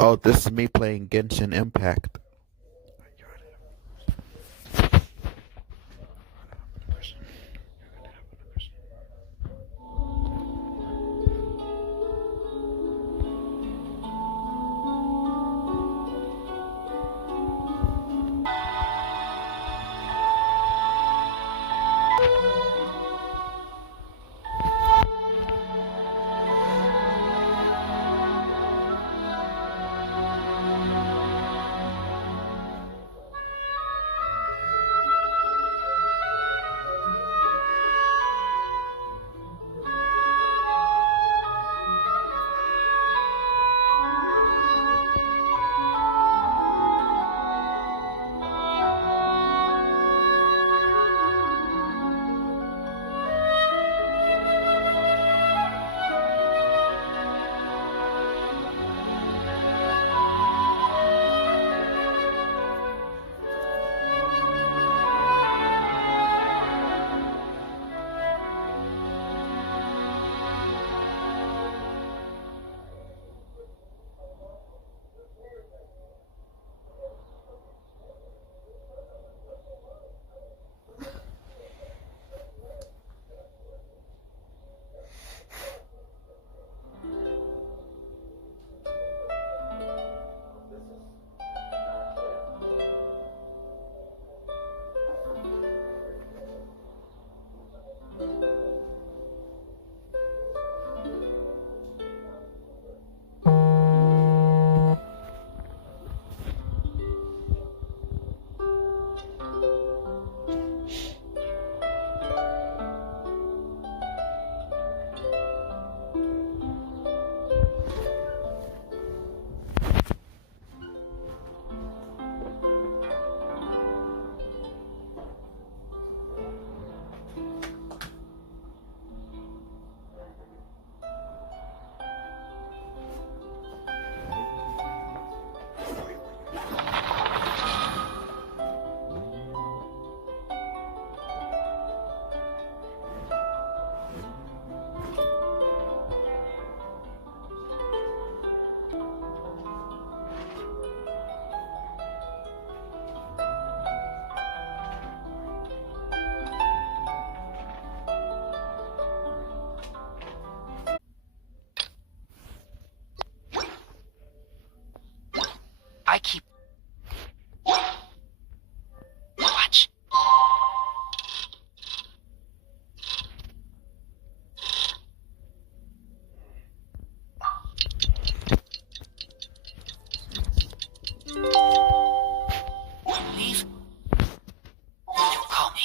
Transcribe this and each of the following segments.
Oh, this is me playing Genshin Impact. I keep... Watch. Leave. You'll call me.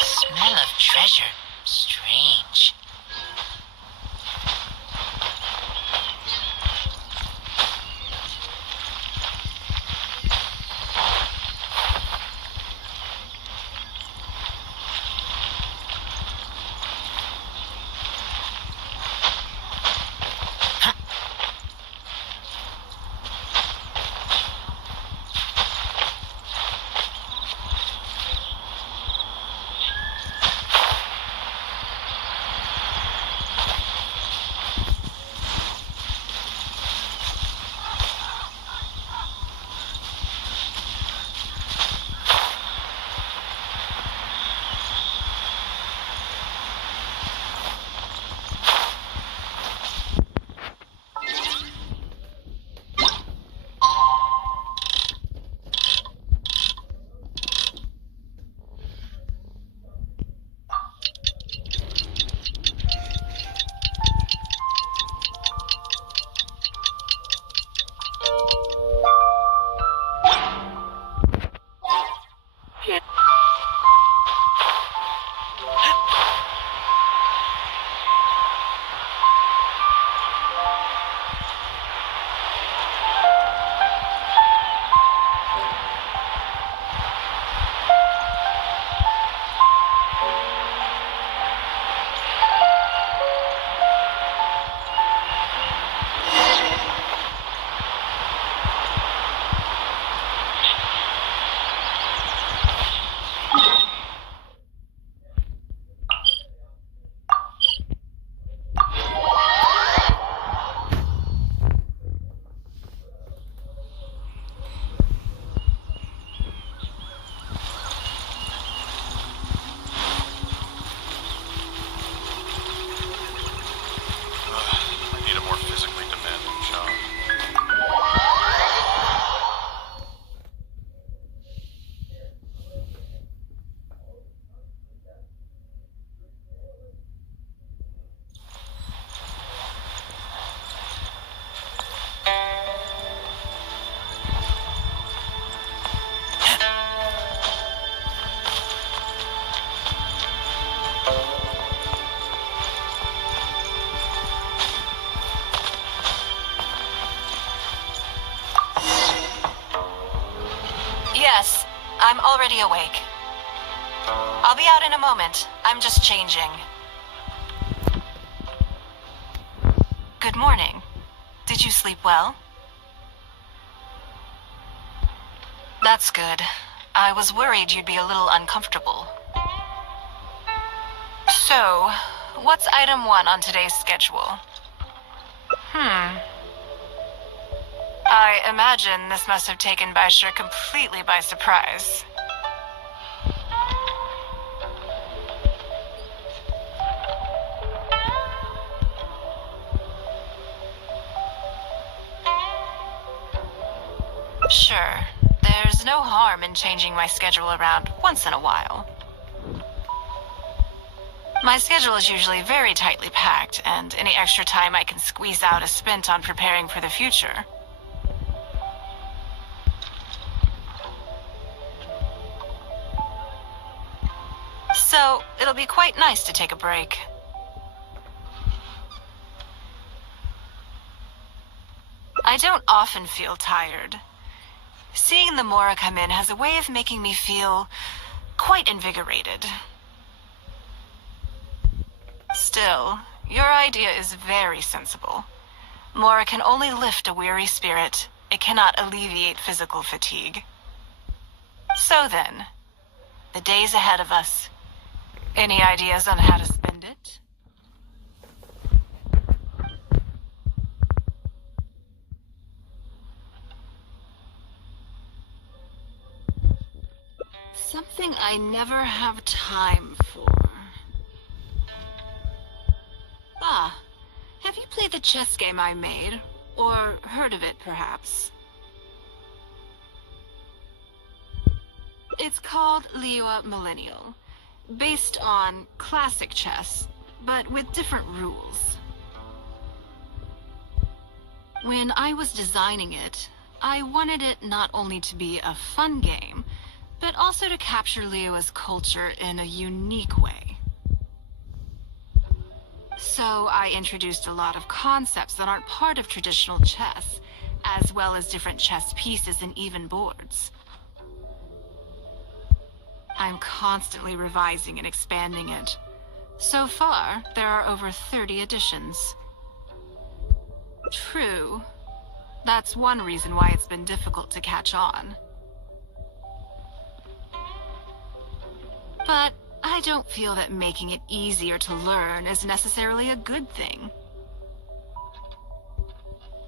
Smell of treasure. Strange. I need a more physically demanding job. Yes, I'm already awake. I'll be out in a moment. I'm just changing. Good morning. Did you sleep well? That's good. I was worried you'd be a little uncomfortable. So, what's item 1 on today's schedule? I imagine this must have taken Baisher completely by surprise. Sure, there's no harm in changing my schedule around once in a while. My schedule is usually very tightly packed, and any extra time I can squeeze out is spent on preparing for the future. So, it'll be quite nice to take a break. I don't often feel tired. Seeing the Mora come in has a way of making me feel quite invigorated. Still, your idea is very sensible. Mora can only lift a weary spirit. It cannot alleviate physical fatigue. So then, the days ahead of us. Any ideas on how to spend it? Something I never have time for. Have you played the chess game I made? Or heard of it, perhaps? It's called Liua Millennial. based on classic chess, but with different rules. When I was designing it, I wanted it not only to be a fun game, but also to capture Liyue's culture in a unique way. So I introduced a lot of concepts that aren't part of traditional chess, as well as different chess pieces and even boards. I'm constantly revising and expanding it. So far, there are over 30 editions. True. That's one reason why it's been difficult to catch on. But I don't feel that making it easier to learn is necessarily a good thing.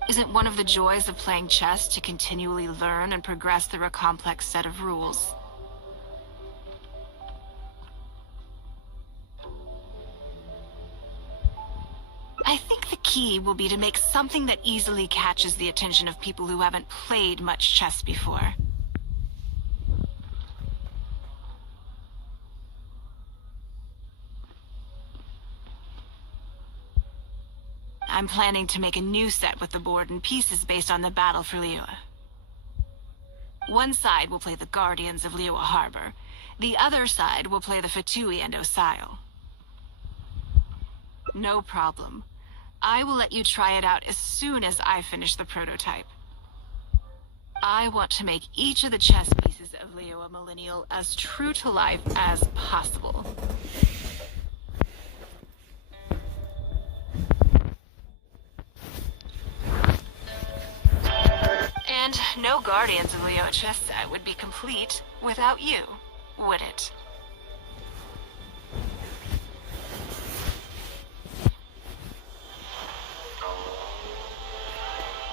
Isn't one of the joys of playing chess to continually learn and progress through a complex set of rules? I think the key will be to make something that easily catches the attention of people who haven't played much chess before. I'm planning to make a new set with the board and pieces based on the battle for Liyue. One side will play the Guardians of Liyue Harbor. The other side will play the Fatui and Osio. No problem. I will let you try it out as soon as I finish the prototype. I want to make each of the chess pieces of Liyue Millennial as true to life as possible. And no Guardians of Liyue chess set would be complete without you, would it?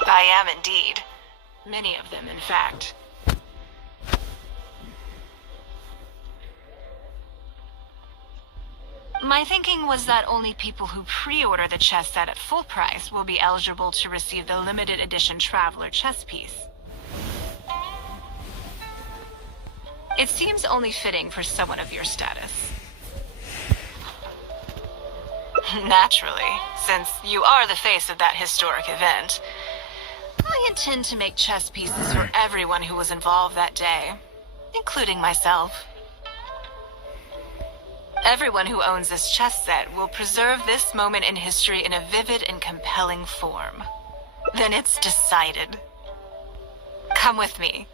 I am indeed. Many of them, in fact. My thinking was that only people who pre-order the chess set at full price will be eligible to receive the limited edition Traveler chess piece. It seems only fitting for someone of your status. Naturally, since you are the face of that historic event, I intend to make chess pieces for everyone who was involved that day, including myself. Everyone who owns this chess set will preserve this moment in history in a vivid and compelling form. Then it's decided. Come with me.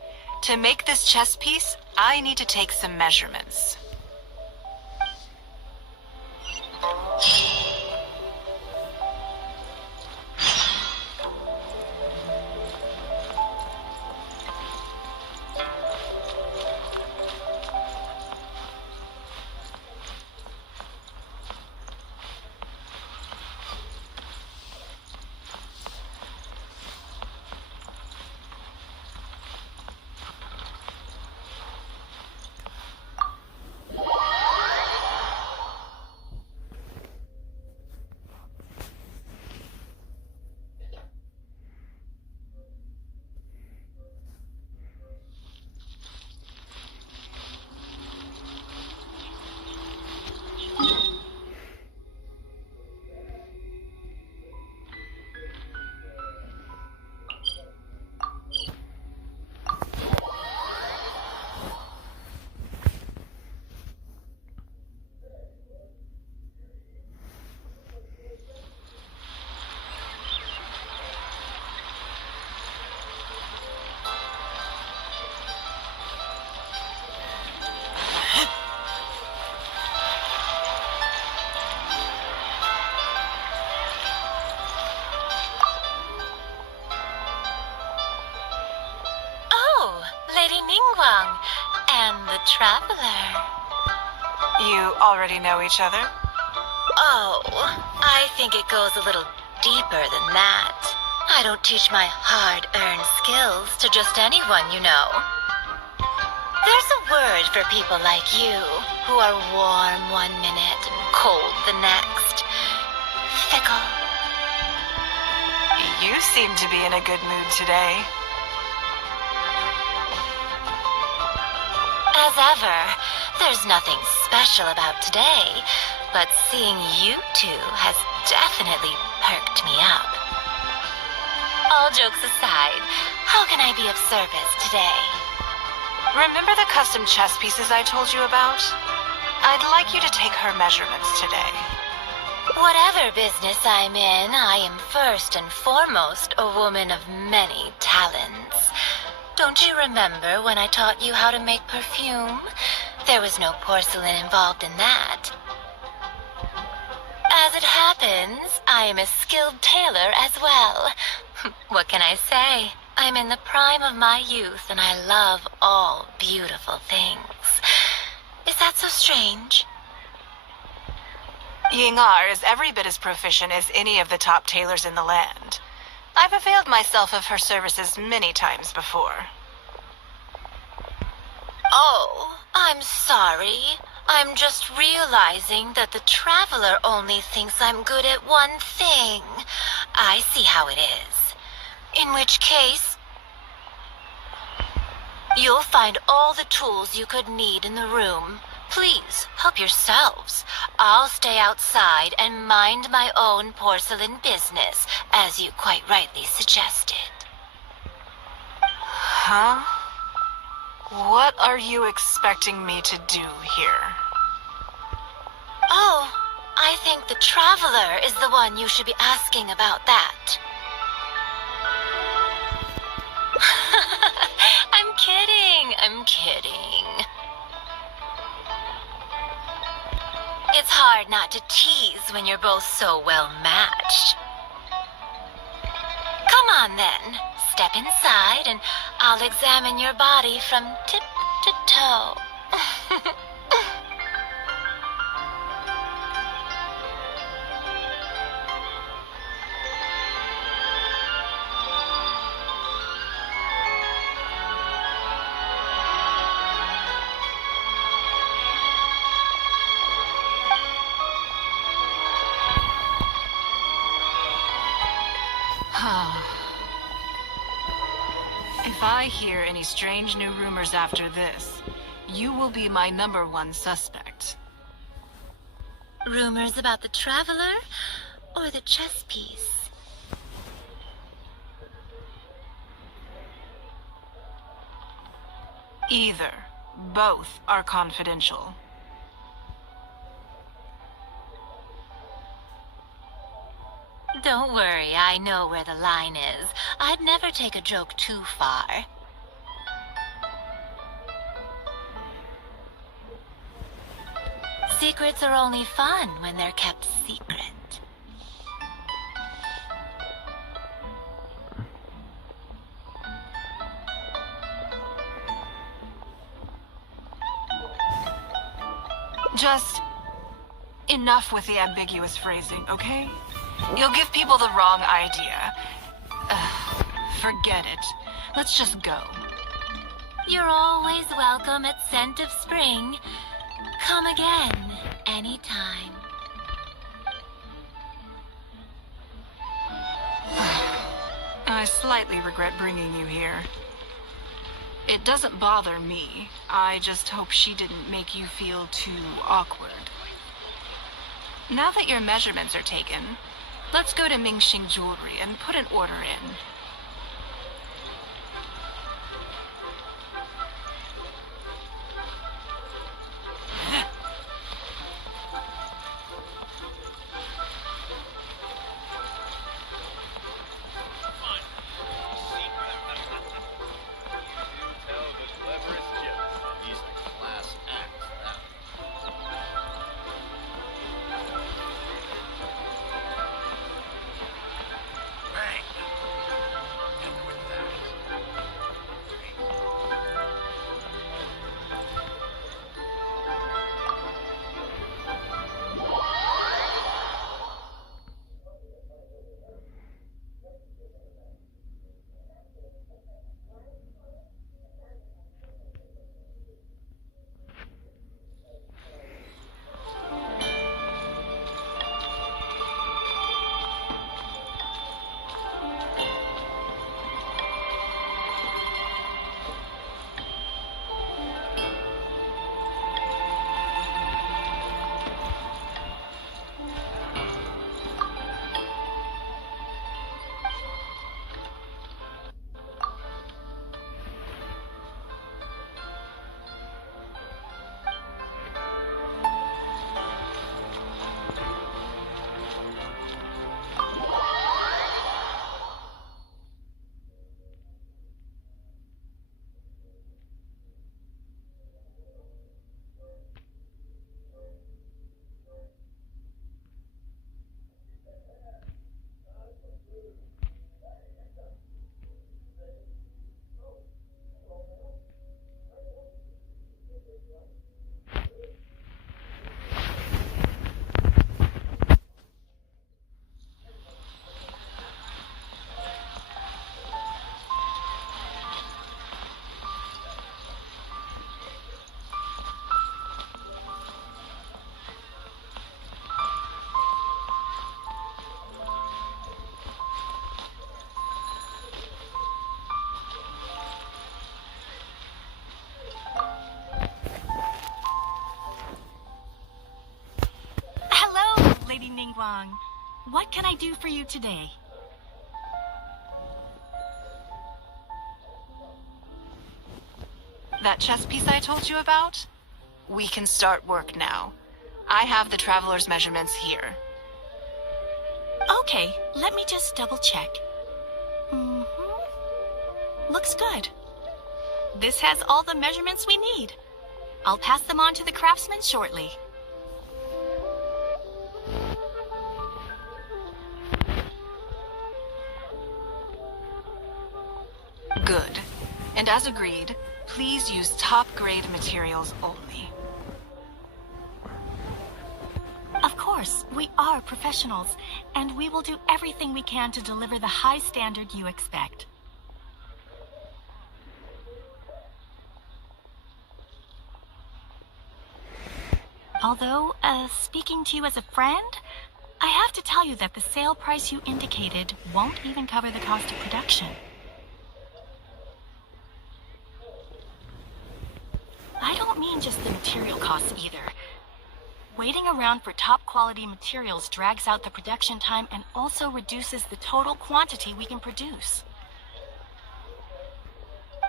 To make this chess piece, I need to take some measurements. And the Traveler. You already know each other? Oh, I think it goes a little deeper than that. I don't teach my hard-earned skills to just anyone, you know. There's a word for people like you, who are warm one minute and cold the next. Fickle. You seem to be in a good mood today. As ever, There's nothing special about today, but seeing you two has definitely perked me up. All jokes aside, how can I be of service today? Remember the custom chess pieces I told you about? I'd like you to take her measurements today. Whatever business I'm in, I am first and foremost a woman of many talents. Don't you remember when I taught you how to make perfume? There was no porcelain involved in that. As it happens, I am a skilled tailor as well. What can I say? I'm in the prime of my youth and I love all beautiful things. Is that so strange? Yingar is every bit as proficient as any of the top tailors in the land. I've availed myself of her services many times before. Oh, I'm sorry. I'm just realizing that the traveler only thinks I'm good at one thing. I see how it is. In which case, you'll find all the tools you could need in the room. Please, help yourselves. I'll stay outside and mind my own porcelain business, as you quite rightly suggested. Huh? What are you expecting me to do here? Oh, I think the traveler is the one you should be asking about that. I'm kidding. It's hard not to tease when you're both so well matched. Come on then, step inside and I'll examine your body from tip to toe. If I hear any strange new rumors after this, you will be my #1 suspect. Rumors about the traveler or the chess piece? Either. Both are confidential. Don't worry, I know where the line is. I'd never take a joke too far. Secrets are only fun when they're kept secret. Just enough with the ambiguous phrasing, okay? You'll give people the wrong idea. Forget it. Let's just go. You're always welcome at Scent of Spring. Come again, anytime. I slightly regret bringing you here. It doesn't bother me. I just hope she didn't make you feel too awkward. Now that your measurements are taken, let's go to Mingxing Jewelry and put an order in. Lady Ningguang. What can I do for you today? That chess piece I told you about? We can start work now. I have the traveler's measurements here. Okay, let me just double check. Looks good. This has all the measurements we need. I'll pass them on to the craftsman shortly. Good. And as agreed, please use top-grade materials only. Of course, we are professionals, and we will do everything we can to deliver the high standard you expect. Although, speaking to you as a friend, I have to tell you that the sale price you indicated won't even cover the cost of production. I don't mean just the material costs either. Waiting around for top quality materials drags out the production time and also reduces the total quantity we can produce.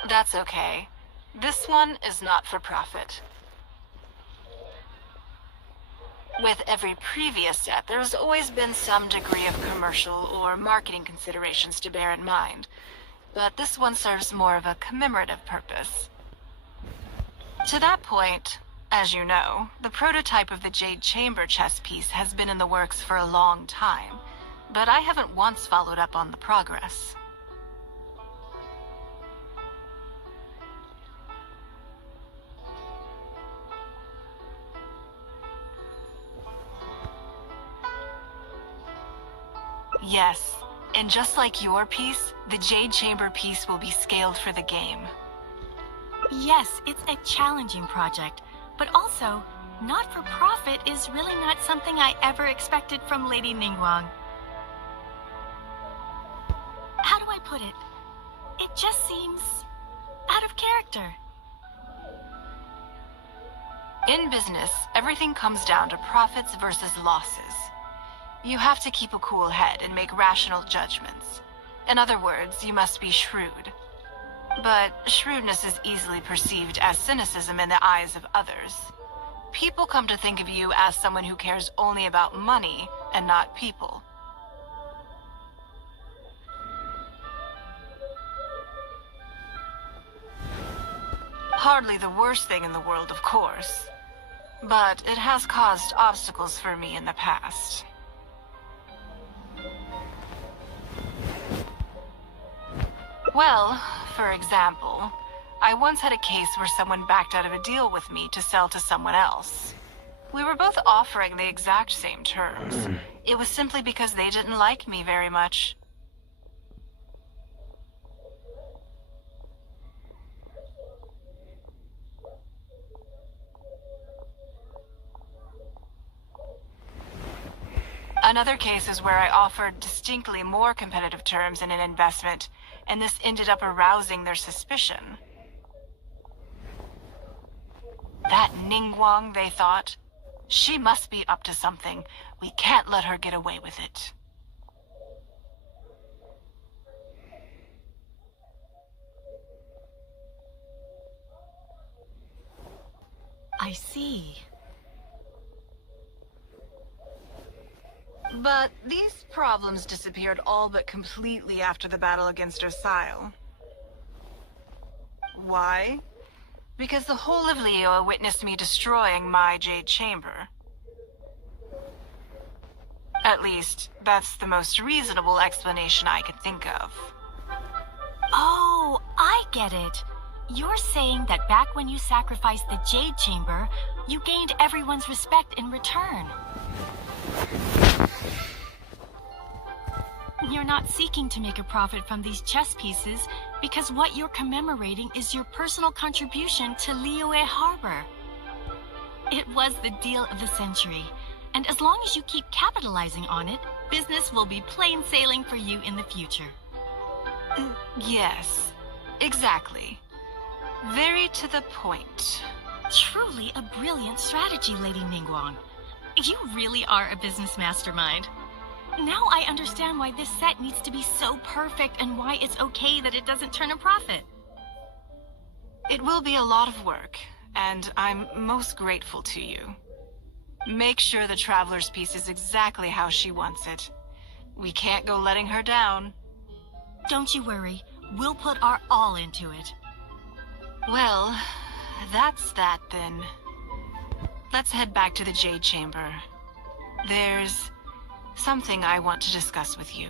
That's okay. This one is not for profit. With every previous set, there's always been some degree of commercial or marketing considerations to bear in mind, but this one serves more of a commemorative purpose. To that point, as you know, the prototype of the Jade Chamber chess piece has been in the works for a long time, but I haven't once followed up on the progress. Yes, and just like your piece, the Jade Chamber piece will be scaled for the game. Yes, it's a challenging project, but also, not for profit is really not something I ever expected from Lady Ningguang. How do I put it? It just seems out of character. In business, everything comes down to profits versus losses. You have to keep a cool head and make rational judgments. In other words, you must be shrewd. But shrewdness is easily perceived as cynicism in the eyes of others. People come to think of you as someone who cares only about money and not people. Hardly the worst thing in the world, of course. But it has caused obstacles for me in the past. Well, for example, I once had a case where someone backed out of a deal with me to sell to someone else. We were both offering the exact same terms. It was simply because they didn't like me very much. Another case is where I offered distinctly more competitive terms in an investment, and this ended up arousing their suspicion. That Ningguang, they thought. She must be up to something. We can't let her get away with it. I see. But these problems disappeared all but completely after the battle against Osile. Why? Because the whole of Liyue witnessed me destroying my Jade Chamber. At least, that's the most reasonable explanation I could think of. Oh, I get it. You're saying that back when you sacrificed the Jade Chamber, you gained everyone's respect in return. You're not seeking to make a profit from these chess pieces because what you're commemorating is your personal contribution to Liyue Harbor. It was the deal of the century, and as long as you keep capitalizing on it, business will be plain sailing for you in the future. Yes, exactly. Very to the point. Truly a brilliant strategy, Lady Ningguang. You really are a business mastermind. Now I understand why this set needs to be so perfect and why it's okay that it doesn't turn a profit. It will be a lot of work, and I'm most grateful to you. Make sure the Traveler's piece is exactly how she wants it. We can't go letting her down. Don't you worry. We'll put our all into it. Well, that's that then. Let's head back to the Jade Chamber. There's something I want to discuss with you.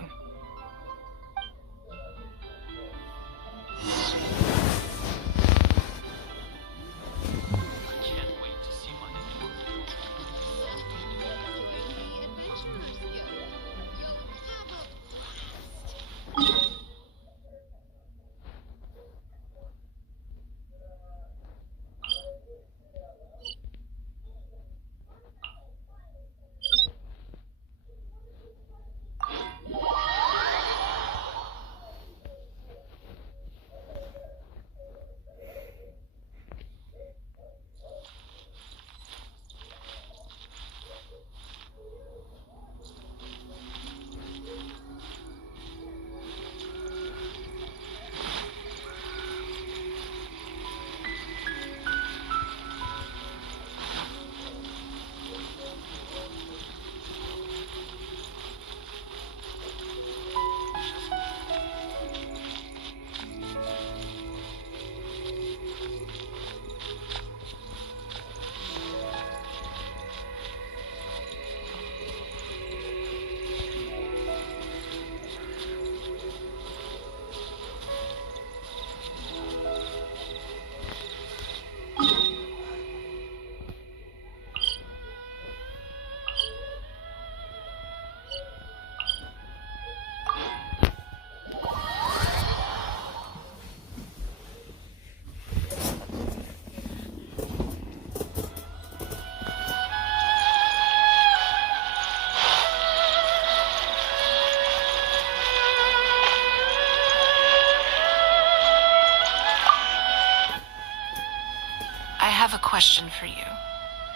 I have a question for you,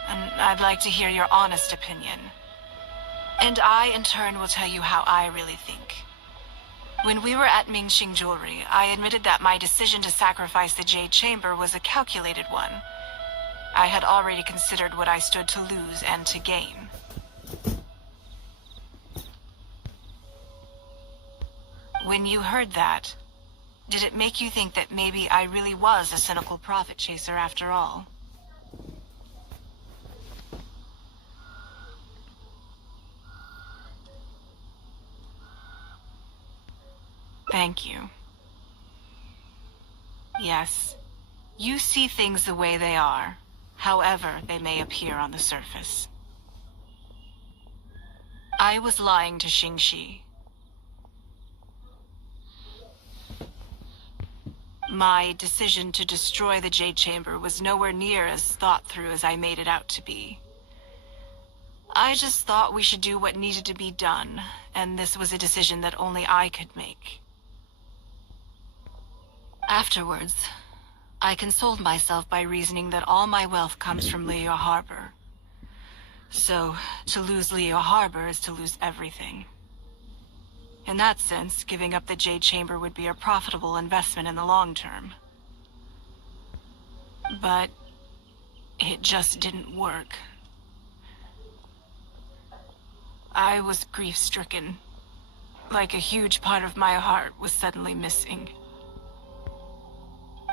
and I'd like to hear your honest opinion. And I, in turn, will tell you how I really think. When we were at Mingxing Jewelry, I admitted that my decision to sacrifice the Jade Chamber was a calculated one. I had already considered what I stood to lose and to gain. When you heard that, did it make you think that maybe I really was a cynical profit chaser after all? Thank you. Yes, you see things the way they are, however they may appear on the surface. I was lying to Xingxi. My decision to destroy the Jade Chamber was nowhere near as thought through as I made it out to be. I just thought we should do what needed to be done, and this was a decision that only I could make. Afterwards, I consoled myself by reasoning that all my wealth comes from Leo Harbor. So, to lose Leo Harbor is to lose everything. In that sense, giving up the Jade Chamber would be a profitable investment in the long term. But it just didn't work. I was grief-stricken, like a huge part of my heart was suddenly missing.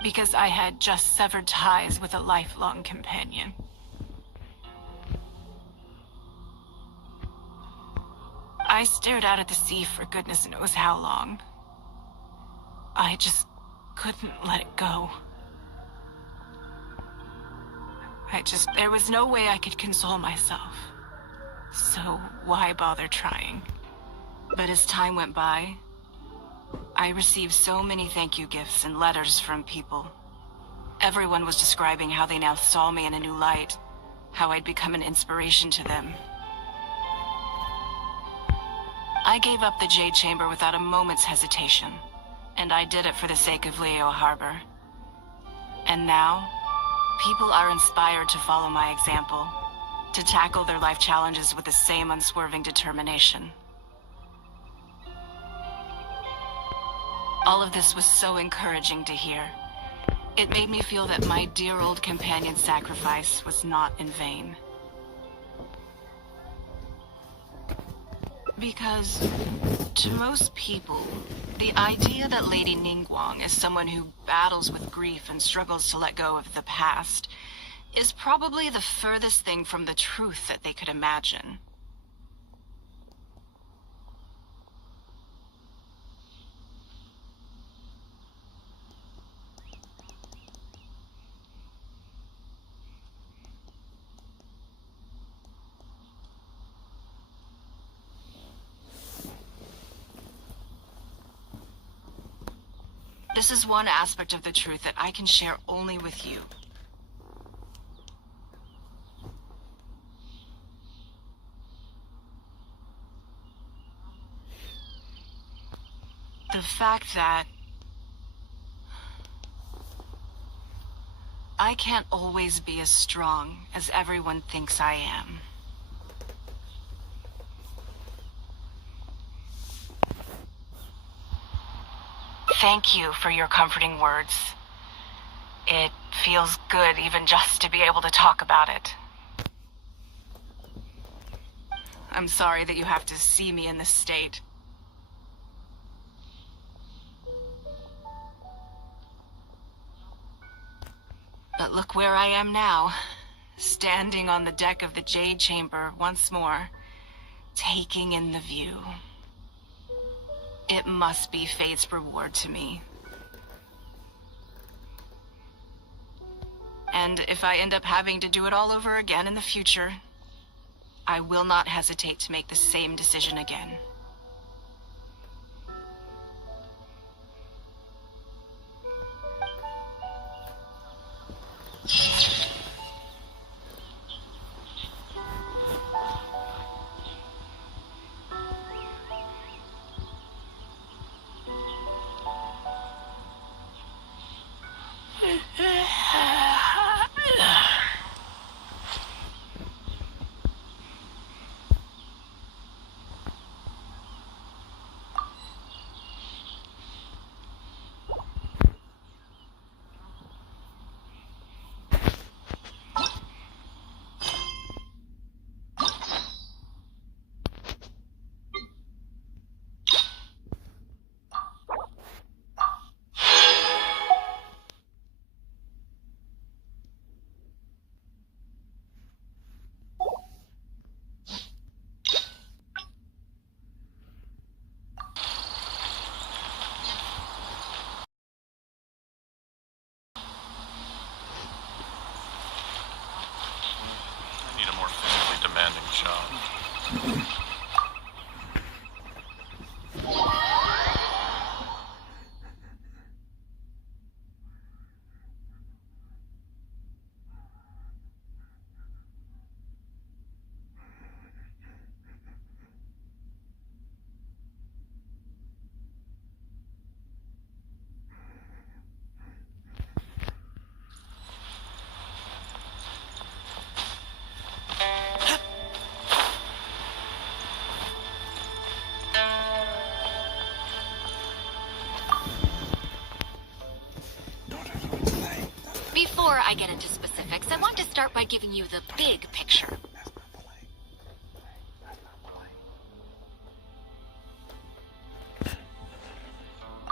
Because I had just severed ties with a lifelong companion. I stared out at the sea for goodness knows how long. I just couldn't let it go. There was no way I could console myself. So why bother trying? But as time went by, I received so many thank you gifts and letters from people. Everyone was describing how they now saw me in a new light, how I'd become an inspiration to them. I gave up the Jade Chamber without a moment's hesitation, and I did it for the sake of Leo Harbor. And now, people are inspired to follow my example, to tackle their life challenges with the same unswerving determination. All of this was so encouraging to hear. It made me feel that my dear old companion's sacrifice was not in vain. Because, to most people, the idea that Lady Ningguang is someone who battles with grief and struggles to let go of the past is probably the furthest thing from the truth that they could imagine. This is one aspect of the truth that I can share only with you. The fact that I can't always be as strong as everyone thinks I am. Thank you for your comforting words. It feels good even just to be able to talk about it. I'm sorry that you have to see me in this state. But look where I am now, standing on the deck of the Jade Chamber once more, taking in the view. It must be fate's reward to me. And if I end up having to do it all over again in the future, I will not hesitate to make the same decision again. I need a more physically demanding job. Before I get into specifics, I want to start by giving you the big picture.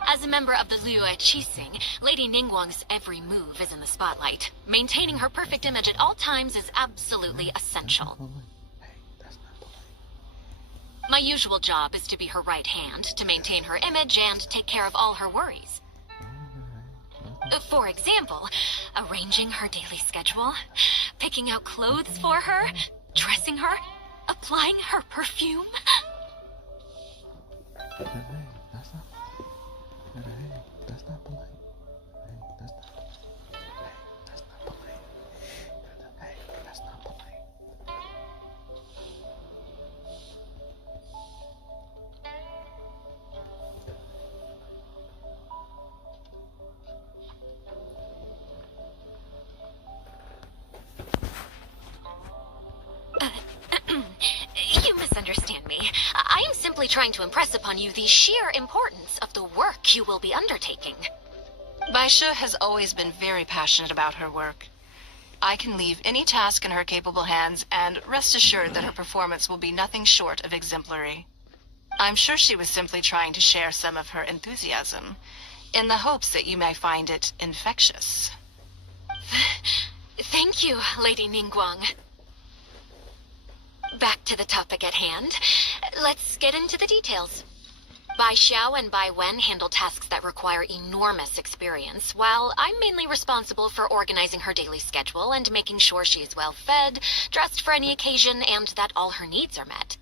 As a member of the Liyue Qixing, Lady Ningguang's every move is in the spotlight. Maintaining her perfect image at all times is absolutely essential. My usual job is to be her right hand, to maintain her image and take care of all her worries. For example, arranging her daily schedule, picking out clothes for her, dressing her, applying her perfume. misunderstand me. I am simply trying to impress upon you the sheer importance of the work you will be undertaking. Baisha has always been very passionate about her work. I can leave any task in her capable hands, and rest assured that her performance will be nothing short of exemplary. I'm sure she was simply trying to share some of her enthusiasm, in the hopes that you may find it infectious. Thank you, Lady Ningguang. Back to the topic at hand. Let's get into the details. Bai Xiao and Bai Wen handle tasks that require enormous experience, while I'm mainly responsible for organizing her daily schedule and making sure she is well fed, dressed for any occasion, and that all her needs are met.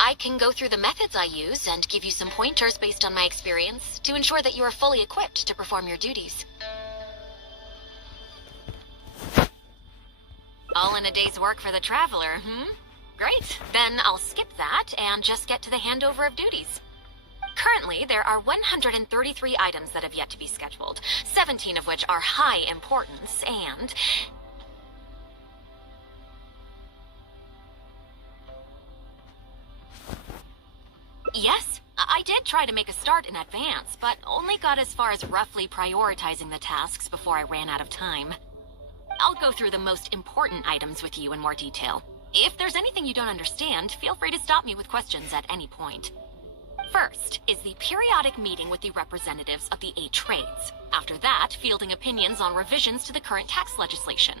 I can go through the methods I use and give you some pointers based on my experience to ensure that you are fully equipped to perform your duties. All in a day's work for the traveler, Great. Then I'll skip that and just get to the handover of duties. Currently, there are 133 items that have yet to be scheduled, 17 of which are high importance, and... Yes, I did try to make a start in advance, but only got as far as roughly prioritizing the tasks before I ran out of time. I'll go through the most important items with you in more detail. If there's anything you don't understand, feel free to stop me with questions at any point. First is the periodic meeting with the representatives of the 8 trades. After that, fielding opinions on revisions to the current tax legislation.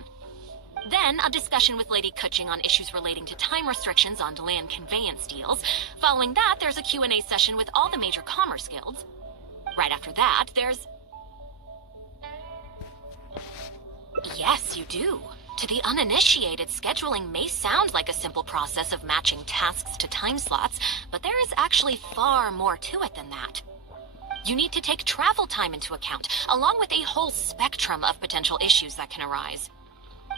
Then, a discussion with Lady Kuching on issues relating to time restrictions on land conveyance deals. Following that, there's a Q&A session with all the major commerce guilds. Right after that, there's... Yes, you do. To the uninitiated, scheduling may sound like a simple process of matching tasks to time slots, but there is actually far more to it than that. You need to take travel time into account, along with a whole spectrum of potential issues that can arise.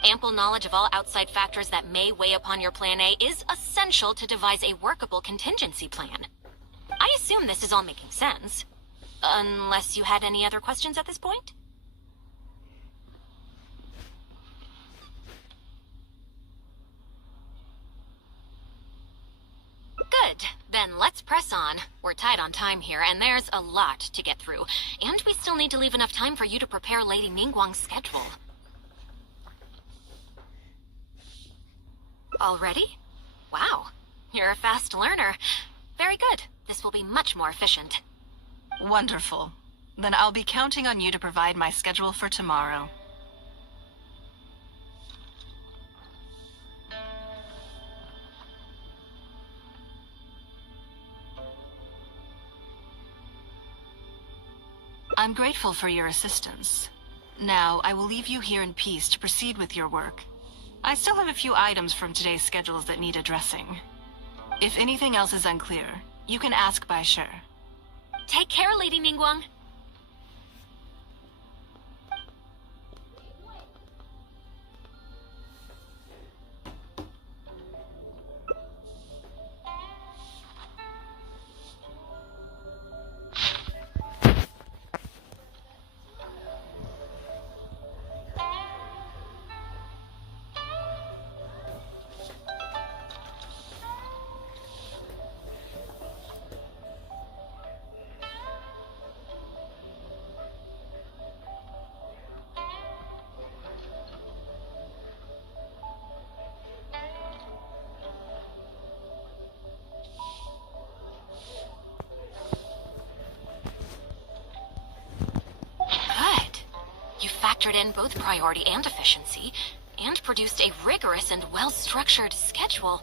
Ample knowledge of all outside factors that may weigh upon your Plan A is essential to devise a workable contingency plan. I assume this is all making sense. Unless you had any other questions at this point? Good. Then let's press on. We're tight on time here, and there's a lot to get through. And we still need to leave enough time for you to prepare Lady Ningguang's schedule. Already? Wow. You're a fast learner. Very good. This will be much more efficient. Wonderful. Then I'll be counting on you to provide my schedule for tomorrow. I'm grateful for your assistance. Now, I will leave you here in peace to proceed with your work. I still have a few items from today's schedules that need addressing. If anything else is unclear, you can ask Bai Shi. Take care, Lady Ningguang. Factored in both priority and efficiency, and produced a rigorous and well-structured schedule.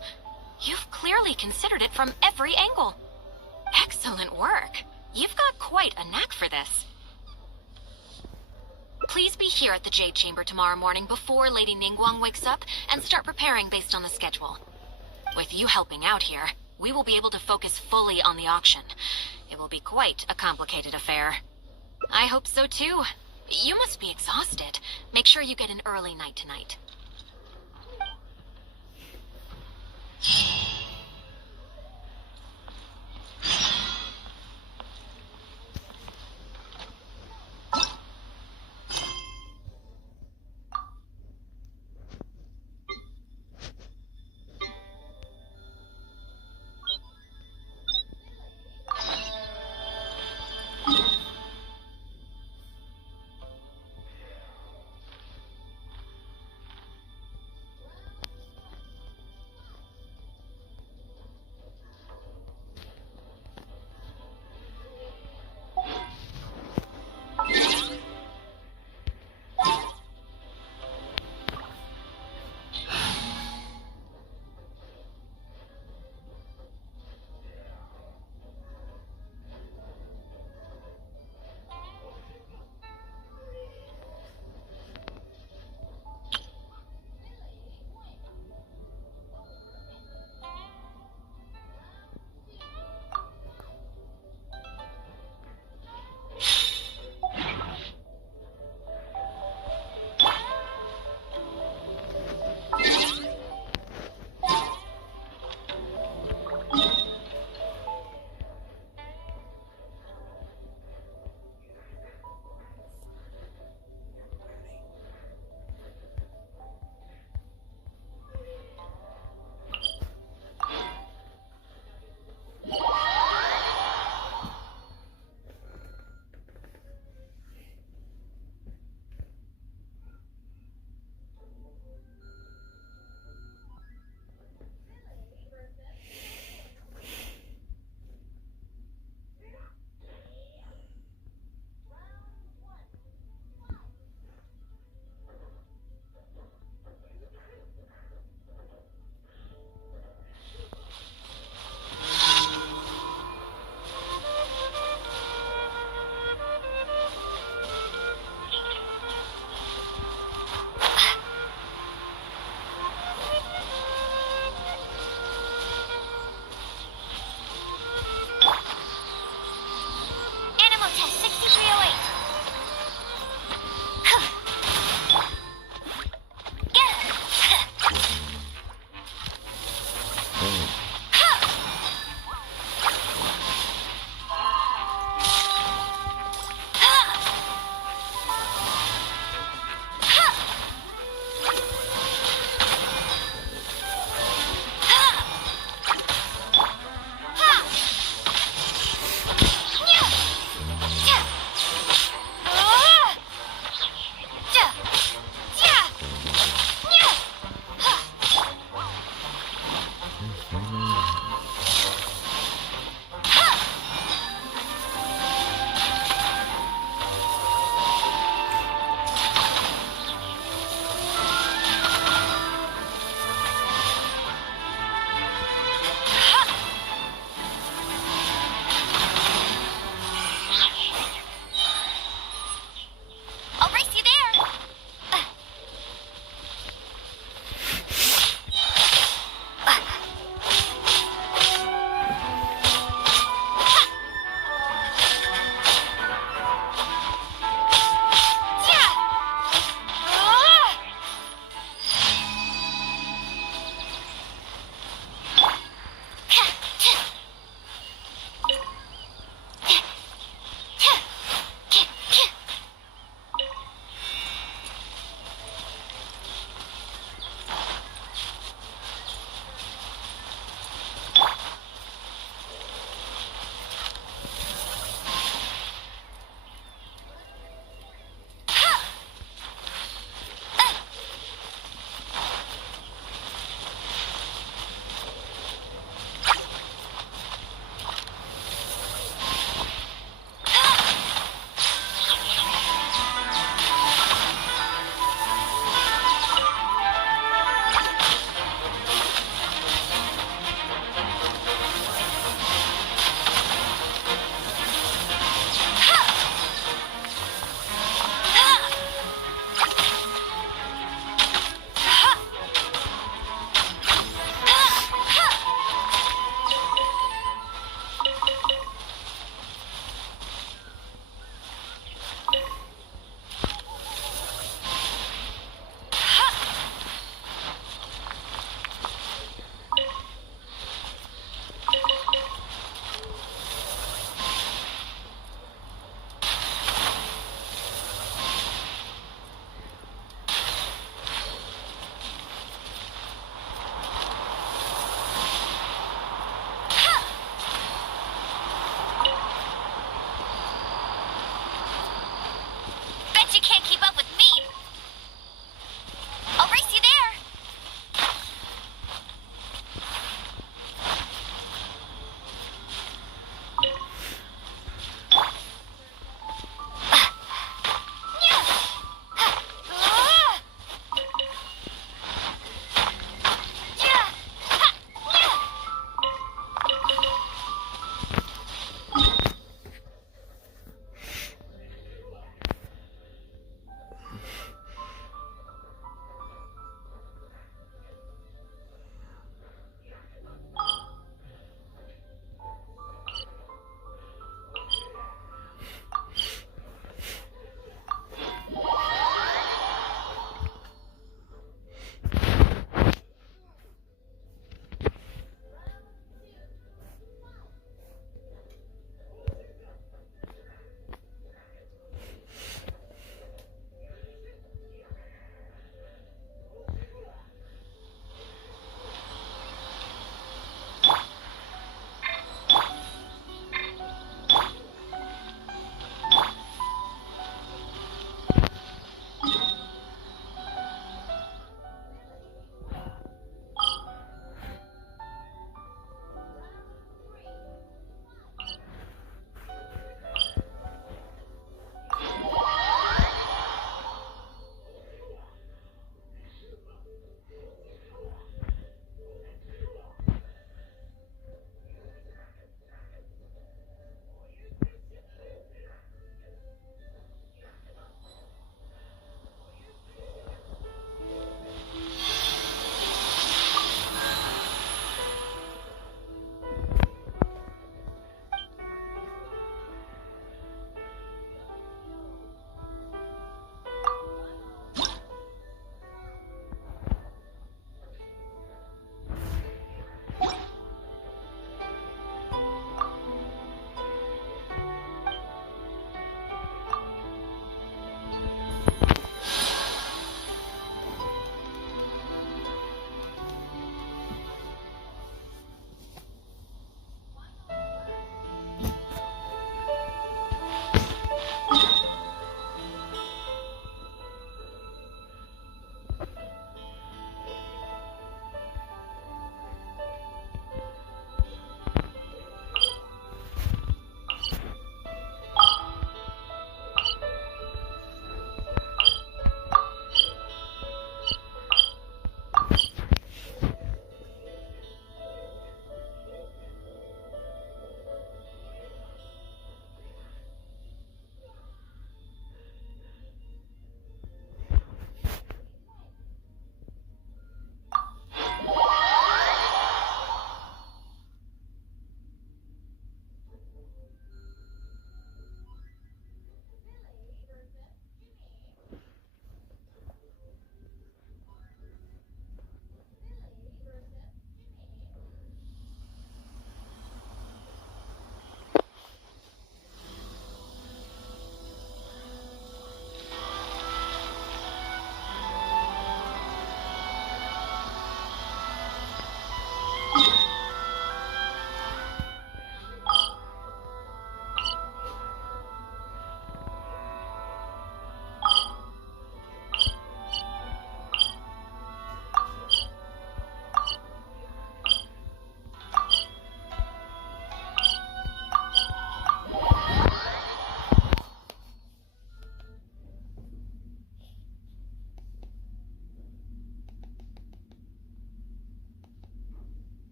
You've clearly considered it from every angle. Excellent work. You've got quite a knack for this. Please be here at the Jade Chamber tomorrow morning before Lady Ningguang wakes up and start preparing based on the schedule. With you helping out here, we will be able to focus fully on the auction. It will be quite a complicated affair. I hope so too. You must be exhausted. Make sure you get an early night tonight. I'll race you there.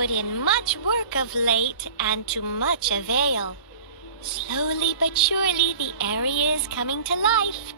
put in much work of late and to much avail. Slowly but surely, the area is coming to life.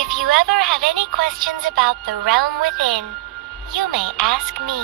If you ever have any questions about the realm within, you may ask me.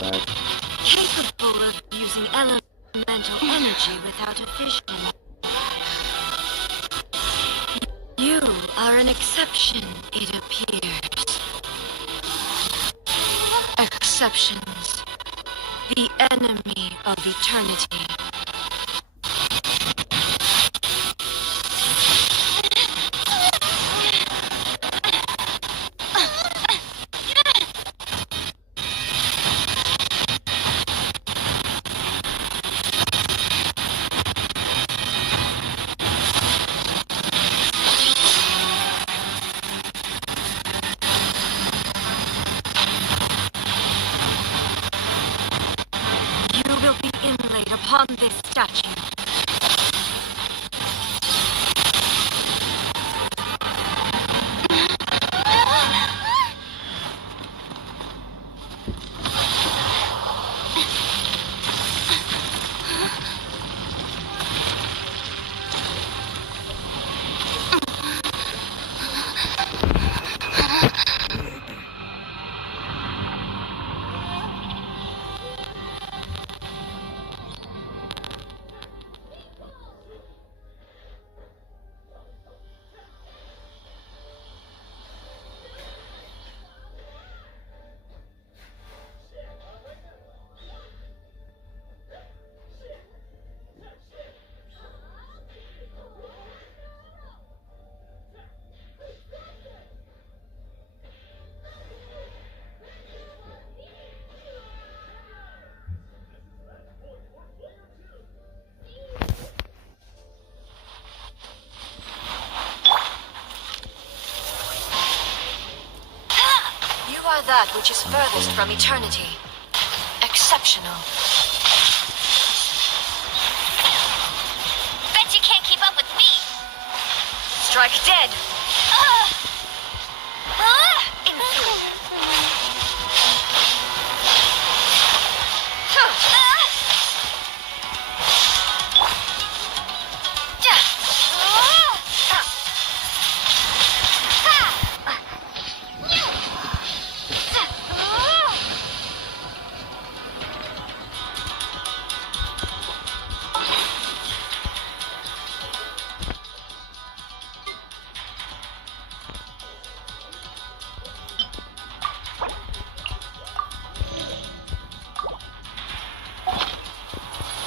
back. Capable of using elemental energy without a fission. You are an exception, it appears. Exceptions. The enemy of eternity. You will be inlaid upon this statue. You are that which is furthest from eternity. Exceptional. Bet you can't keep up with me. Strike dead.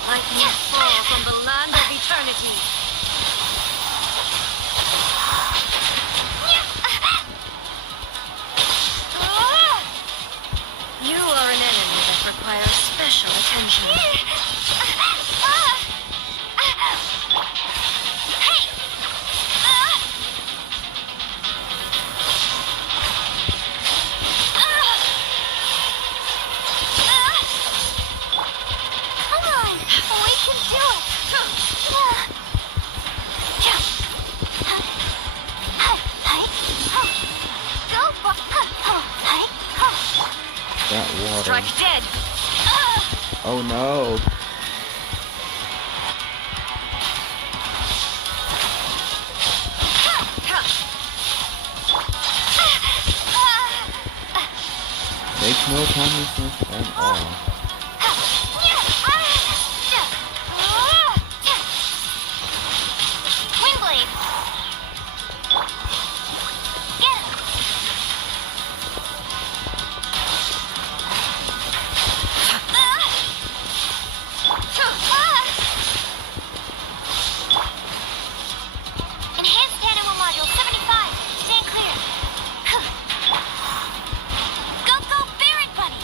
Lightning fall from the land of eternity. You are an enemy that requires special attention. Come on, we can do it. That water. Strike dead. Oh no. Makes no common sense at all. Windblade. Get him. Enhanced Dynamo Module 75. Stand clear. Go, go, Barret Bunny.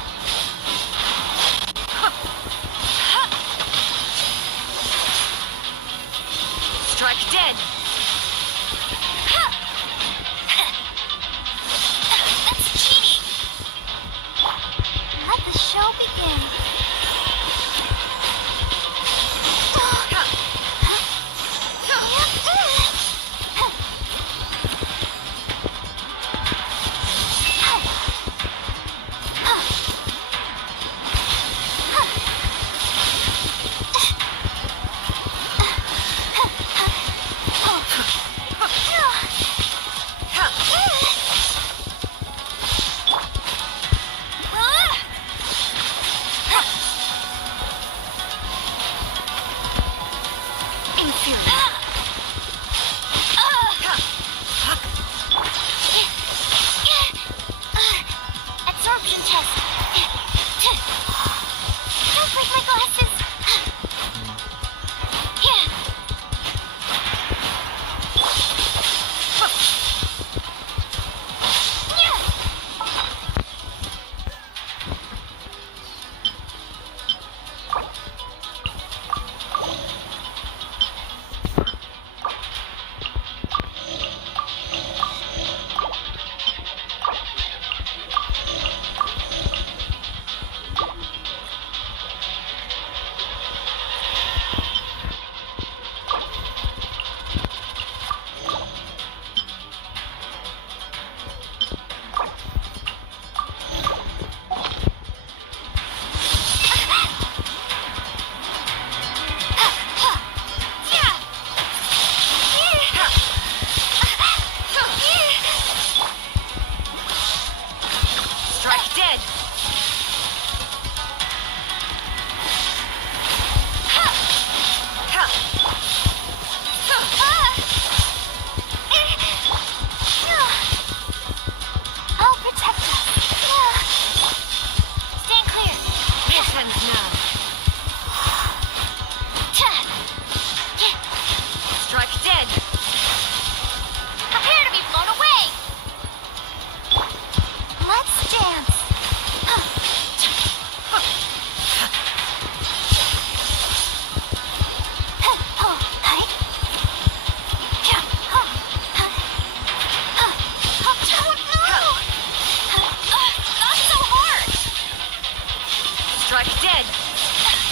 Strike dead.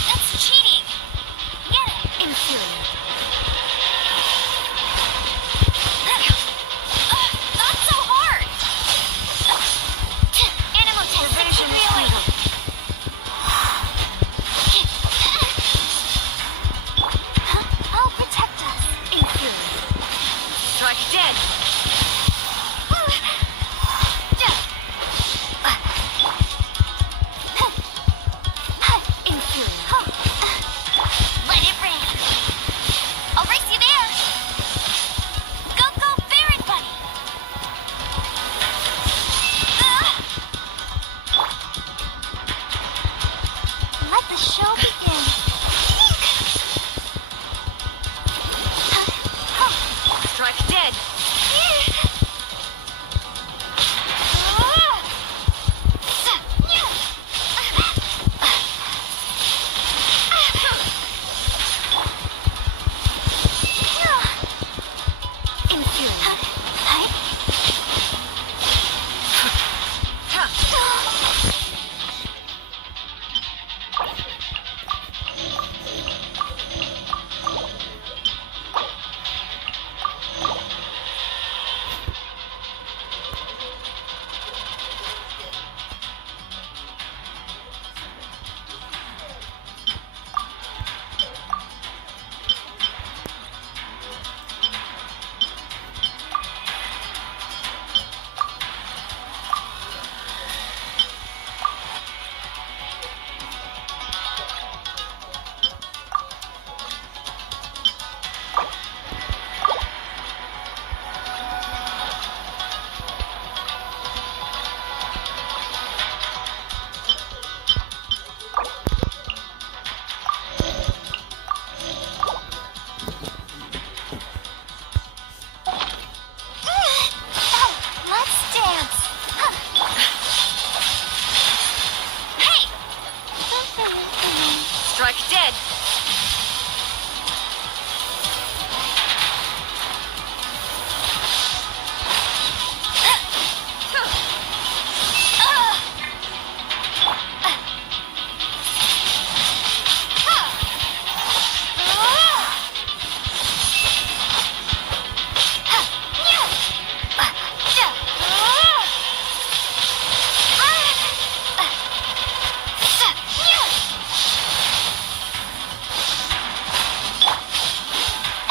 That's cheating. Get it. Inferior. Not so hard. Animal test. Evasion is futile. I'll protect us. Inferior. Strike dead. Inferior. Let it rain. I'll race you there. Go, go, Baron Bunny. Let the show begin. Strike dead. Inferior. Let's dance. Hey! Strike dead.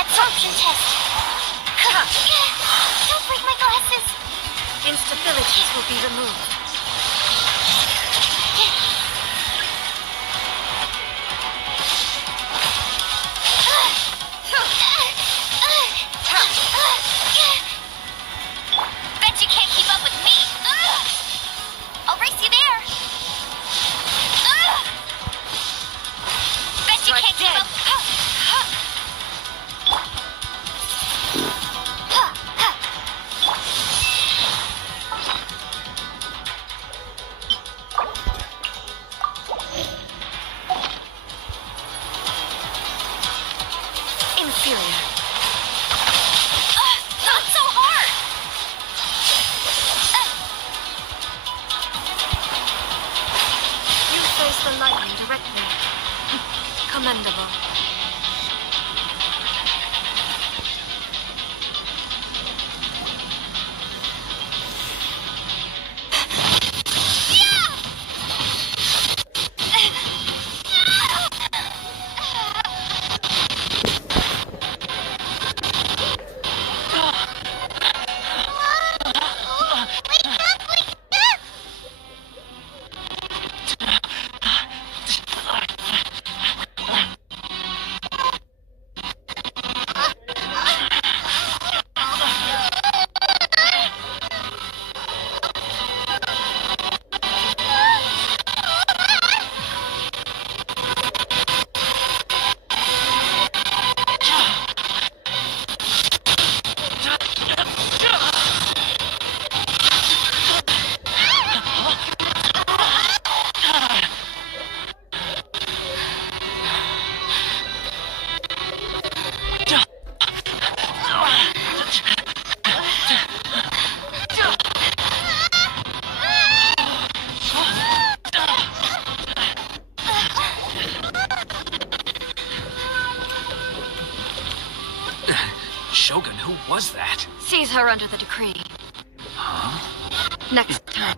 Absorption test. Don't break my glasses. Instabilities will be removed. Bet you can't keep up with me. I'll race you there. Bet you Strike can't keep dead. up. Inferior. Not so hard. You face the lightning directly. Commendable. Shogun, who was that? Seize her under the decree. Next time,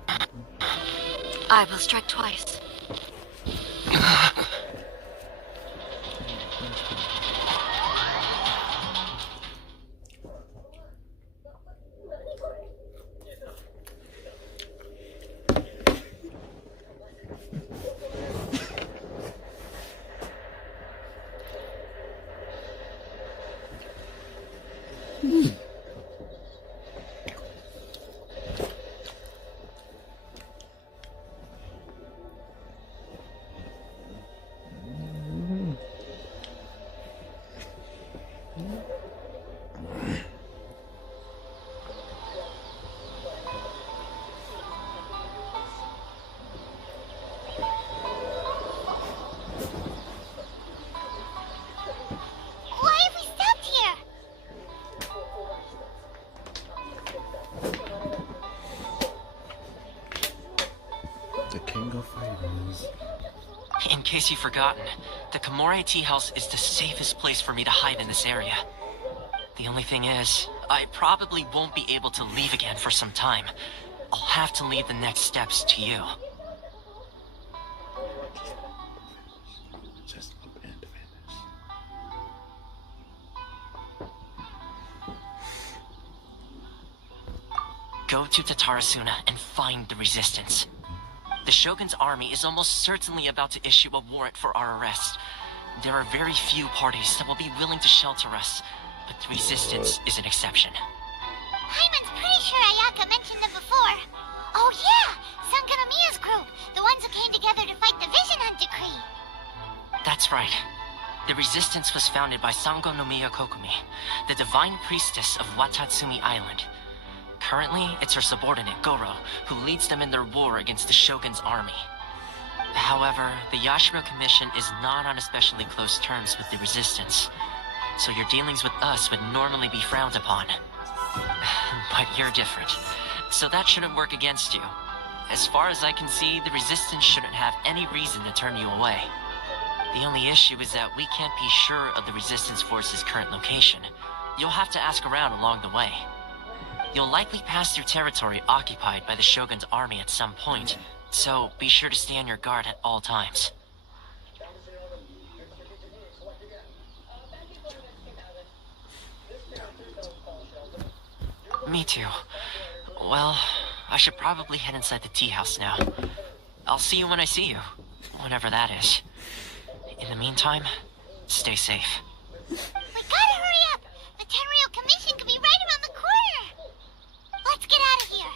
I will strike twice. Why have we stopped here? The king of fighters. In case you've forgotten, the Komore tea house is the safest place for me to hide in this area. The only thing is, I probably won't be able to leave again for some time. I'll have to leave the next steps to you. Just open and finish. Go to Tatarasuna and find the resistance. The Shogun's army is almost certainly about to issue a warrant for our arrest. There are very few parties that will be willing to shelter us, but the resistance is an exception. Hyman's pretty sure Ayaka mentioned them before. Oh yeah, Sangonomiya's group, the ones who came together to fight the Vision Hunt Decree. That's right. The resistance was founded by Sango no Miya Kokumi, the divine priestess of Watatsumi Island. Currently, it's her subordinate, Goro, who leads them in their war against the Shogun's army. However, the Yashiro Commission is not on especially close terms with the resistance, so your dealings with us would normally be frowned upon. But you're different, so that shouldn't work against you. As far as I can see, the resistance shouldn't have any reason to turn you away. The only issue is that we can't be sure of the resistance force's current location. You'll have to ask around along the way. You'll likely pass through territory occupied by the Shogun's army at some point, so be sure to stay on your guard at all times. Me too. Well, I should probably head inside the tea house now. I'll see you when I see you, whenever that is. In the meantime, stay safe. We gotta hurry up! The Tenryo Commission could be right around the corner! Let's get out of here!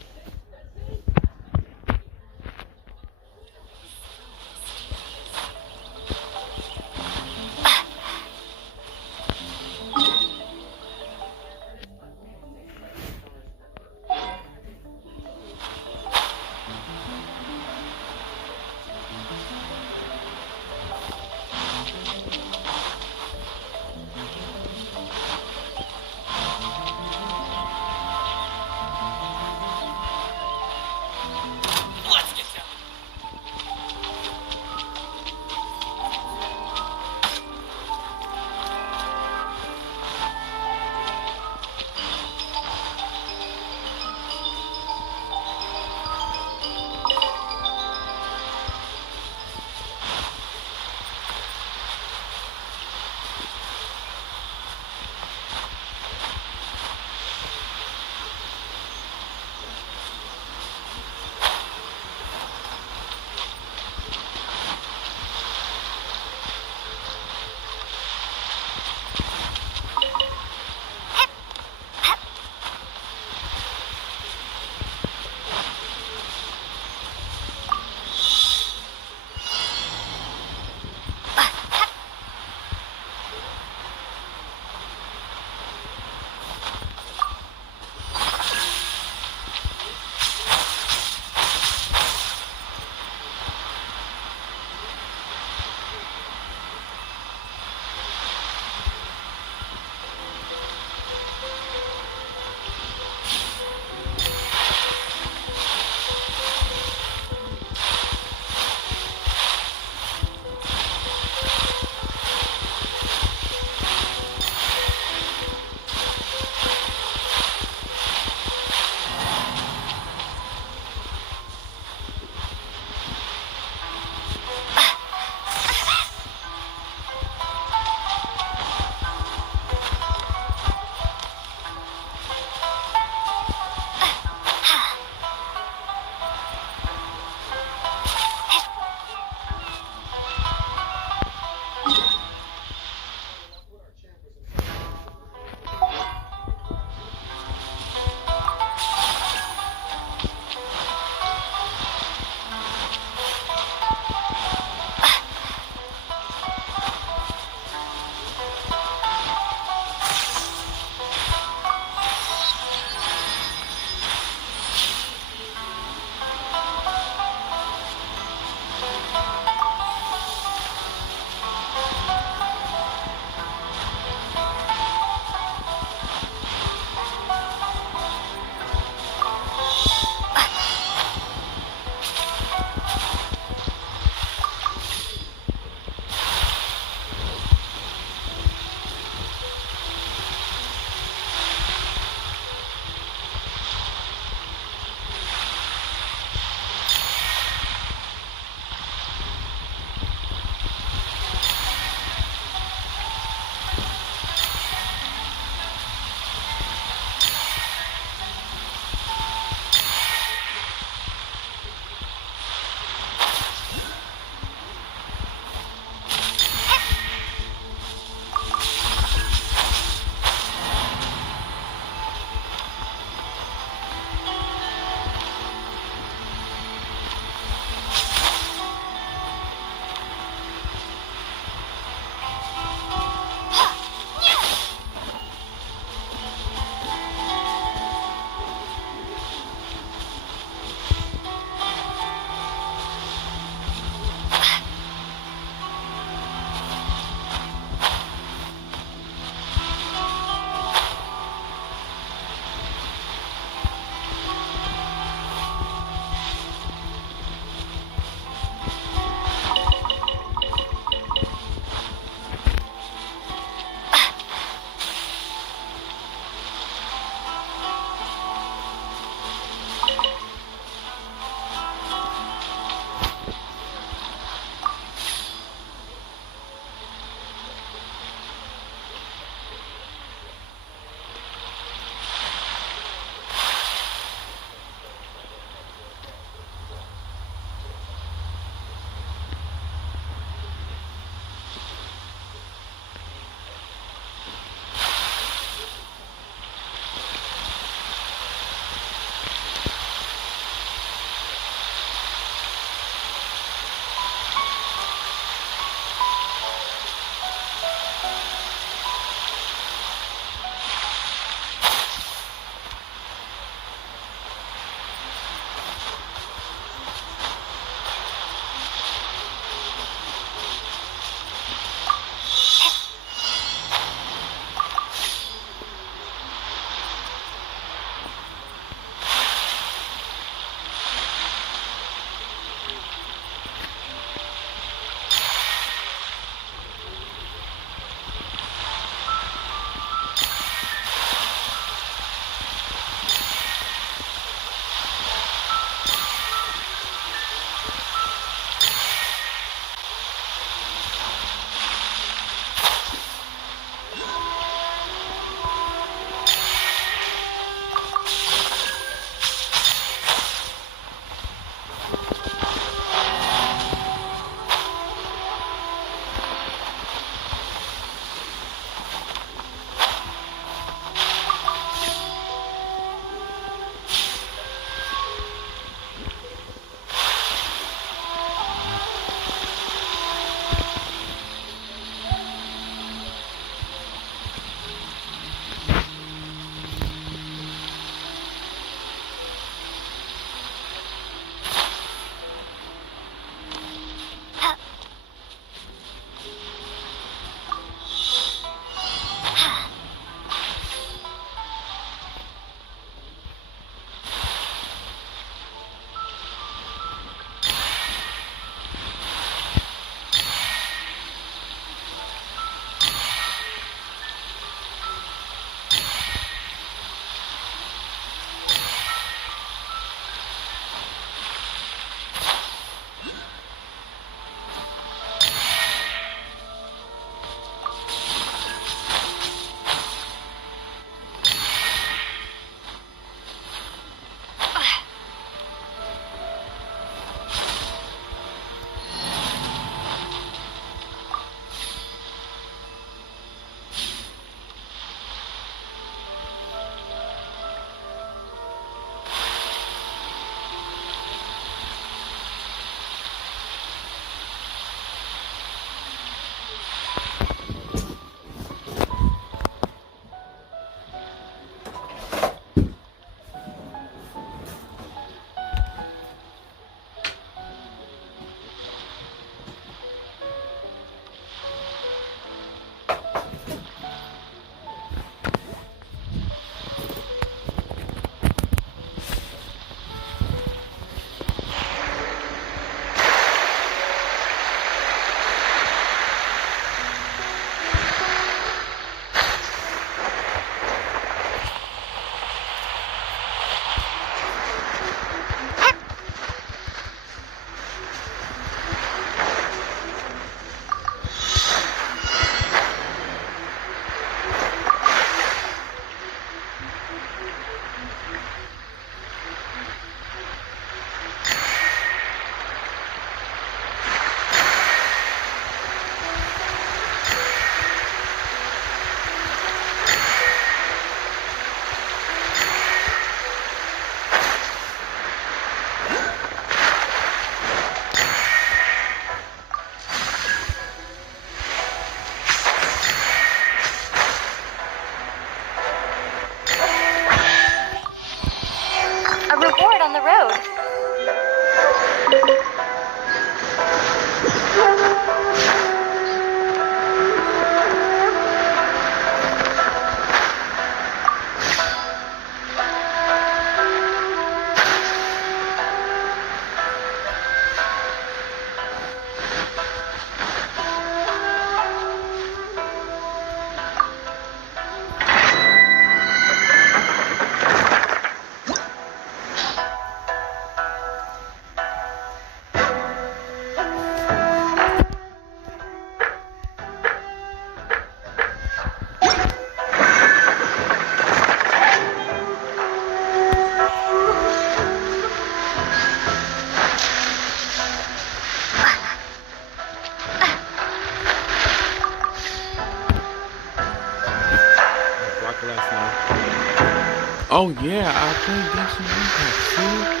Oh yeah, I played Genshin Impact. See?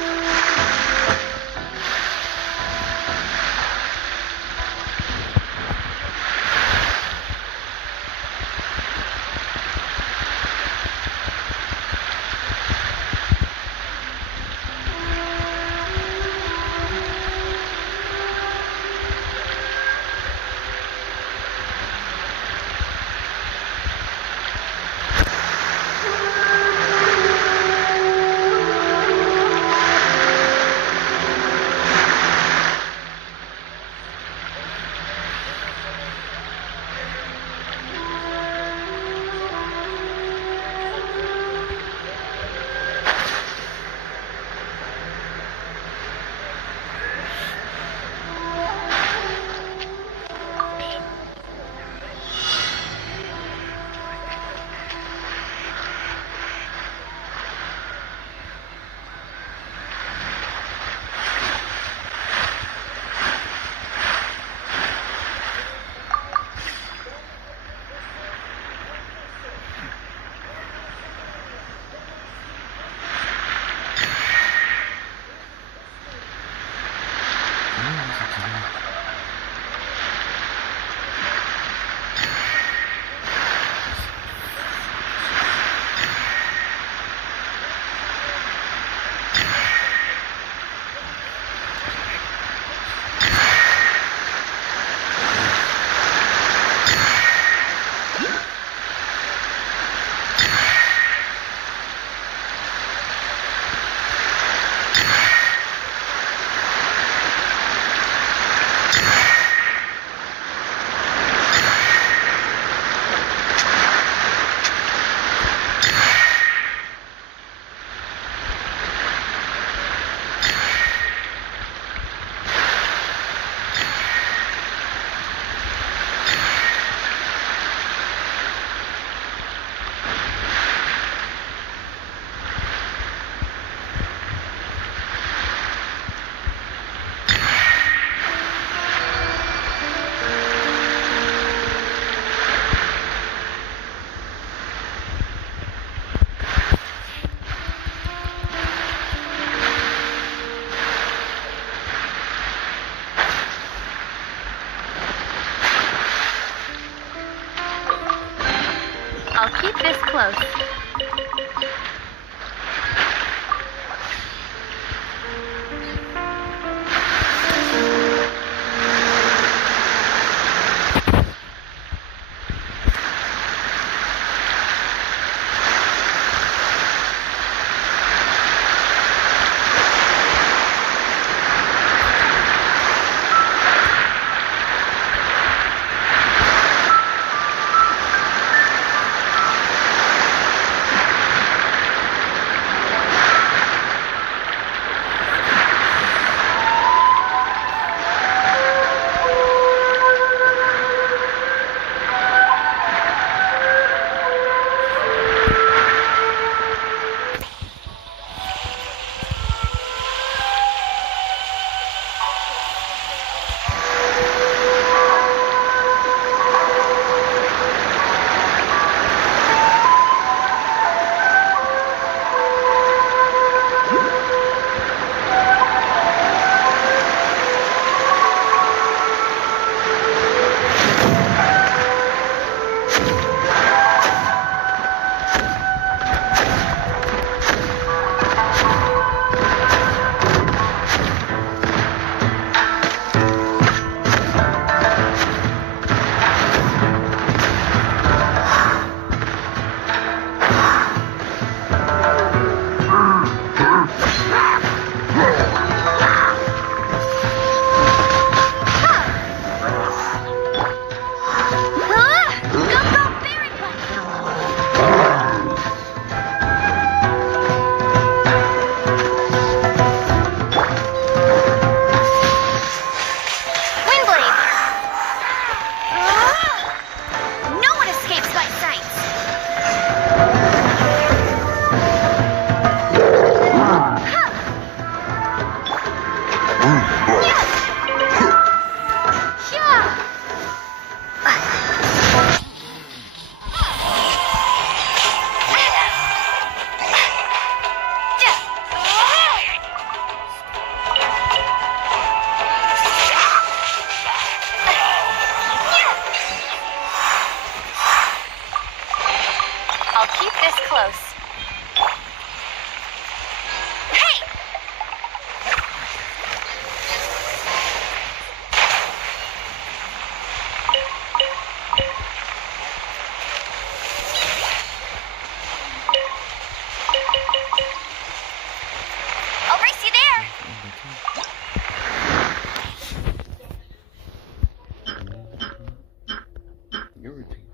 I'll keep this close. this close. Hey! I'll race you there. Your routine.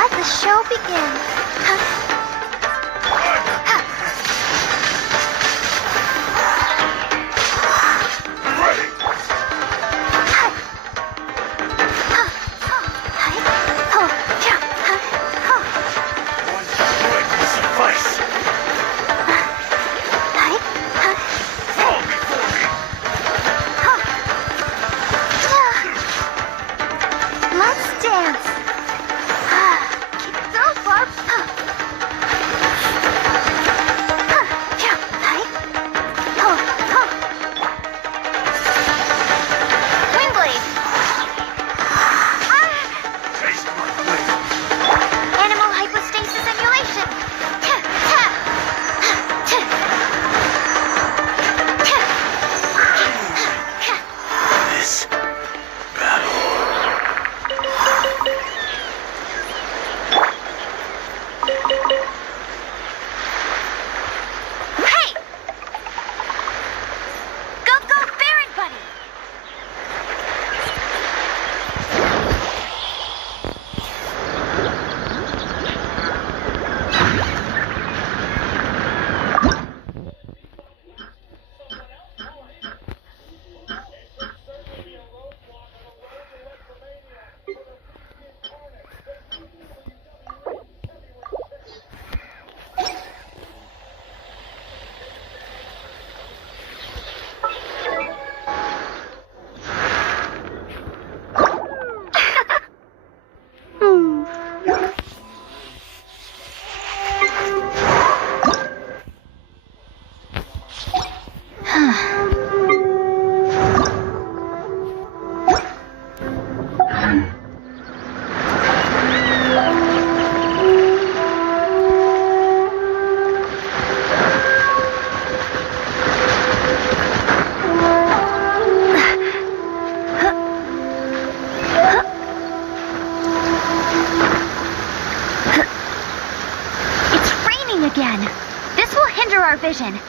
Let the show begin. Let's dance. So far vision.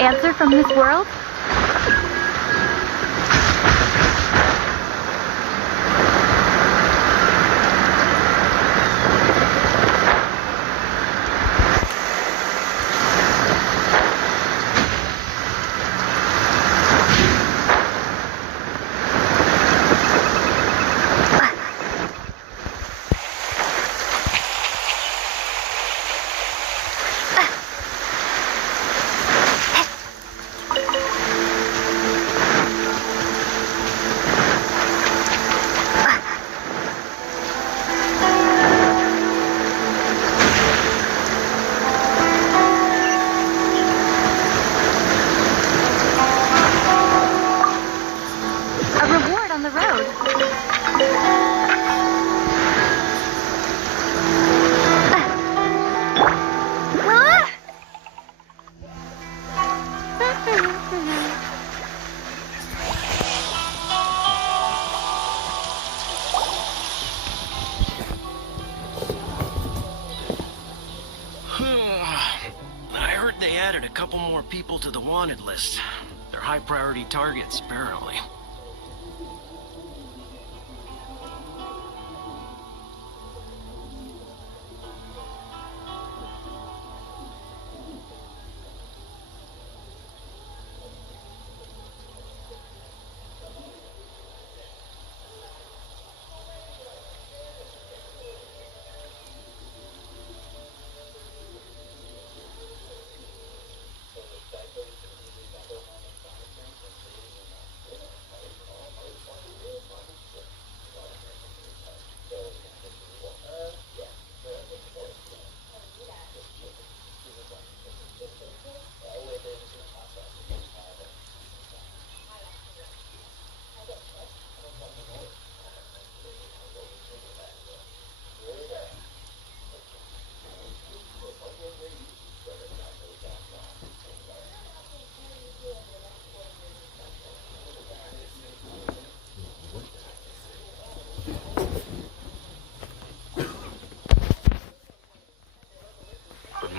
Answer from this world? Added a couple more people to the wanted list. They're high priority targets, apparently.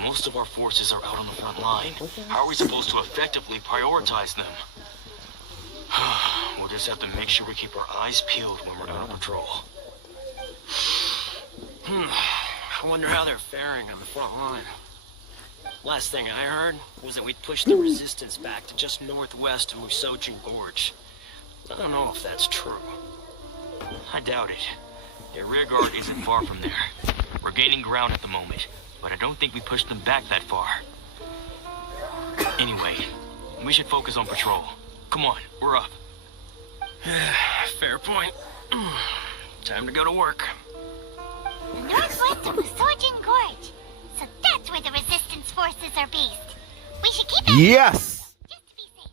Most of our forces are out on the front line. How are we supposed to effectively prioritize them? We'll just have to make sure we keep our eyes peeled when we're on patrol. I wonder how they're faring on the front line. Last thing I heard was that we'd pushed the resistance back to just northwest of Musojin Gorge. I don't know if that's true. I doubt it. Their rear guard isn't far from there. We're gaining ground at the moment, but I don't think we pushed them back that far. Anyway, we should focus on patrol. Come on, we're up. Fair point. Time to go to work. Northwest of Musojin Gorge. So that's where the resistance forces are based. We should keep it. Yes! Just to be safe.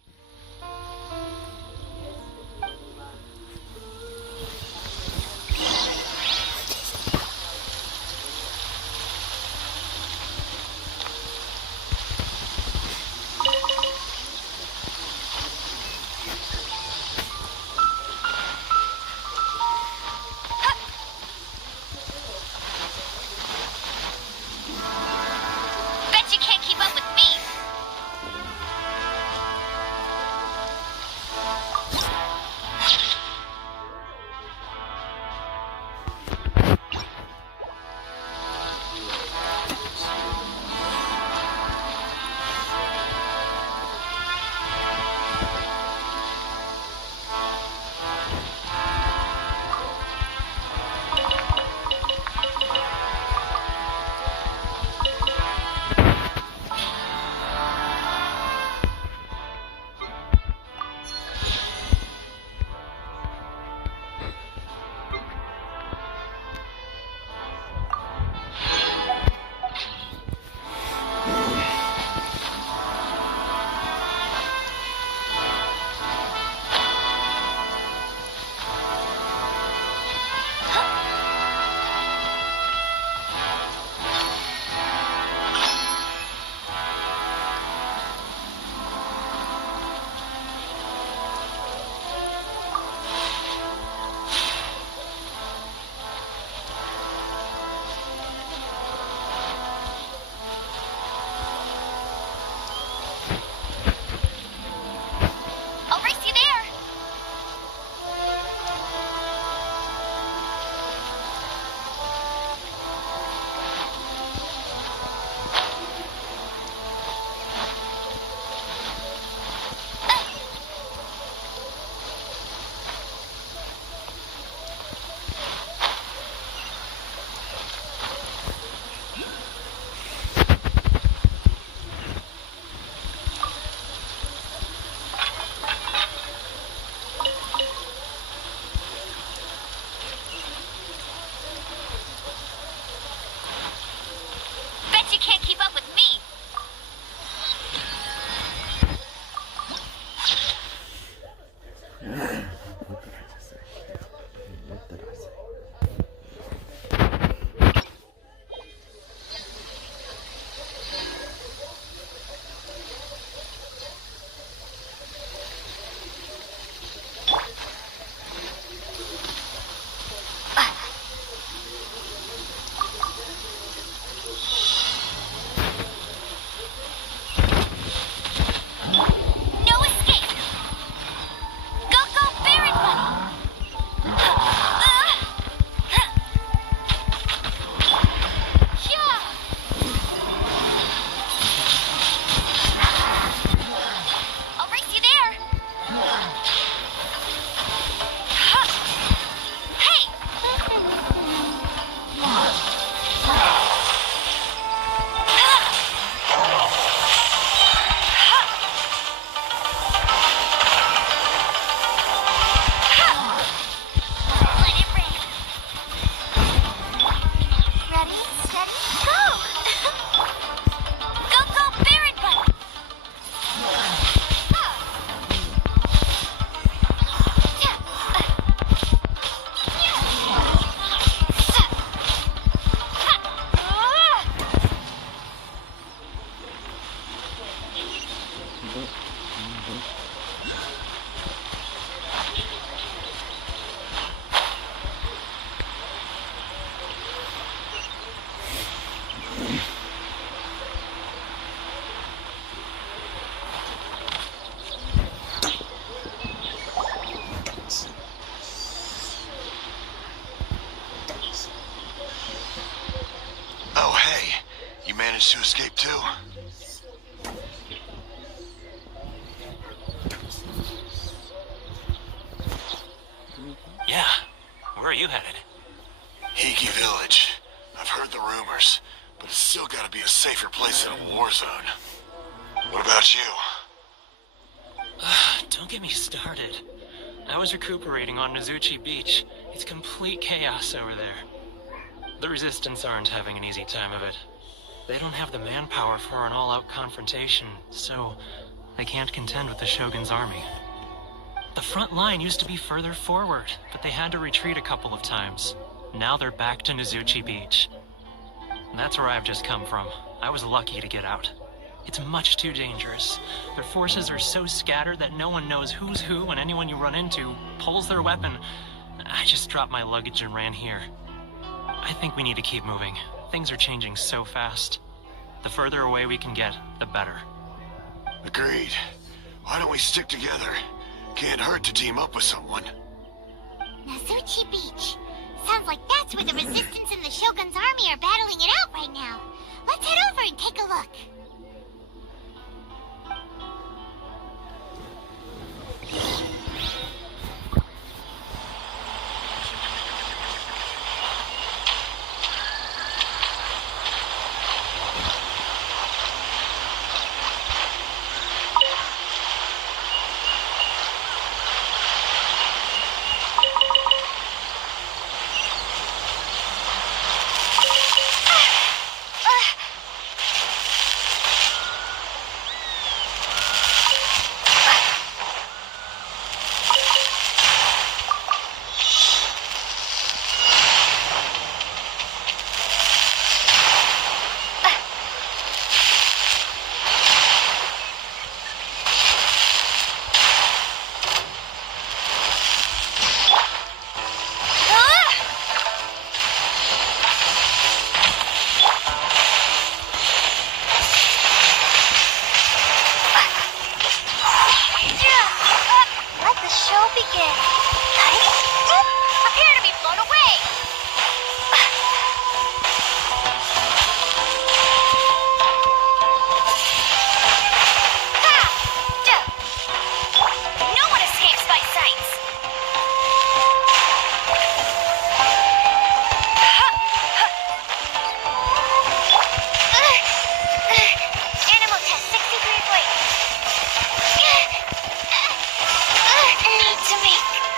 managed to escape too? Yeah. Where are you headed? Hiki Village. I've heard the rumors, but it's still gotta be a safer place than a war zone. What about you? Don't get me started. I was recuperating on Mizuchi Beach. It's complete chaos over there. The Resistance aren't having an easy time of it. They don't have the manpower for an all-out confrontation, so they can't contend with the Shogun's army. The front line used to be further forward, but they had to retreat a couple of times. Now they're back to Mizuchi Beach. And that's where I've just come from. I was lucky to get out. It's much too dangerous. Their forces are so scattered that no one knows who's who, and anyone you run into pulls their weapon. I just dropped my luggage and ran here. I think we need to keep moving. Things are changing so fast. The further away we can get, the better. Agreed. Why don't we stick together? Can't hurt to team up with someone. Mizuchi Beach. Sounds like that's where the Resistance and the Shogun's army are battling it out right now. Let's head over and take a look. Need to make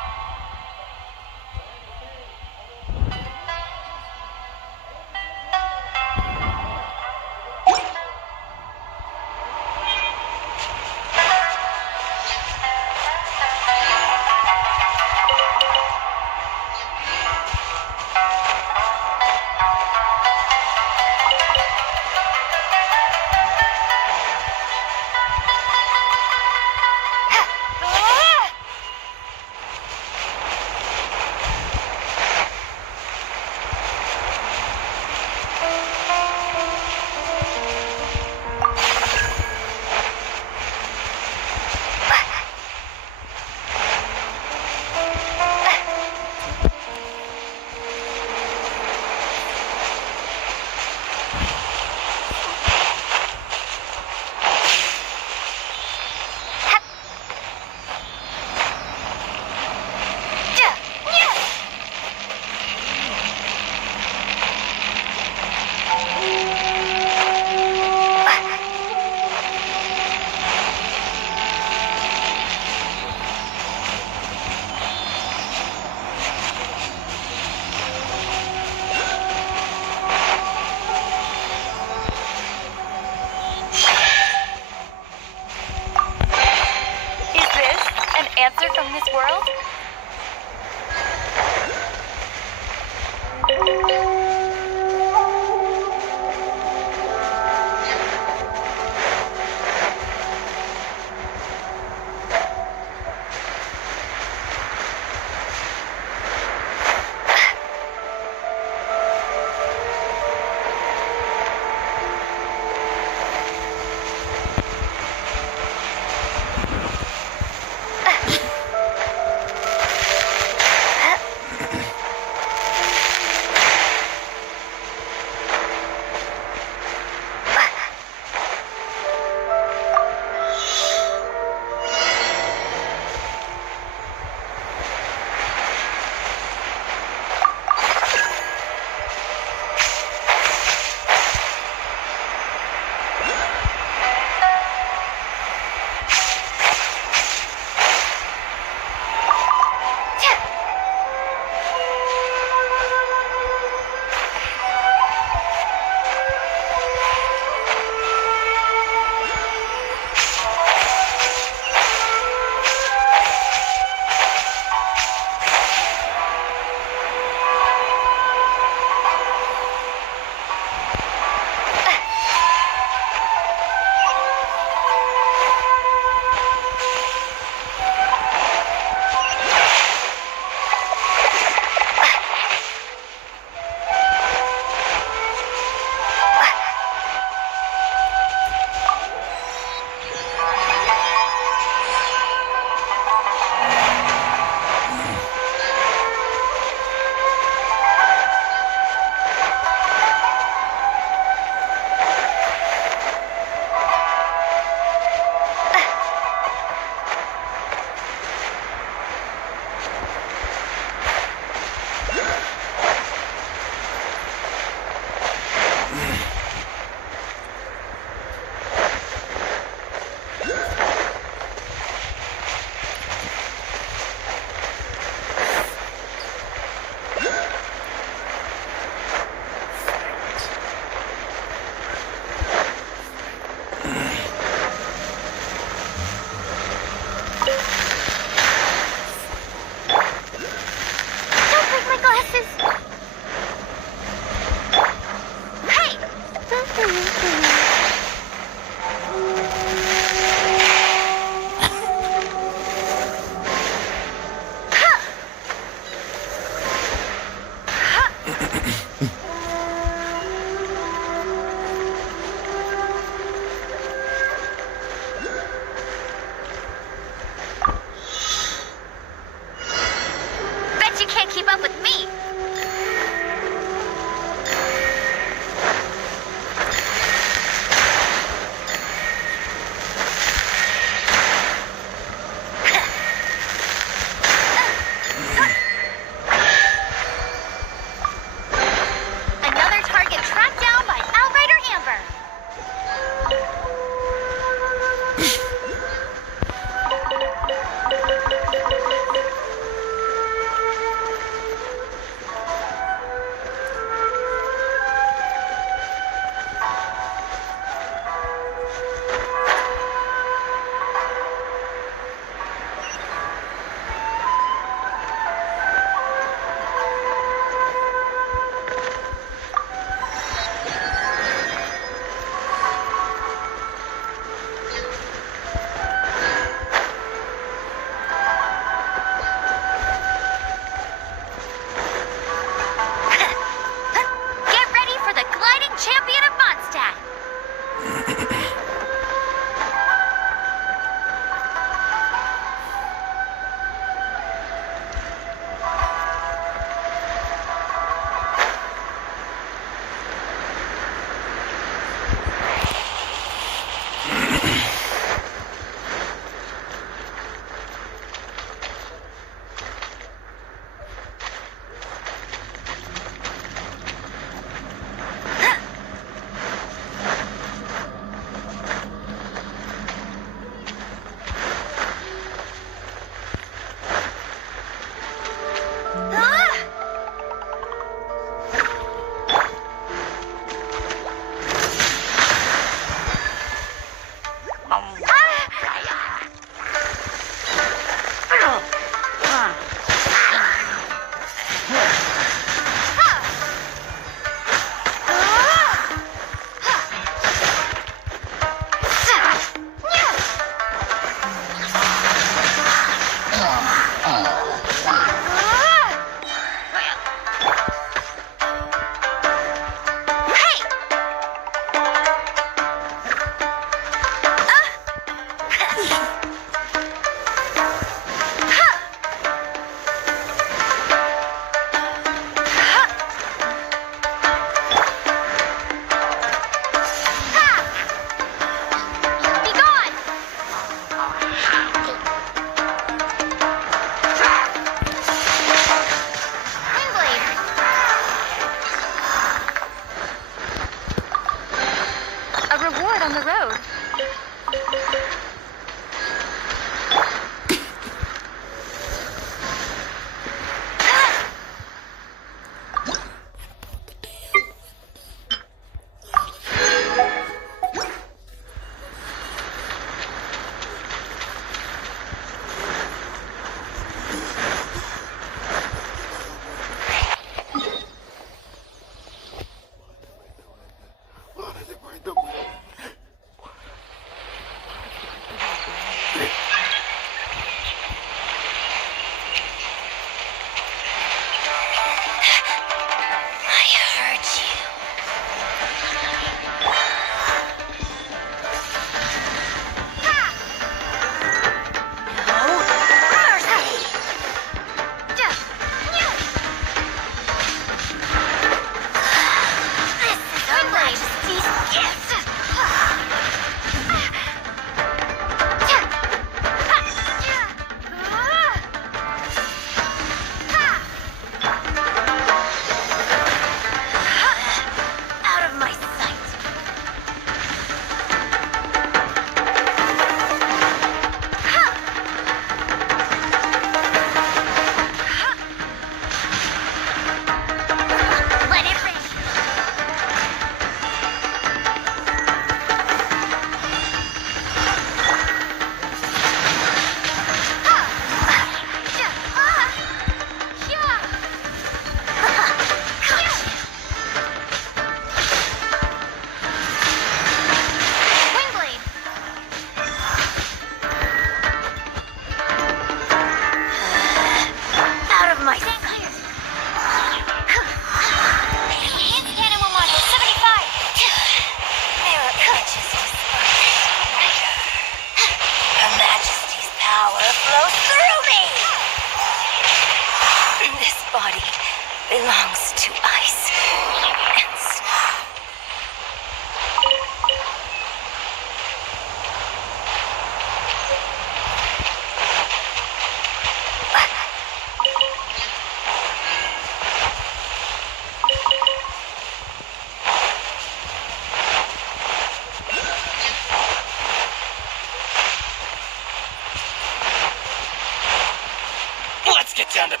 Turnip.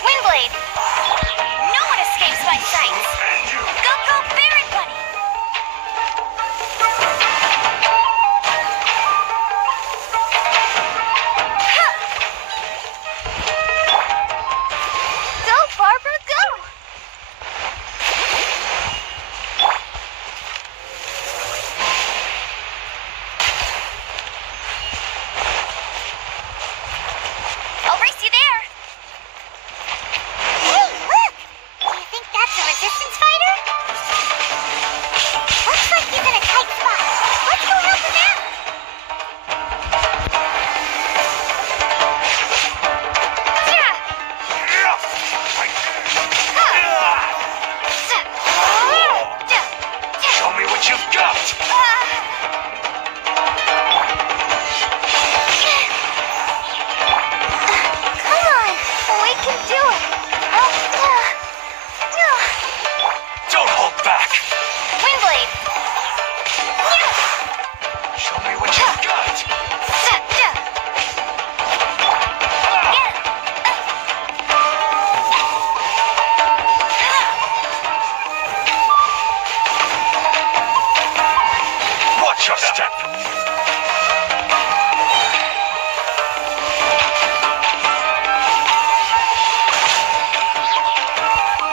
Windblade! No one escapes my sights! Go, go, Barret Bunny! Go, Barbara, go! I'll race you there! Hey, look! Do you think that's a resistance fighter? Looks like he's in a tight spot. Let's go help him out! Yeah! Show me what you've got. Come on, we can do it. Don't hold back. Windblade. Show me what you've got. Watch your step.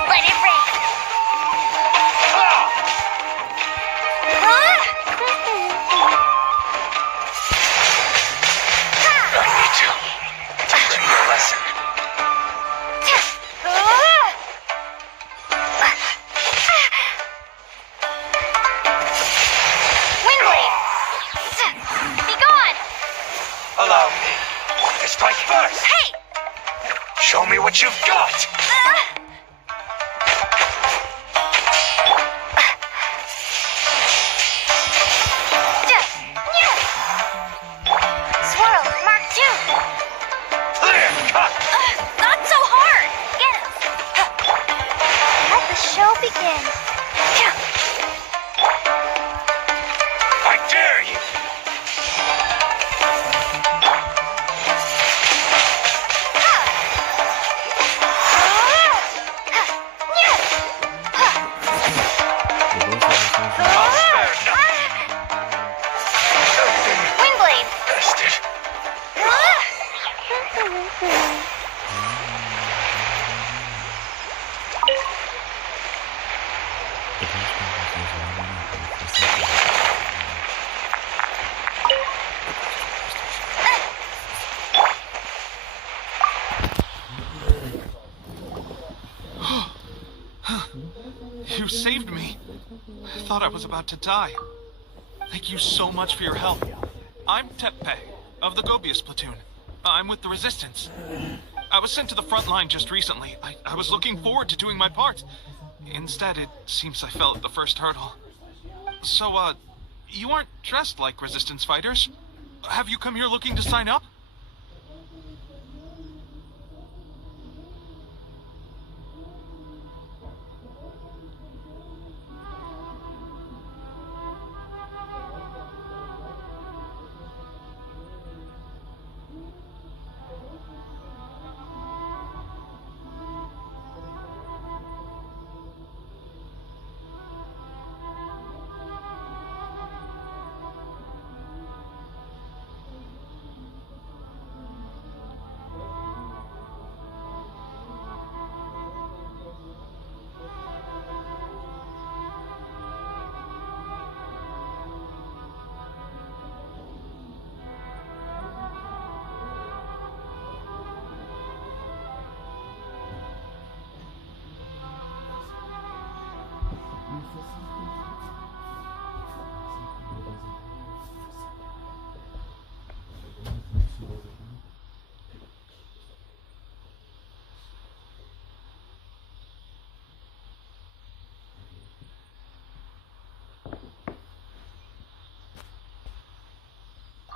Let it rain. I need to teach you a lesson. Windblade. Be gone. Allow me to strike first. Hey. Show me what you've got. Swirl, Mark 2. Clear cut. Not so hard. Get him. Let the show begin. I dare you. I'll spare nothing. Windblade. Bastard. You saved me. I thought I was about to die. Thank you so much for your help. I'm Tepe, of the Gobius platoon. I'm with the Resistance. I was sent to the front line just recently. I was looking forward to doing my part. Instead, it seems I fell at the first hurdle. So, you aren't dressed like Resistance fighters. Have you come here looking to sign up?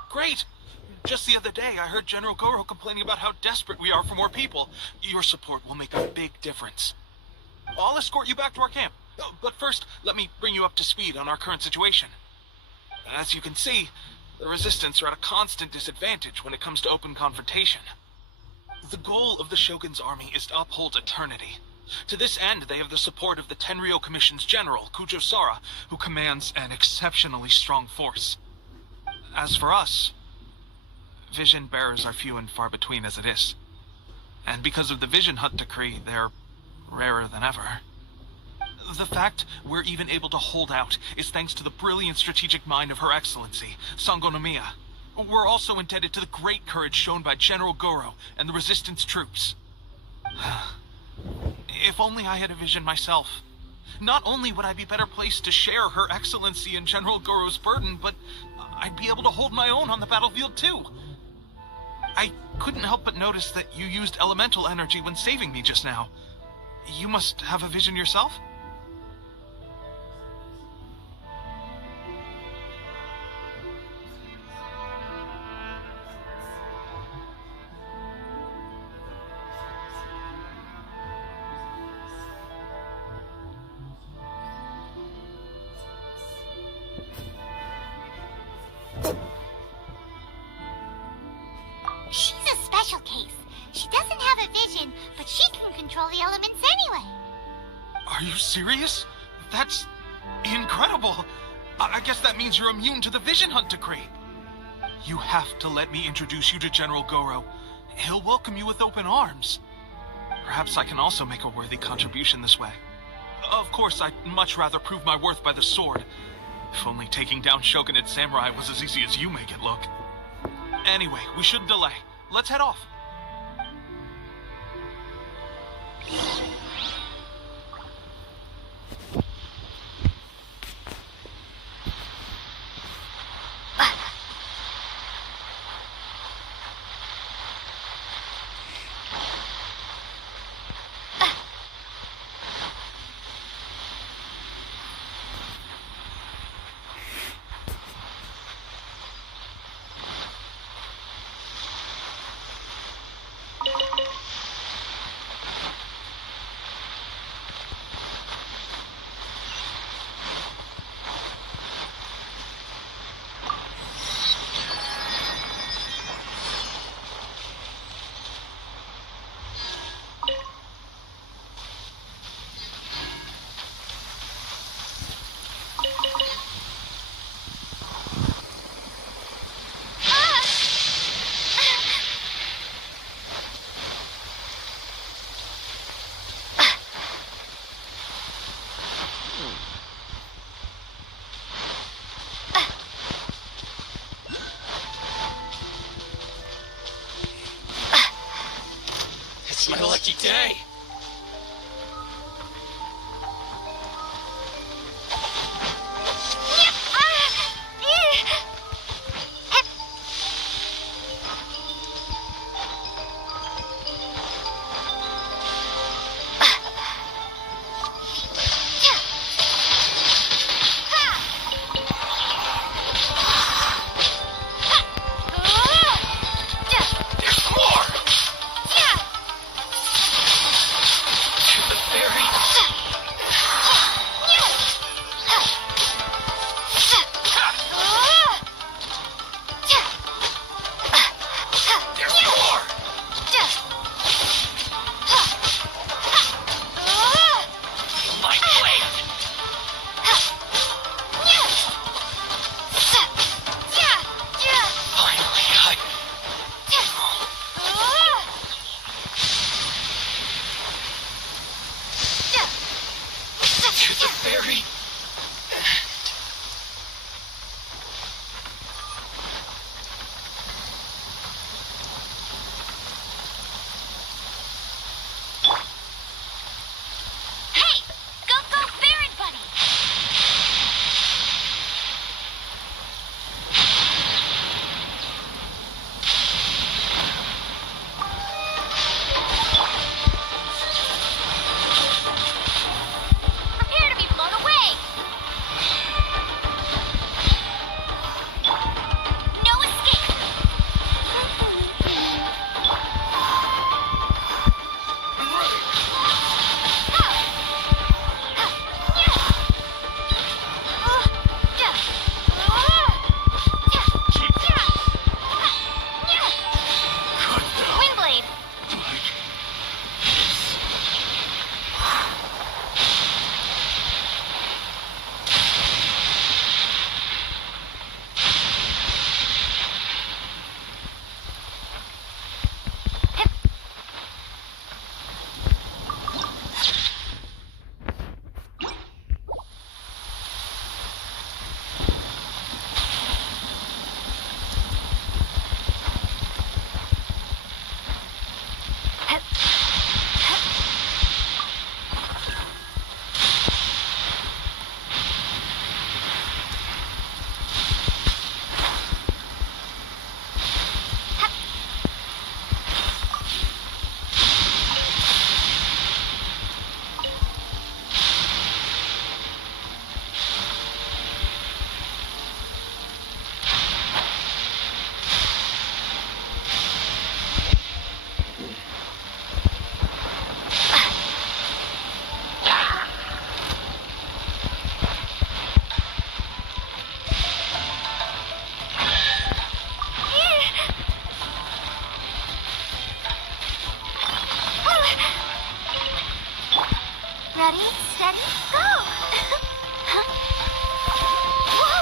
Great! Just the other day, I heard General Goro complaining about how desperate we are for more people. Your support will make a big difference. I'll escort you back to our camp. But first, let me bring you up to speed on our current situation. As you can see, the Resistance are at a constant disadvantage when it comes to open confrontation. The goal of the Shogun's army is to uphold eternity. To this end, they have the support of the Tenryou Commission's general, Kujo Sara, who commands an exceptionally strong force. As for us, vision bearers are few and far between as it is. And because of the Vision Hunt decree, they're rarer than ever. The fact we're even able to hold out is thanks to the brilliant strategic mind of Her Excellency, Sango Nomiya. We're also indebted to the great courage shown by General Goro and the Resistance troops. If only I had a vision myself. Not only would I be better placed to share Her Excellency and General Goro's burden, but I'd be able to hold my own on the battlefield too. I couldn't help but notice that you used elemental energy when saving me just now. You must have a vision yourself? She's a special case. She doesn't have a vision, but she can control the elements anyway. Are you serious? That's incredible. I guess that means you're immune to the Vision Hunt decree. You have to let me introduce you to General Goro. He'll welcome you with open arms. Perhaps I can also make a worthy contribution this way. Of course, I'd much rather prove my worth by the sword. If only taking down Shogunate Samurai was as easy as you make it look. Anyway, we shouldn't delay. Let's head off. It's my lucky day. Ready, steady, go! Whoa!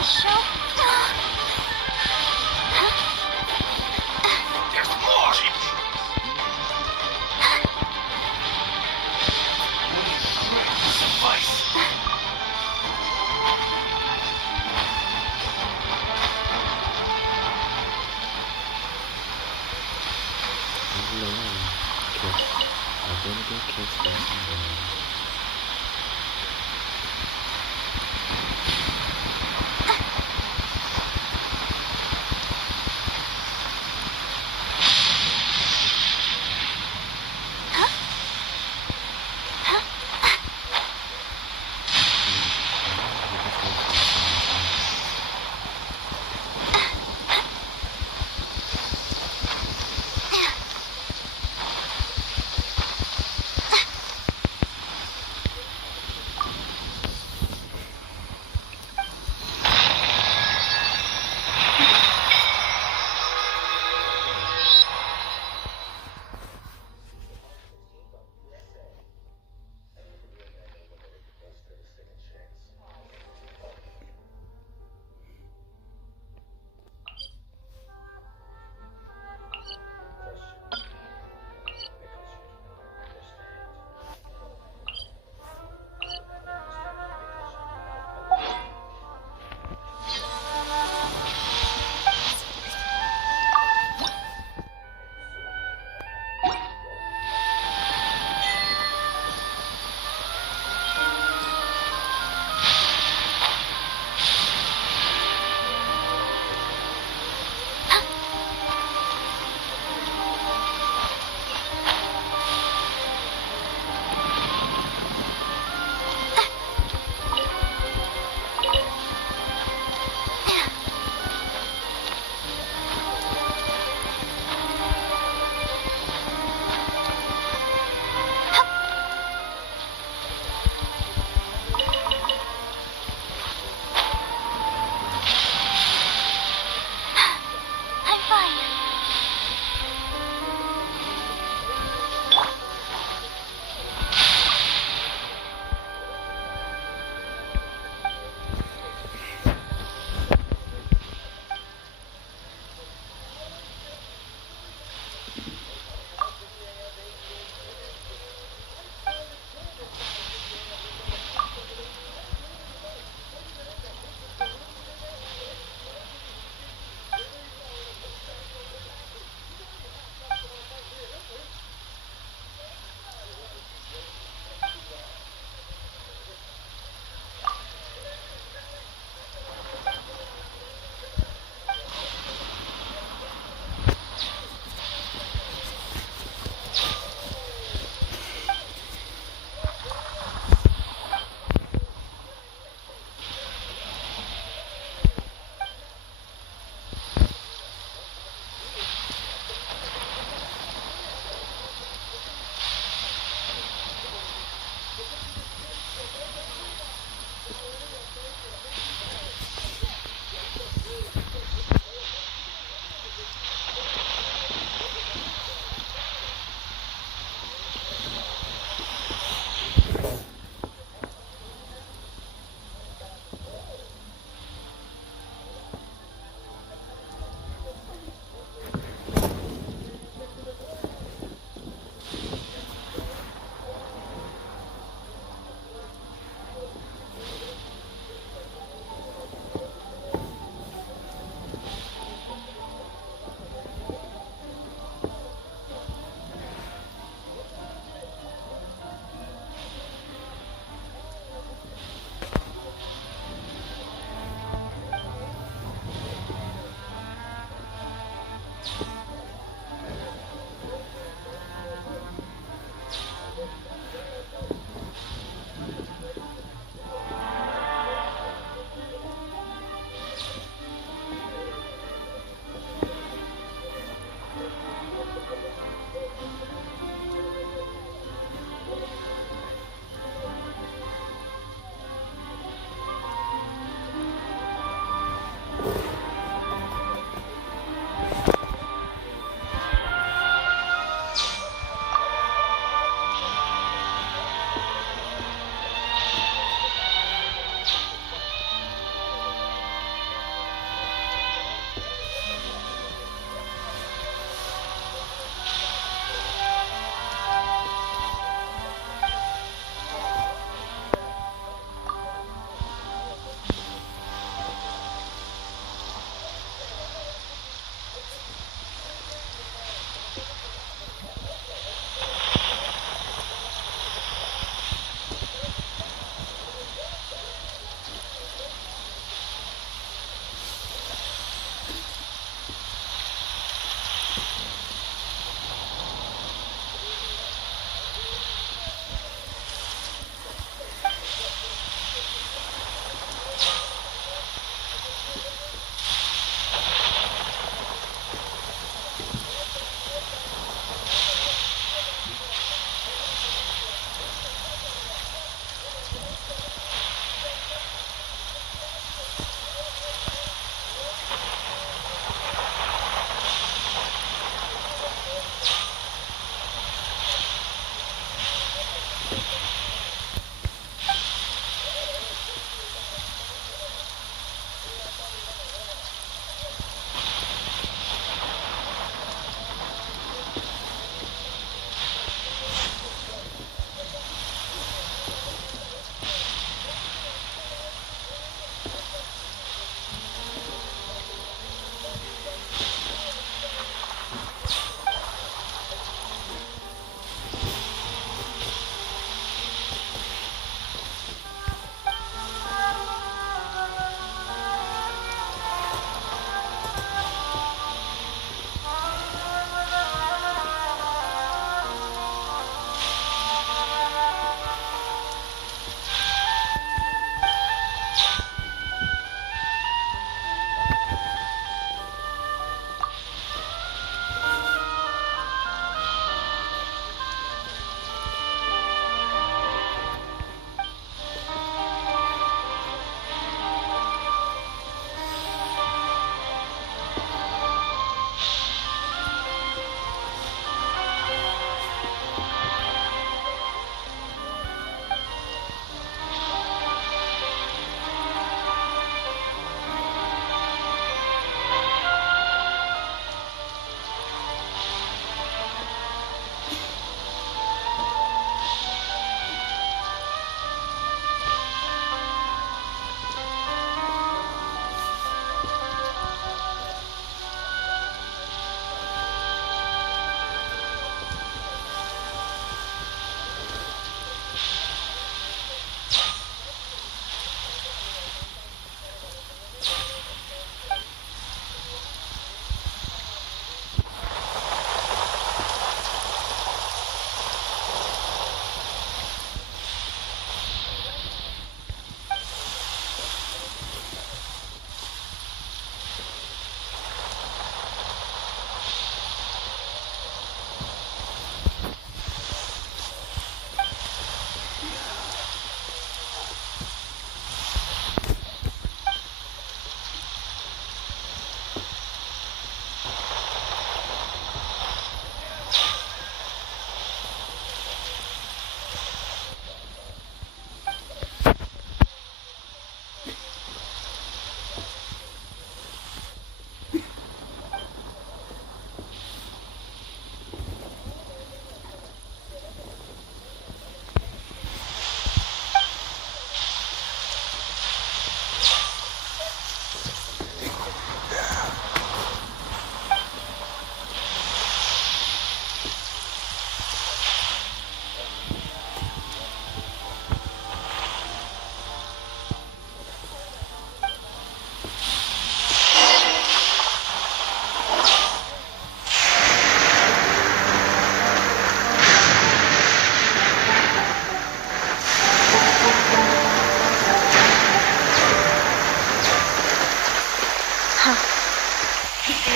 the show? There's more! Suffice.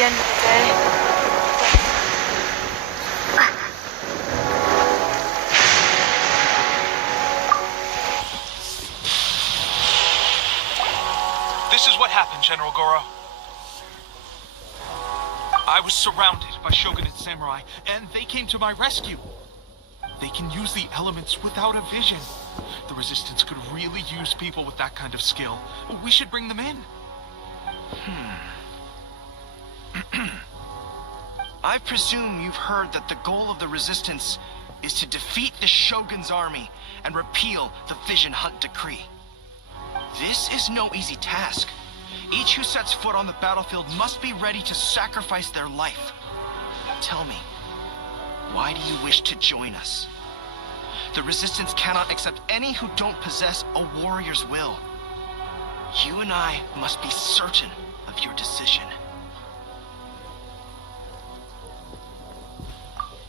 end of the day. This is what happened, General Goro. I was surrounded by Shogunate samurai, and they came to my rescue. They can use the elements without a vision. The Resistance could really use people with that kind of skill. We should bring them in. I presume you've heard that the goal of the Resistance is to defeat the Shogun's army and repeal the Vision Hunt Decree. This is no easy task. Each who sets foot on the battlefield must be ready to sacrifice their life. Tell me, why do you wish to join us? The Resistance cannot accept any who don't possess a warrior's will. You and I must be certain of your decision.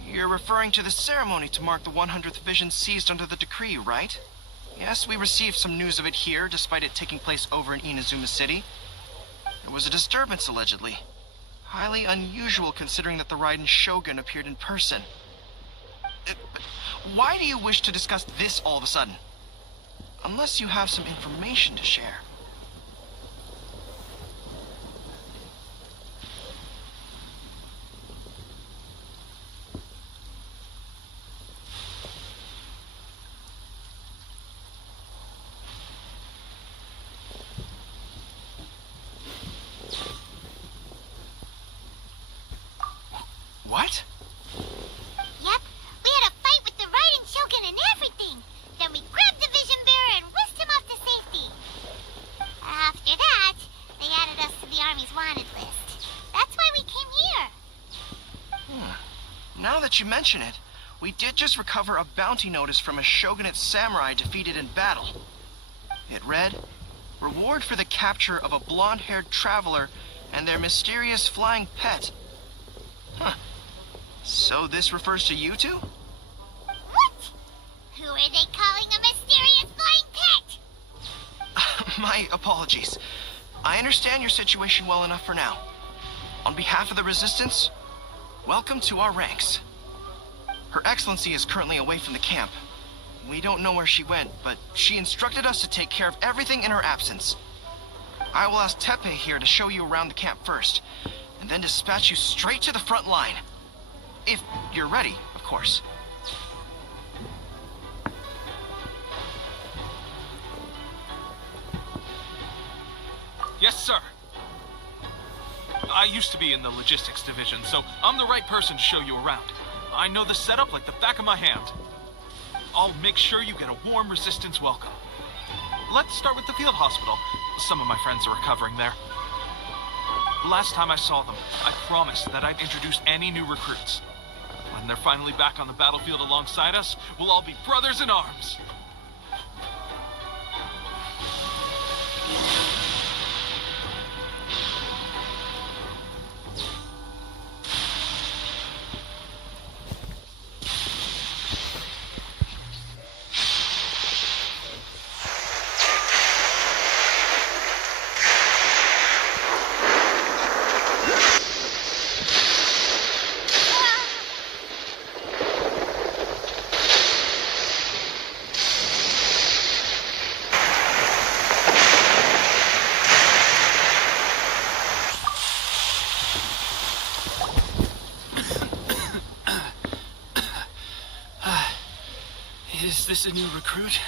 You're referring to the ceremony to mark the 100th Vision seized under the decree, right? Yes, we received some news of it here, despite it taking place over in Inazuma City. There was a disturbance, allegedly. Highly unusual, considering that the Raiden Shogun appeared in person. Why do you wish to discuss this all of a sudden? Unless you have some information to share. What? Yep, we had a fight with the Raiden Shogun and everything. Then we grabbed the Vision Bearer and whisked him off to safety. After that, they added us to the Army's wanted list. That's why we came here. Now that you mention it, we did just recover a bounty notice from a Shogunate samurai defeated in battle. It read, "Reward for the capture of a blonde-haired traveler and their mysterious flying pet." Huh. So this refers to you two? What? Who are they calling a mysterious flying pet? My apologies. I understand your situation well enough for now. On behalf of the Resistance, welcome to our ranks. Her Excellency is currently away from the camp. We don't know where she went, but she instructed us to take care of everything in her absence. I will ask Teppei here to show you around the camp first, and then dispatch you straight to the front line. If you're ready, of course. Yes, sir. I used to be in the logistics division, so I'm the right person to show you around. I know the setup like the back of my hand. I'll make sure you get a warm Resistance welcome. Let's start with the field hospital. Some of my friends are recovering there. Last time I saw them, I promised that I'd introduce any new recruits. When they're finally back on the battlefield alongside us, we'll all be brothers in arms. Is this a new recruit?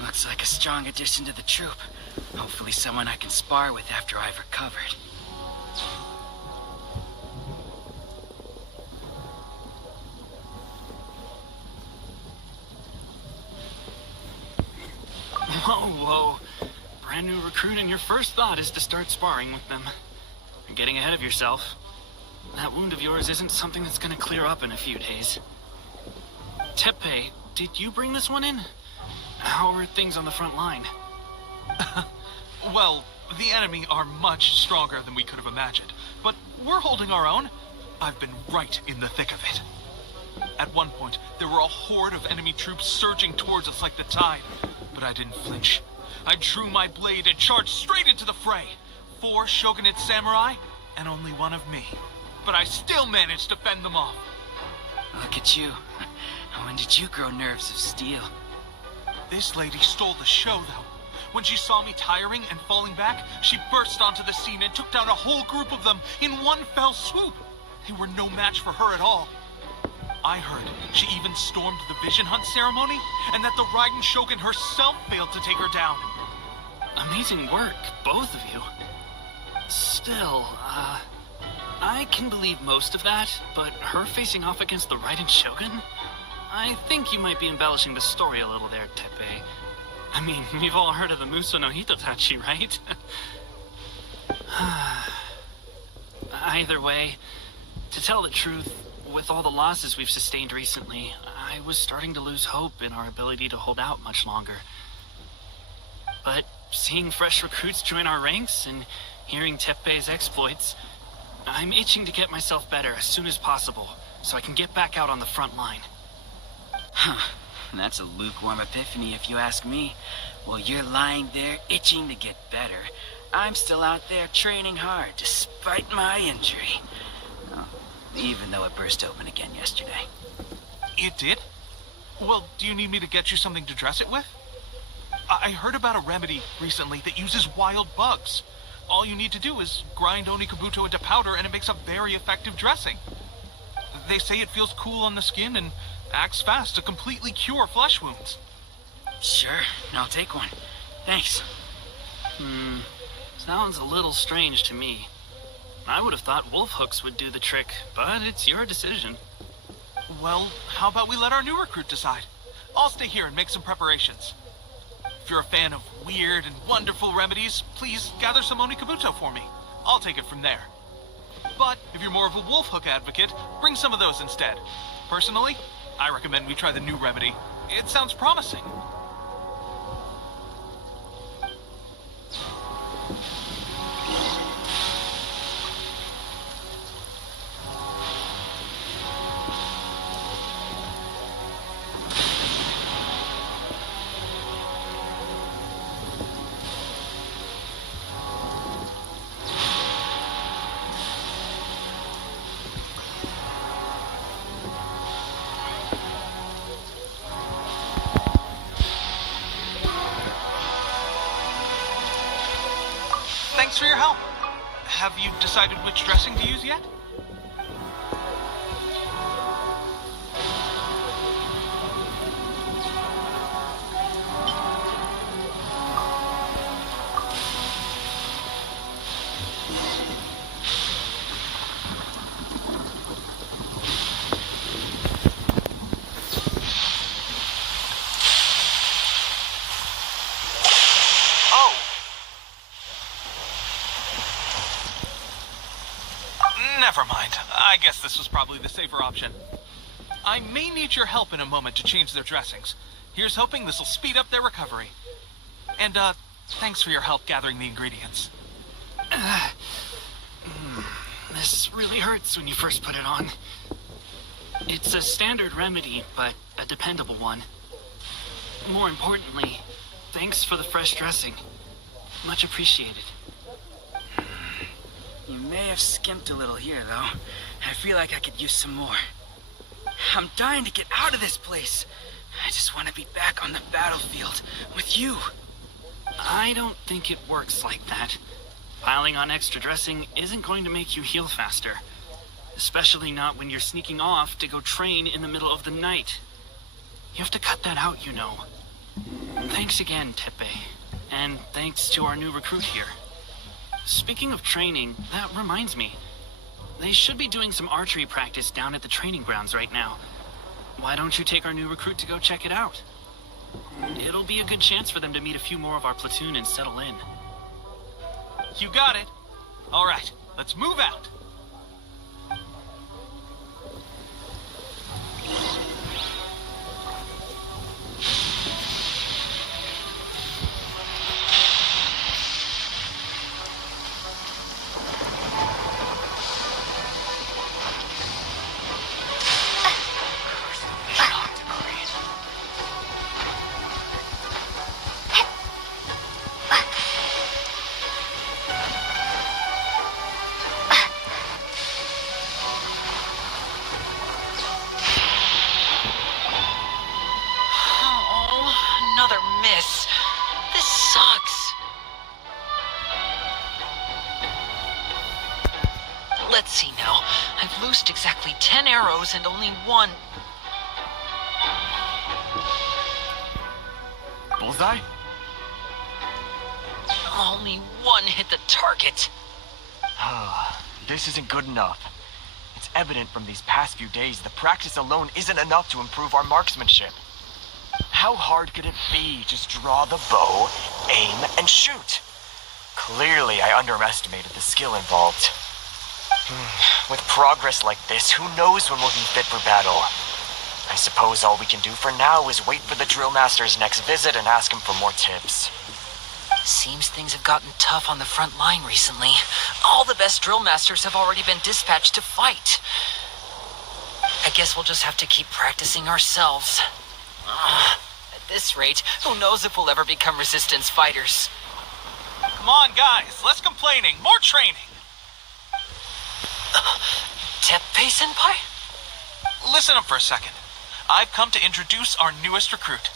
Looks like a strong addition to the troop. Hopefully someone I can spar with after I've recovered. Whoa, whoa. brand new recruit and your first thought is to start sparring with them. You're getting ahead of yourself. That wound of yours isn't something that's gonna clear up in a few days. Teppei, did you bring this one in? How are things on the front line? Well, the enemy are much stronger than we could have imagined, but we're holding our own. I've been right in the thick of it. At one point, there were a horde of enemy troops surging towards us like the tide, but I didn't flinch. I drew my blade and charged straight into the fray. 4 shogunate samurai, and only one of me. But I still managed to fend them off. Look at you. When did you grow nerves of steel? This lady stole the show, though. When she saw me tiring and falling back, she burst onto the scene and took down a whole group of them in one fell swoop. They were no match for her at all. I heard she even stormed the vision hunt ceremony, and that the Raiden Shogun herself failed to take her down. Amazing work, both of you. Still, I can believe most of that, but her facing off against the Raiden Shogun? I think you might be embellishing the story a little there, Teppei. I mean, we've all heard of the Muso no Hitotachi, right? Either way, to tell the truth, with all the losses we've sustained recently, I was starting to lose hope in our ability to hold out much longer. But seeing fresh recruits join our ranks and hearing Teppei's exploits, I'm itching to get myself better as soon as possible, so I can get back out on the front line. Huh. That's a lukewarm epiphany if you ask me. While you're lying there itching to get better, I'm still out there training hard despite my injury. Oh, even though it burst open again yesterday. It did? Well, do you need me to get you something to dress it with? I heard about a remedy recently that uses wild bugs. All you need to do is grind Onikabuto into powder and it makes a very effective dressing. They say it feels cool on the skin and acts fast to completely cure flesh wounds. Sure, I'll take one. Thanks. Sounds a little strange to me. I would have thought wolf hooks would do the trick, but it's your decision. Well, how about we let our new recruit decide? I'll stay here and make some preparations. If you're a fan of weird and wonderful remedies, please gather some Onikabuto for me. I'll take it from there. But if you're more of a wolf hook advocate, bring some of those instead. Personally, I recommend we try the new remedy. It sounds promising. Thanks for your help. Have you decided which dressing to use yet? Never mind. I guess this was probably the safer option. I may need your help in a moment to change their dressings. Here's hoping this'll speed up their recovery. And, thanks for your help gathering the ingredients. This really hurts when you first put it on. It's a standard remedy, but a dependable one. More importantly, thanks for the fresh dressing. Much appreciated. You may have skimped a little here, though. I feel like I could use some more. I'm dying to get out of this place. I just want to be back on the battlefield with you. I don't think it works like that. Piling on extra dressing isn't going to make you heal faster. Especially not when you're sneaking off to go train in the middle of the night. You have to cut that out, you know. Thanks again, Teppei. And thanks to our new recruit here. Speaking of training, that reminds me. They should be doing some archery practice down at the training grounds right now. Why don't you take our new recruit to go check it out? It'll be a good chance for them to meet a few more of our platoon and settle in. You got it. All right, let's move out. Another miss. This sucks. Let's see now. I've loosed exactly 10 arrows and only one. Bullseye? Only one hit the target. This isn't good enough. It's evident from these past few days the practice alone isn't enough to improve our marksmanship. How hard could it be? Just draw the bow, aim, and shoot. Clearly, I underestimated the skill involved. With progress like this, who knows when we'll be fit for battle? I suppose all we can do for now is wait for the drill master's next visit and ask him for more tips. Seems things have gotten tough on the front line recently. All the best drill masters have already been dispatched to fight. I guess we'll just have to keep practicing ourselves. At this rate, who knows if we'll ever become resistance fighters. Come on, guys, less complaining, more training. Teppei-senpai? Listen up for a second. I've come to introduce our newest recruit.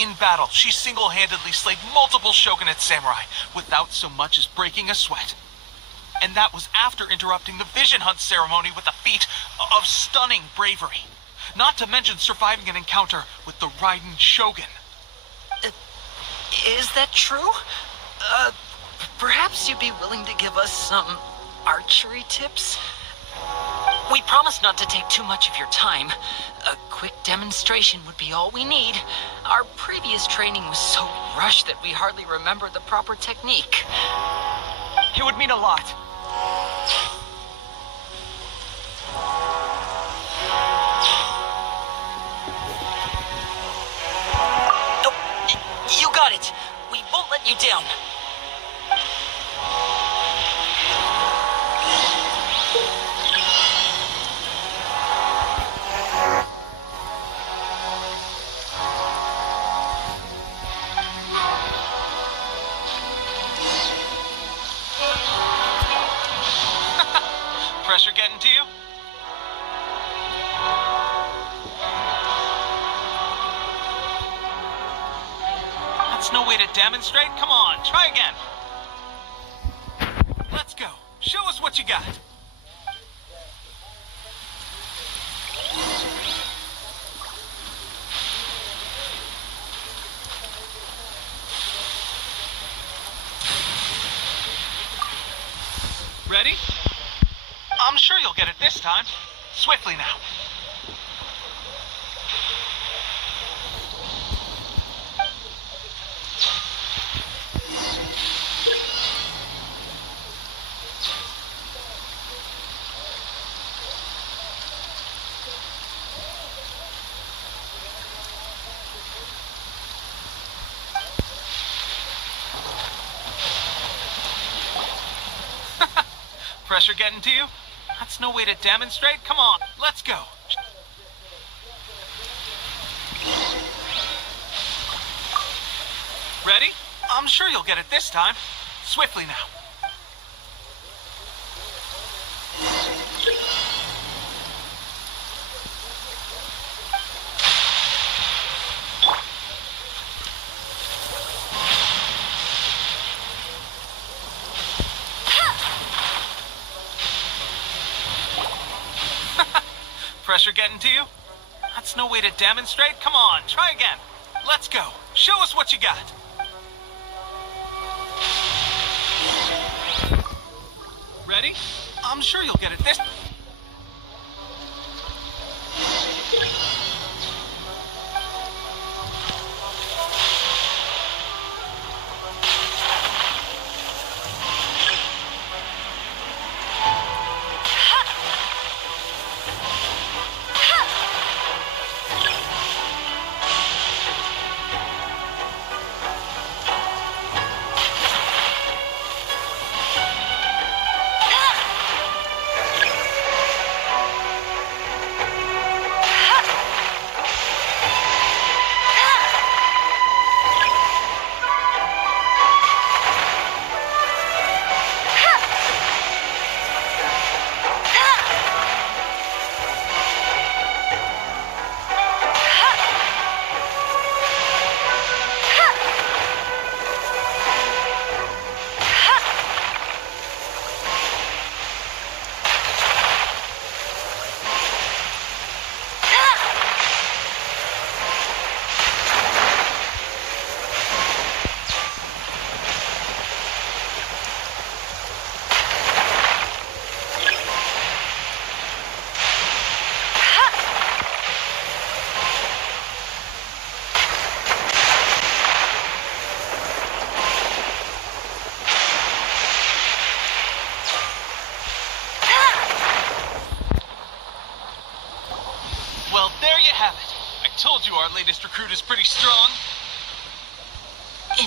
In battle, she single-handedly slayed multiple shogunate samurai without so much as breaking a sweat. And that was after interrupting the vision hunt ceremony with a feat of stunning bravery. Not to mention surviving an encounter with the Raiden Shogun. Is that true? Perhaps you'd be willing to give us some archery tips? We promise not to take too much of your time. A quick demonstration would be all we need. Our previous training was so rushed that we hardly remember the proper technique. It would mean a lot. Oh, you got it. We won't let you down. Pressure getting to you? That's no way to demonstrate. Come on, try again. Let's go. Show us what you got. Ready? I'm sure you'll get it this time. Swiftly now. Pressure getting to you? That's no way to demonstrate. Come on, let's go. Ready? I'm sure you'll get it this time. Swiftly now. Pressure getting to you? That's no way to demonstrate. Come on, try again. Let's go. Show us what you got. Ready? I'm sure you'll get it this.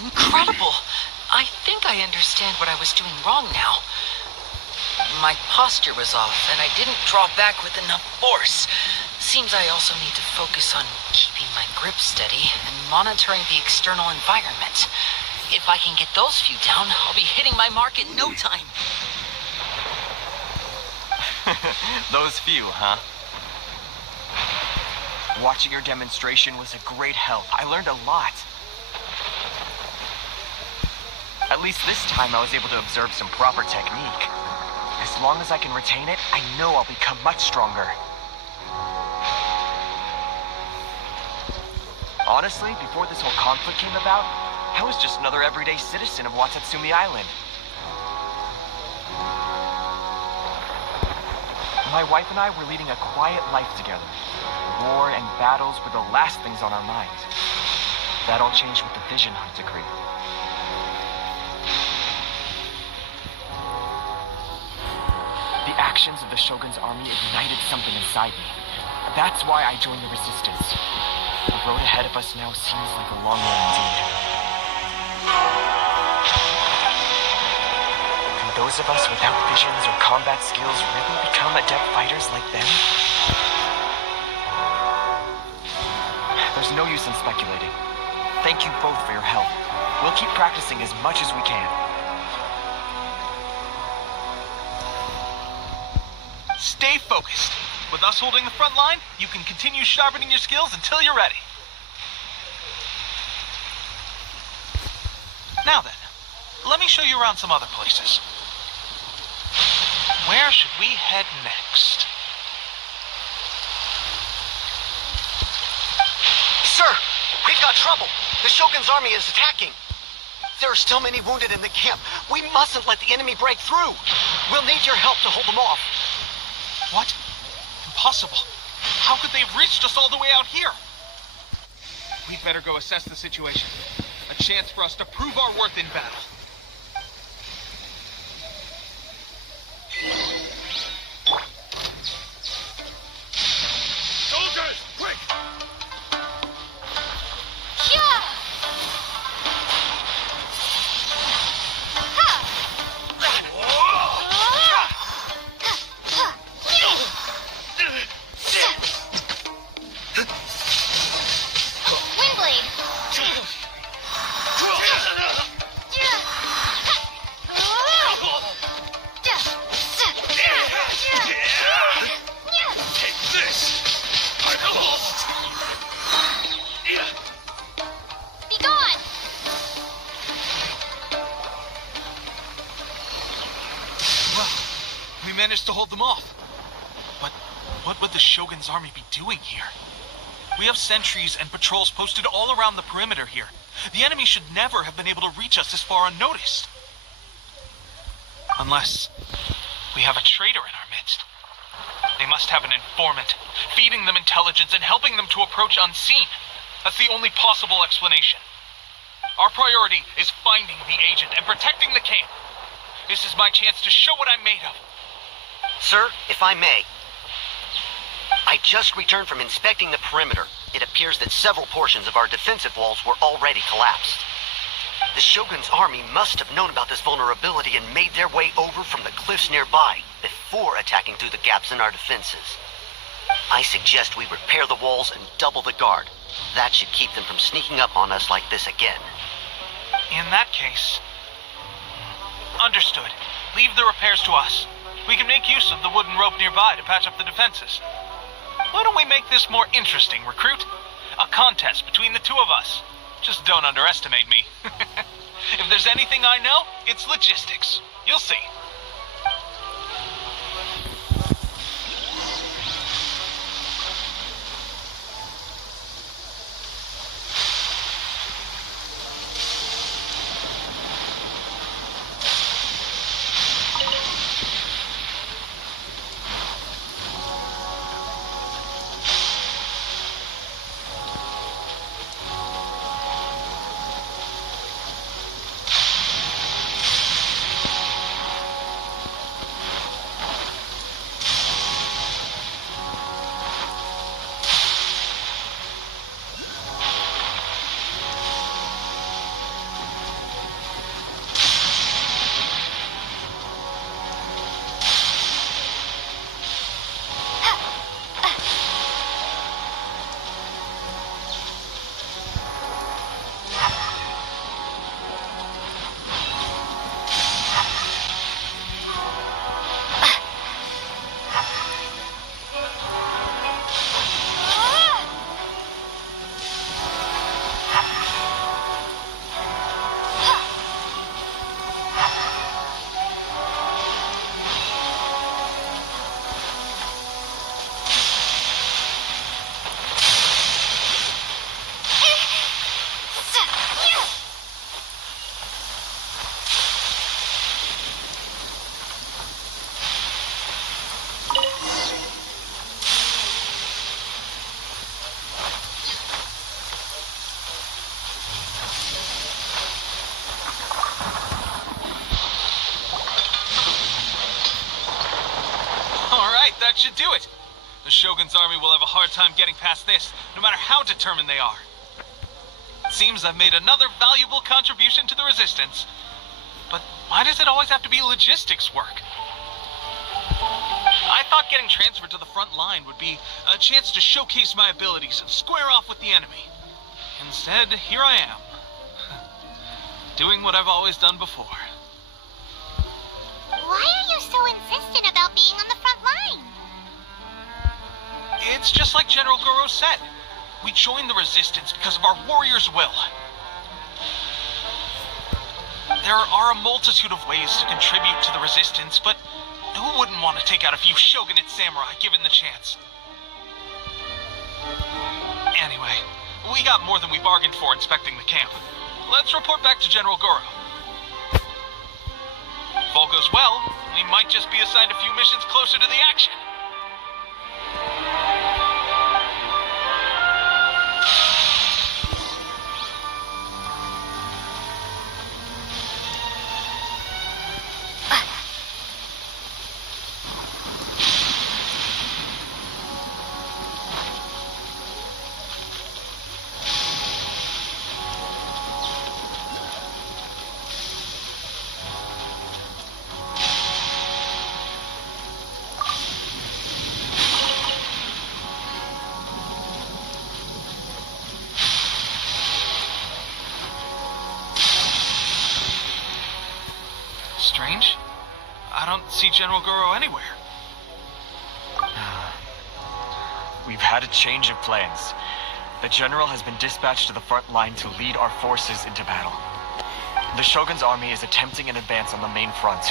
Incredible! I think I understand what I was doing wrong now. My posture was off, and I didn't draw back with enough force. Seems I also need to focus on keeping my grip steady and monitoring the external environment. If I can get those few down, I'll be hitting my mark in no time. Those few, huh? Watching your demonstration was a great help. I learned a lot. At least this time I was able to observe some proper technique. As long as I can retain it, I know I'll become much stronger. Honestly, before this whole conflict came about, I was just another everyday citizen of Watatsumi Island. My wife and I were leading a quiet life together. War and battles were the last things on our minds. That all changed with the Vision Hunt decree. The actions of the Shogun's army ignited something inside me. That's why I joined the resistance. The road ahead of us now seems like a long one indeed. Can those of us without visions or combat skills really become adept fighters like them? There's no use in speculating. Thank you both for your help. We'll keep practicing as much as we can. Stay focused. With us holding the front line, you can continue sharpening your skills until you're ready. Now then, let me show you around some other places. Where should we head next? Sir, we've got trouble. The Shogun's army is attacking. There are still many wounded in the camp. We mustn't let the enemy break through. We'll need your help to hold them off. What? Impossible. How could they have reached us all the way out here? We'd better go assess the situation. A chance for us to prove our worth in battle. Soldiers, quick! Managed to hold them off. But what would the Shogun's army be doing here? We have sentries and patrols posted all around the perimeter here. The enemy should never have been able to reach us this far unnoticed. Unless we have a traitor in our midst. They must have an informant, feeding them intelligence and helping them to approach unseen. That's the only possible explanation. Our priority is finding the agent and protecting the camp. This is my chance to show what I'm made of. Sir, if I may, I just returned from inspecting the perimeter. It appears that several portions of our defensive walls were already collapsed. The Shogun's army must have known about this vulnerability and made their way over from the cliffs nearby before attacking through the gaps in our defenses. I suggest we repair the walls and double the guard. That should keep them from sneaking up on us like this again. In that case... Understood. Leave the repairs to us. We can make use of the wooden rope nearby to patch up the defenses. Why don't we make this more interesting, recruit? A contest between the two of us. Just don't underestimate me. If there's anything I know, it's logistics. You'll see. Shogun's army will have a hard time getting past this, no matter how determined they are. It seems I've made another valuable contribution to the Resistance. But why does it always have to be logistics work? I thought getting transferred to the front line would be a chance to showcase my abilities and square off with the enemy. Instead, here I am. Doing what I've always done before. Why are you so insistent about being on the front line? It's just like General Goro said. We joined the Resistance because of our warriors' will. There are a multitude of ways to contribute to the Resistance, but who wouldn't want to take out a few shogunate samurai given the chance? Anyway, we got more than we bargained for inspecting the camp. Let's report back to General Goro. If all goes well, we might just be assigned a few missions closer to the action. Strange. I don't see General Goro anywhere. We've had a change of plans. The general has been dispatched to the front line to lead our forces into battle. The Shogun's army is attempting an advance on the main front.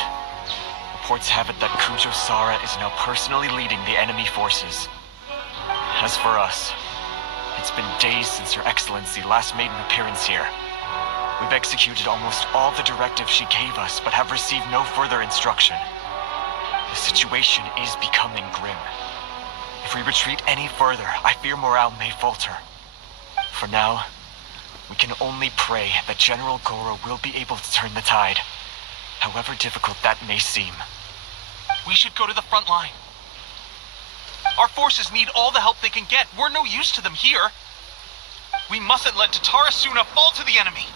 Reports have it that Kujo Sara is now personally leading the enemy forces. As for us, it's been days since Her Excellency last made an appearance here. We've executed almost all the directives she gave us, but have received no further instruction. The situation is becoming grim. If we retreat any further, I fear morale may falter. For now, we can only pray that General Goro will be able to turn the tide, however difficult that may seem. We should go to the front line. Our forces need all the help they can get. We're no use to them here. We mustn't let Tatarasuna fall to the enemy.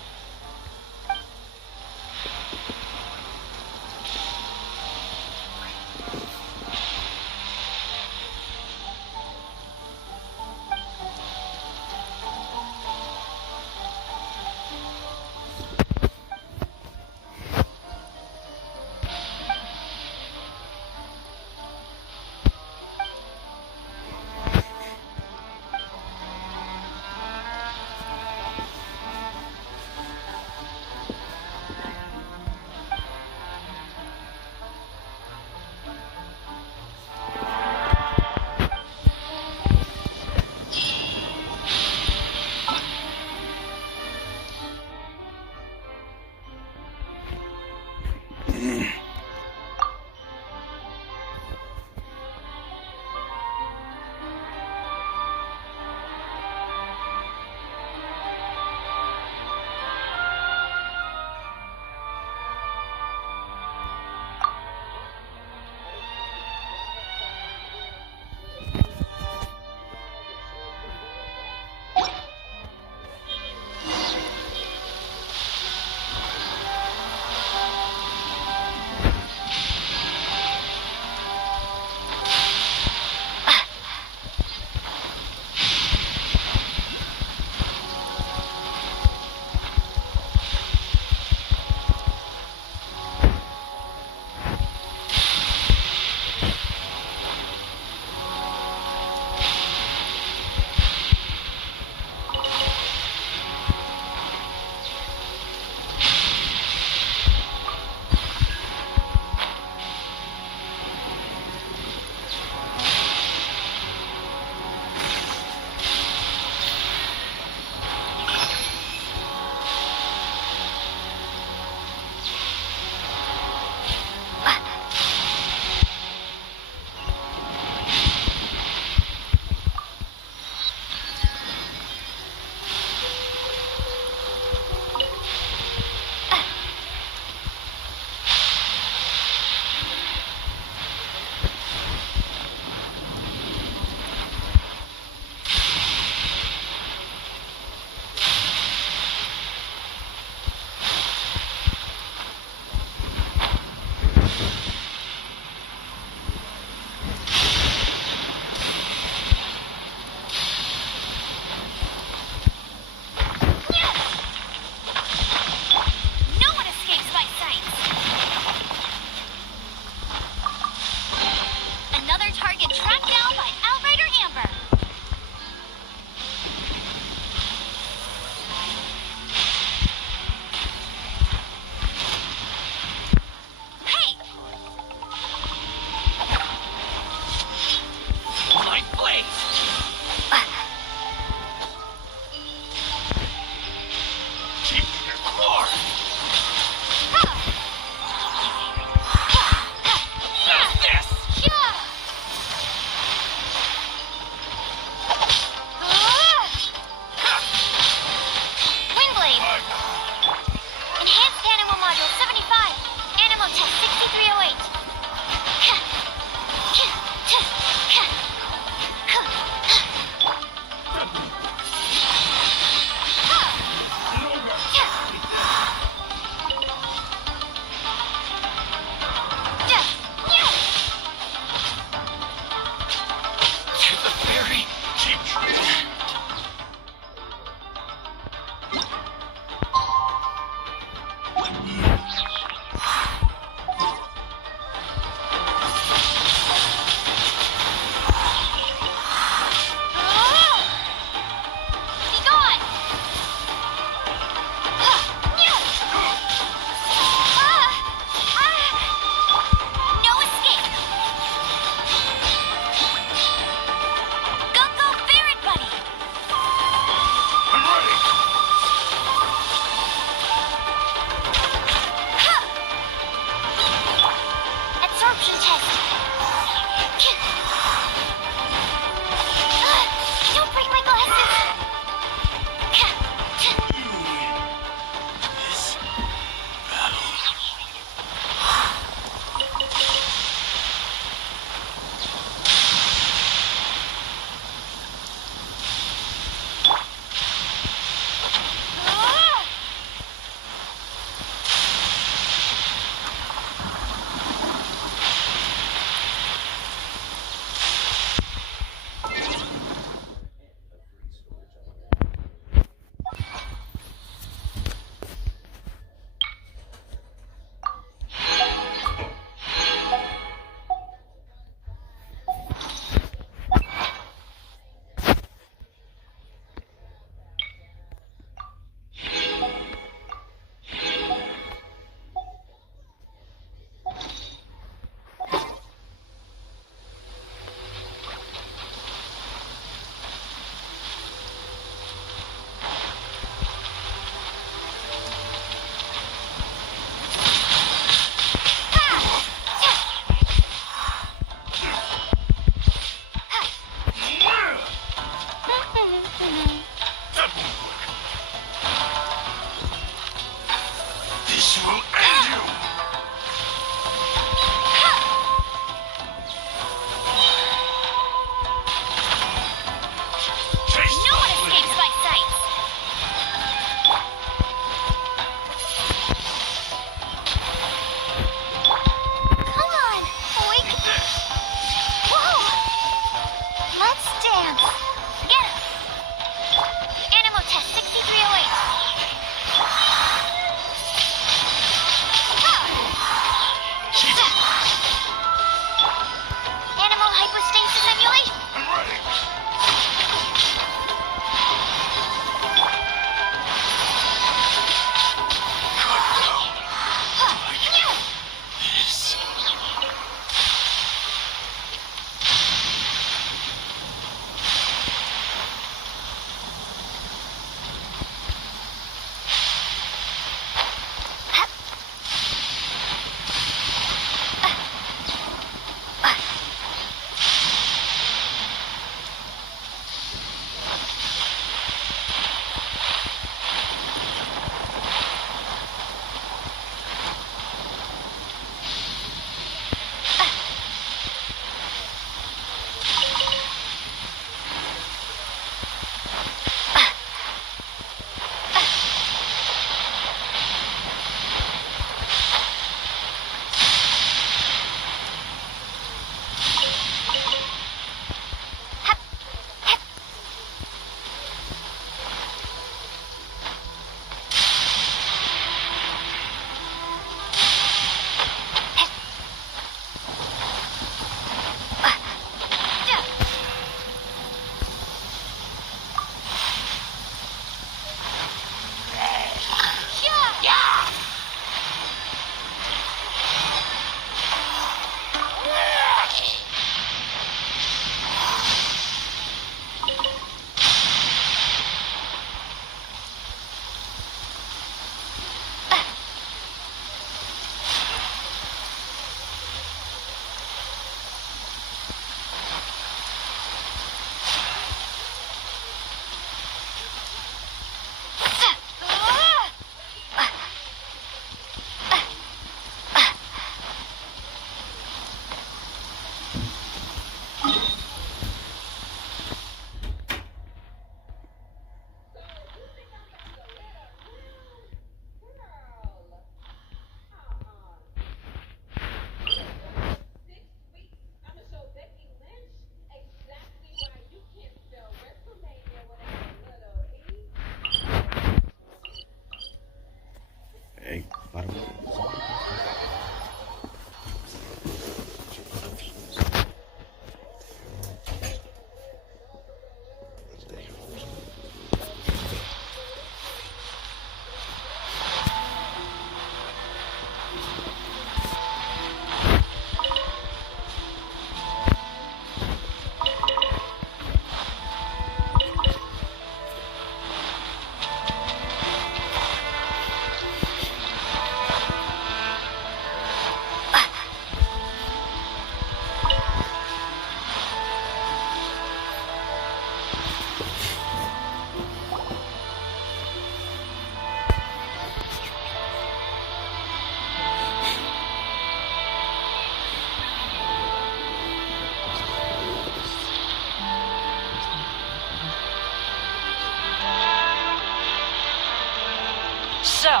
So,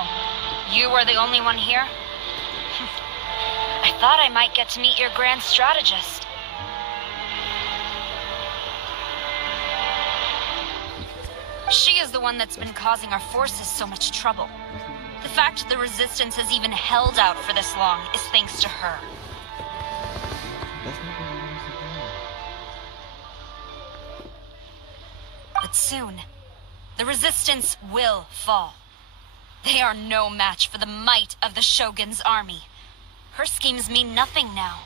you were the only one here? I thought I might get to meet your grand strategist. She is the one that's been causing our forces so much trouble. The fact the Resistance has even held out for this long is thanks to her. But soon, the Resistance will fall. They are no match for the might of the Shogun's army. Her schemes mean nothing now.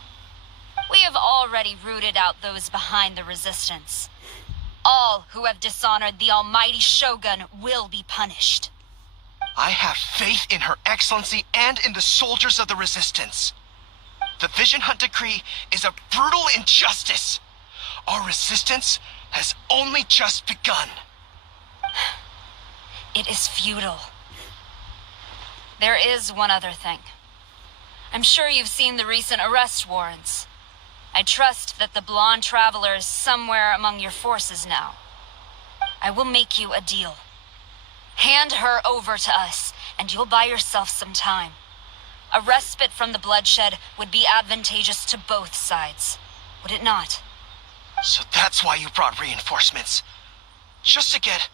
We have already rooted out those behind the Resistance. All who have dishonored the almighty Shogun will be punished. I have faith in Her Excellency and in the soldiers of the Resistance. The Vision Hunt Decree is a brutal injustice. Our resistance has only just begun. It is futile. There is one other thing. I'm sure you've seen the recent arrest warrants. I trust that the blonde traveler is somewhere among your forces now. I will make you a deal. Hand her over to us, and you'll buy yourself some time. A respite from the bloodshed would be advantageous to both sides, would it not? So that's why you brought reinforcements. Just to get...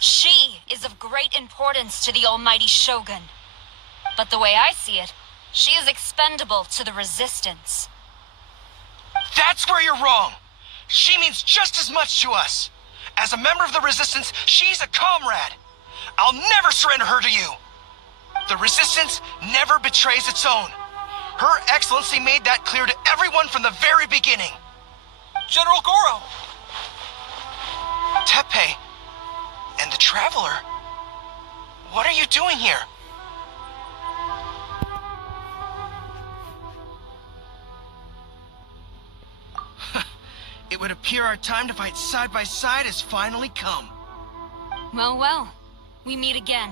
She is of great importance to the almighty Shogun. But the way I see it, she is expendable to the Resistance. That's where you're wrong. She means just as much to us. As a member of the Resistance, she's a comrade. I'll never surrender her to you. The Resistance never betrays its own. Her Excellency made that clear to everyone from the very beginning. General Goro! Teppei and the Traveler? What are you doing here? It would appear our time to fight side by side has finally come. Well, well. We meet again.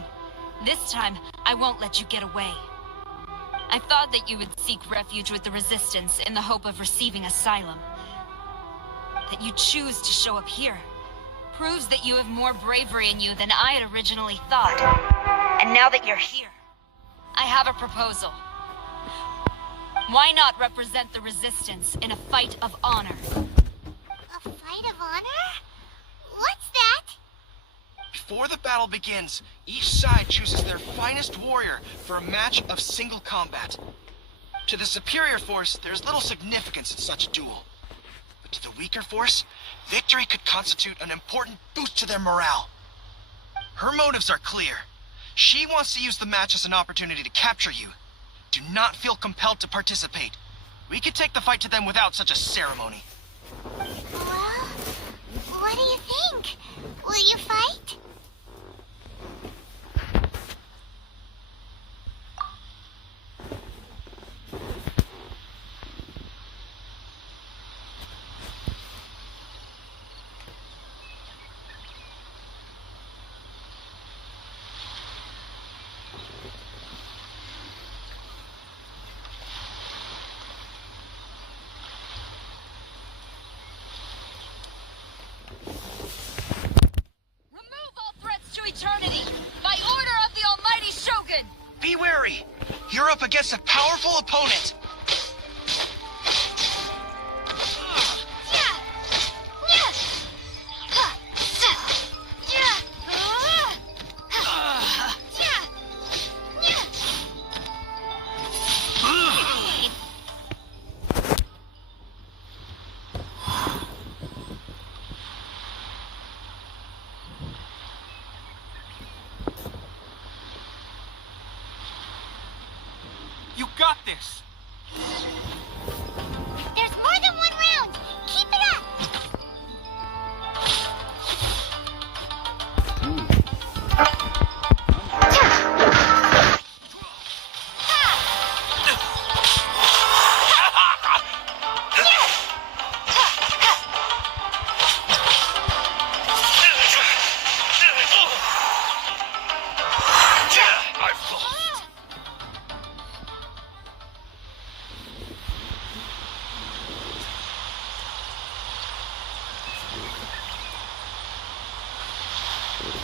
This time, I won't let you get away. I thought that you would seek refuge with the Resistance in the hope of receiving asylum. That you choose to show up here proves that you have more bravery in you than I had originally thought. And now that you're here, I have a proposal. Why not represent the Resistance in a fight of honor? A fight of honor? What's that? Before the battle begins, each side chooses their finest warrior for a match of single combat. To the superior force, there's little significance in such a duel. But to the weaker force, victory could constitute an important boost to their morale. Her motives are clear. She wants to use the match as an opportunity to capture you. Do not feel compelled to participate. We could take the fight to them without such a ceremony. Well, what do you think? Will you fight? Be wary! You're up against a powerful opponent! You got this! There's more than one round! Keep it up! Look!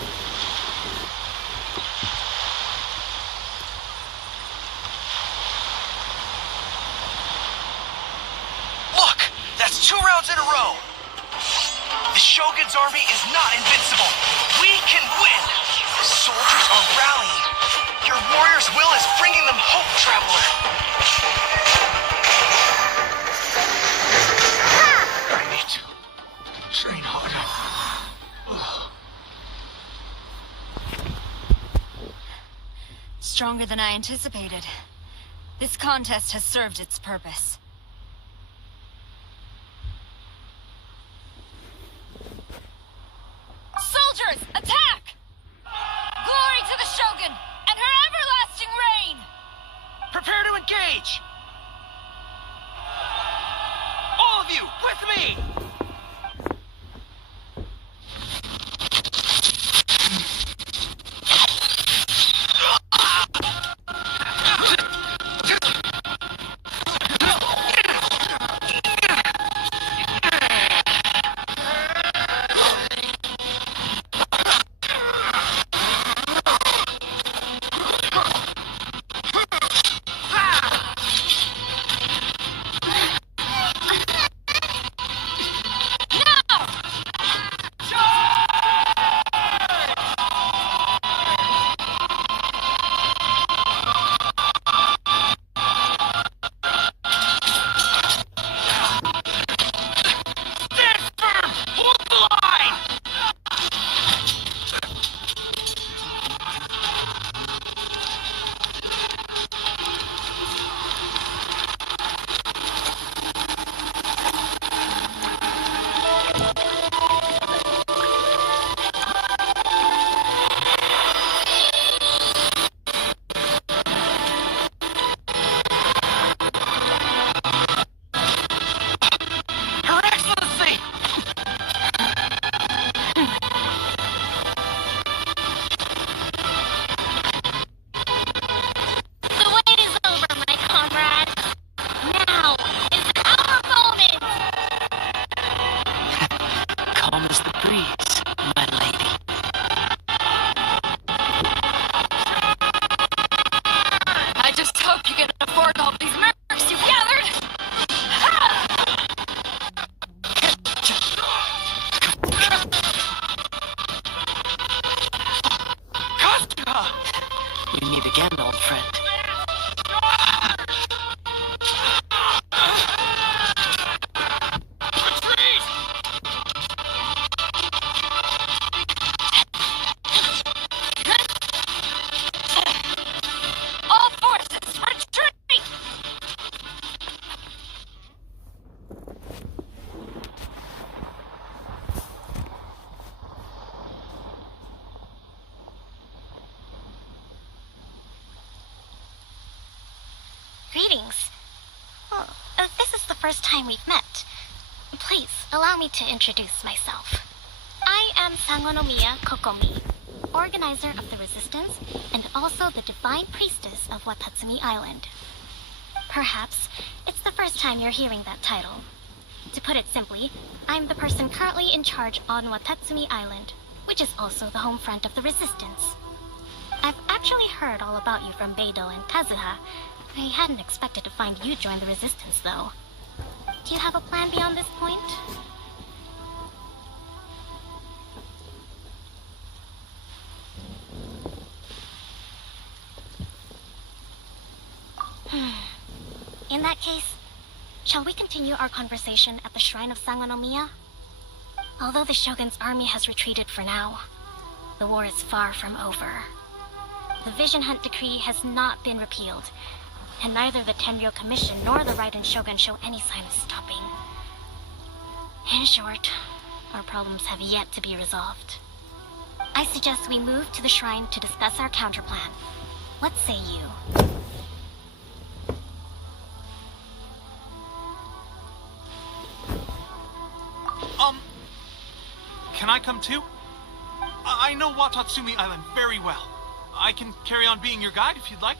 That's 2 rounds in a row! The Shogun's army is not invincible! We can win! The soldiers are rallying! Your warrior's will is bringing them hope, Traveler! I need to train harder. Stronger than I anticipated. This contest has served its purpose. Soldiers, attack! Glory to the Shogun and her everlasting reign! Prepare to engage! All of you, with me! Greetings. This is the first time we've met. Please, allow me to introduce myself. I am Sangonomiya Kokomi, organizer of the Resistance and also the Divine Priestess of Watatsumi Island. Perhaps it's the first time you're hearing that title. To put it simply, I'm the person currently in charge on Watatsumi Island, which is also the home front of the Resistance. I've actually heard all about you from Beidou and Kazuha. I hadn't expected to find you join the Resistance, though. Do you have a plan beyond this point? In that case, shall we continue our conversation at the shrine of Sangonomiya? Although the Shogun's army has retreated for now, the war is far from over. The Vision Hunt Decree has not been repealed, and neither the Tenryo Commission nor the Raiden Shogun show any sign of stopping. In short, our problems have yet to be resolved. I suggest we move to the shrine to discuss our counterplan. What say you? Can I come too? I know Watatsumi Island very well. I can carry on being your guide if you'd like.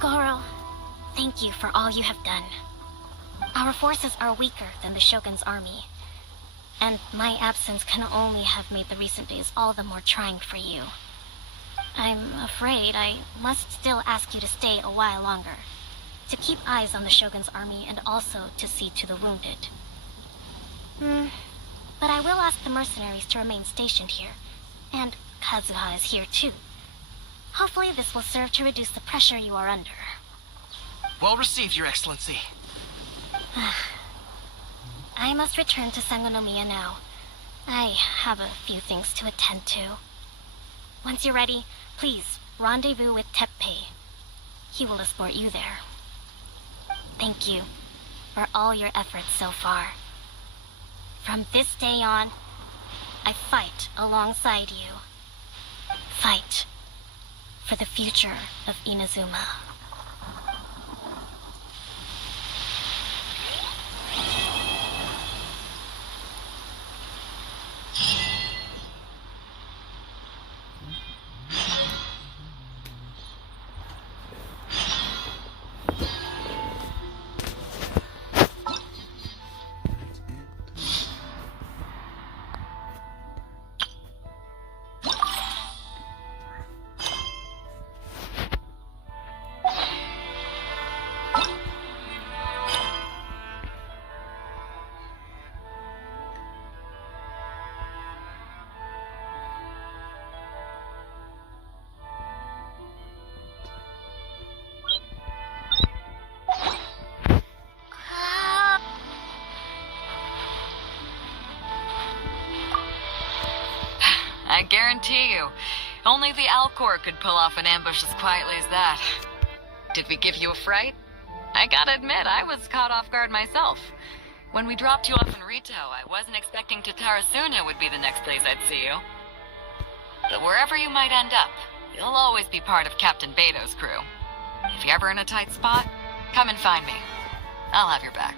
Goro, thank you for all you have done. Our forces are weaker than the Shogun's army, and my absence can only have made the recent days all the more trying for you. I'm afraid I must still ask you to stay a while longer, to keep eyes on the Shogun's army and also to see to the wounded. But I will ask the mercenaries to remain stationed here, and Kazuha is here too. Hopefully this will serve to reduce the pressure you are under. Well received, Your Excellency. I must return to Sangonomiya now. I have a few things to attend to. Once you're ready, please rendezvous with Teppei. He will escort you there. Thank you for all your efforts so far. From this day on, I fight alongside you. Fight for the future of Inazuma. I guarantee you, only the Alcor could pull off an ambush as quietly as that. Did we give you a fright? I gotta admit, I was caught off guard myself. When we dropped you off in Rito, I wasn't expecting Tatarasuna would be the next place I'd see you. But wherever you might end up, you'll always be part of Captain Beto's crew. If you're ever in a tight spot, come and find me. I'll have your back.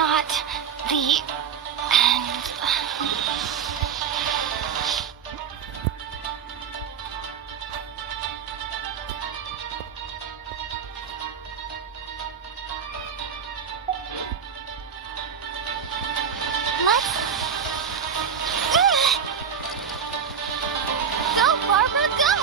not the end. Let's go, Barbara, go!